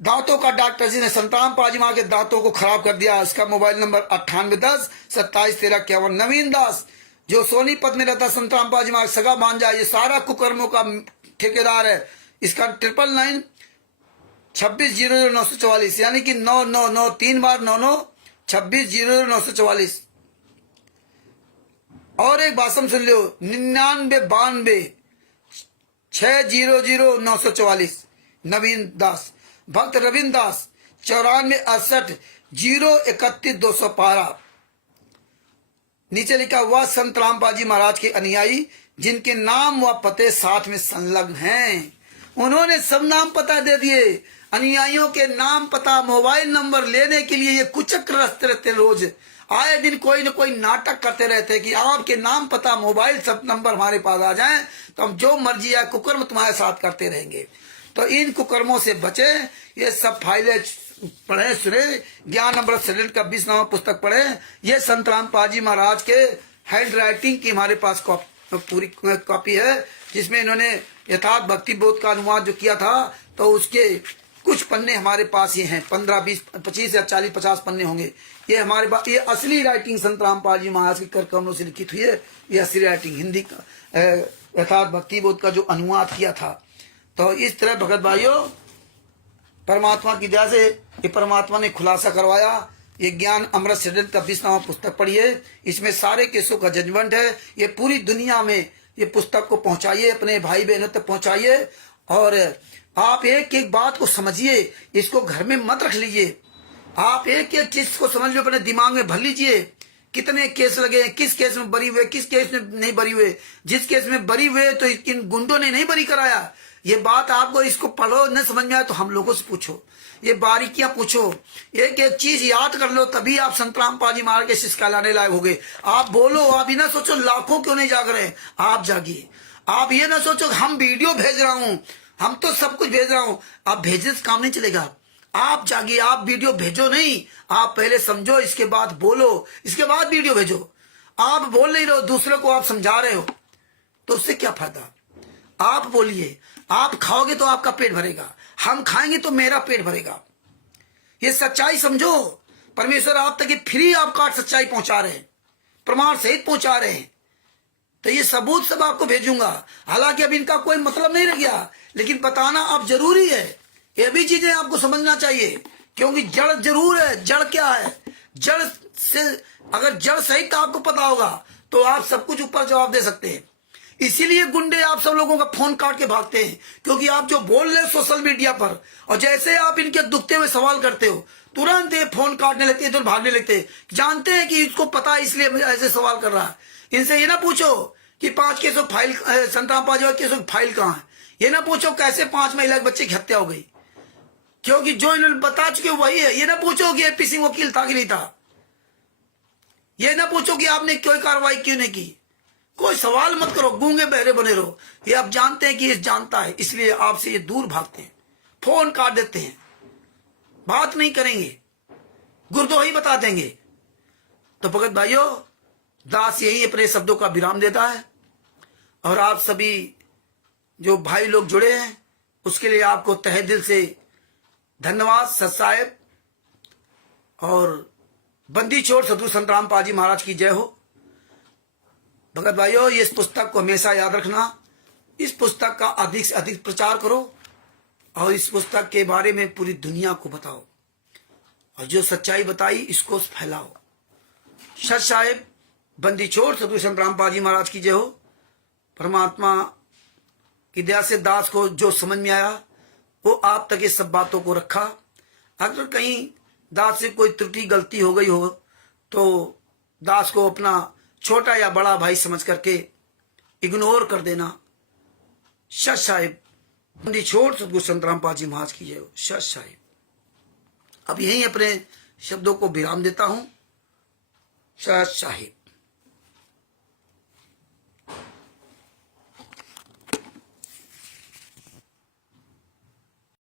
दांतों का डॉक्टर जिन्हें संत रामपाल जी महाराज के दांतों को खराब कर दिया, इसका मोबाइल नंबर 9810 27 13 51। नवीन दास जो सोनीपत में रहता, संत रामपाल जी महाराज सगा भांजा, ये सारा कुकर्मों का ठेकेदार है। इसका 999 26 00 944, यानी कि 999 3 बार 99 26 00 944। और एक बात सुन लो, 99 92 6 00 944 नवीन दास। भक्त रविन्द्र दास 94 68 0 31 212। नीचे लिखा वह संत रामपाल जी महाराज के अनुयायी जिनके नाम व पते साथ में संलग्न हैं। उन्होंने सब नाम पता दे दिए। अनुयायियों के नाम पता मोबाइल नंबर लेने के लिए ये कुचक्र रचते रहते, रोज आए दिन कोई न कोई नाटक करते रहते कि आपके नाम पता मोबाइल सब नंबर हमारे पास आ जाएं तो हम जो मर्जी है कुकर्म तुम्हारे साथ करते रहेंगे। तो इन कुकर्मों से बचे। ये सब फाइलें पढ़े सुने, 11 नंबर सदन का 20वां पुस्तक पढ़े। ये संत रामपाल जी महाराज के हैंड राइटिंग की हमारे पास पूरी कॉपी है, जिसमें इन्होंने यथार्थ भक्ति बोध का अनुवाद जो किया था, तो उसके कुछ पन्ने हमारे पास ये हैं। 15 20 25 या 40 50 पन्ने होंगे। ये हमारे पास ये असली राइटिंग संत रामपाल जी महाराज के कर कमलों से लिखित हुई है। ये असली राइटिंग हिंदी का यथार्थ भक्ति बोध का जो अनुवाद किया था। तो इस तरह भगत भाइयों, परमात्मा की दया से ये परमात्मा ने खुलासा करवाया। ये ज्ञान अमृत सदन का 20वां पुस्तक पढ़िए, इसमें सारे केसों का जजमेंट है। ये पूरी दुनिया में ये पुस्तक को पहुंचाइए, अपने भाई बहनों तक पहुंचाइए, और आप एक एक बात को समझिए। इसको घर में मत रख लीजिए, आप एक एक चीज को समझ लो, अपने दिमाग में भर लीजिए। कितने केस लगे हैं, किस केस में बरी हुए, किस केस में नहीं बरी हुए। जिस केस में बरी हुए तो इन गुंडों ने नहीं बरी कराया। ये बात आपको, इसको पढ़ो, न समझ में आए तो हम लोगों से पूछो, ये बारीकियां पूछो, एक एक चीज याद कर लो, तभी आप संत रामपाल जी महाराज के शिष्य कहलाने लायक होगे। आप बोलो, आप ये ना सोचो लाखों क्यों नहीं जाग रहे, आप जागिए। आप ये ना सोचो हम वीडियो भेज रहा हूं, हम तो सब कुछ भेज रहा हूं, आप भेजने से काम नहीं चलेगा। आप जागिए, आप वीडियो भेजो नहीं, आप पहले समझो, इसके बाद बोलो, इसके बाद वीडियो भेजो। आप बोल नहीं रहे हो, दूसरे को आप समझा रहे हो, तो उससे क्या फायदा। आप बोलिए, आप खाओगे तो आपका पेट भरेगा, हम खाएंगे तो मेरा पेट भरेगा। ये सच्चाई समझो। परमेश्वर आप तक फ्री आपका सच्चाई पहुंचा रहे हैं, प्रमाण सहित पहुंचा रहे हैं। तो ये सबूत सब आपको भेजूंगा। हालांकि अब इनका कोई मतलब नहीं रह गया, लेकिन बताना अब जरूरी है। ये भी चीजें आपको समझना चाहिए, क्योंकि जड़ जरूर है। जड़ क्या है, जड़ से अगर जड़ सहित आपको पता होगा तो आप सब कुछ ऊपर जवाब दे सकते हैं। इसीलिए गुंडे आप सब लोगों का फोन काट के भागते हैं, क्योंकि आप जो बोल रहे हैं सोशल मीडिया पर, और जैसे आप इनके दुखते हुए सवाल करते हो, तुरंत ये फोन काटने लगते हैं, तो भागने लगते हैं। जानते हैं कि इसको पता है, इसलिए ऐसे सवाल कर रहा है। इनसे ये ना पूछो कि 5 केसों फाइल, संत रामपाल जी केसों फाइल कहाँ है। ये ना पूछो कैसे 5 महिला बच्चे की हत्या हो गई, क्योंकि जो इन्होंने बता चुके वही है। ये ना पूछो कि एपी सिंह वकील था कि नहीं था। ये ना पूछो कि आपने कोई कार्रवाई क्यों नहीं की। कोई सवाल मत करो, गूंगे बहरे बने रहो। ये आप जानते हैं कि ये जानता है, इसलिए आपसे ये दूर भागते हैं, फोन काट देते हैं, बात नहीं करेंगे, गुरदोही बता देंगे। तो भगत भाइयों, दास यही अपने शब्दों का विराम देता है। और आप सभी जो भाई लोग जुड़े हैं उसके लिए आपको तहे दिल से धन्यवाद। सत साहेब और बंदी छोड़ सदगुरु संत रामपाल जी महाराज की जय हो। भगत भाइयों, इस पुस्तक को हमेशा याद रखना, इस पुस्तक का अधिक से अधिक प्रचार करो और इस पुस्तक के बारे में पूरी दुनिया को बताओ और जो सच्चाई बताई इसको फैलाओ। सत साहेब, बंदी छोड़ सदगुरु संत रामपाल जी महाराज की जय हो। परमात्मा की दया से दास को जो समझ में आया वो आप तक इस सब बातों को रखा। अगर कहीं दास से कोई त्रुटि गलती हो गई हो तो दास को अपना छोटा या बड़ा भाई समझ करके इग्नोर कर देना। सत साहिब, बंदी छोड़ सदगुरु संत रामपाल जी महाराज की जय हो। सत साहिब। अब यहीं अपने शब्दों को विराम देता हूं। सत साहिब।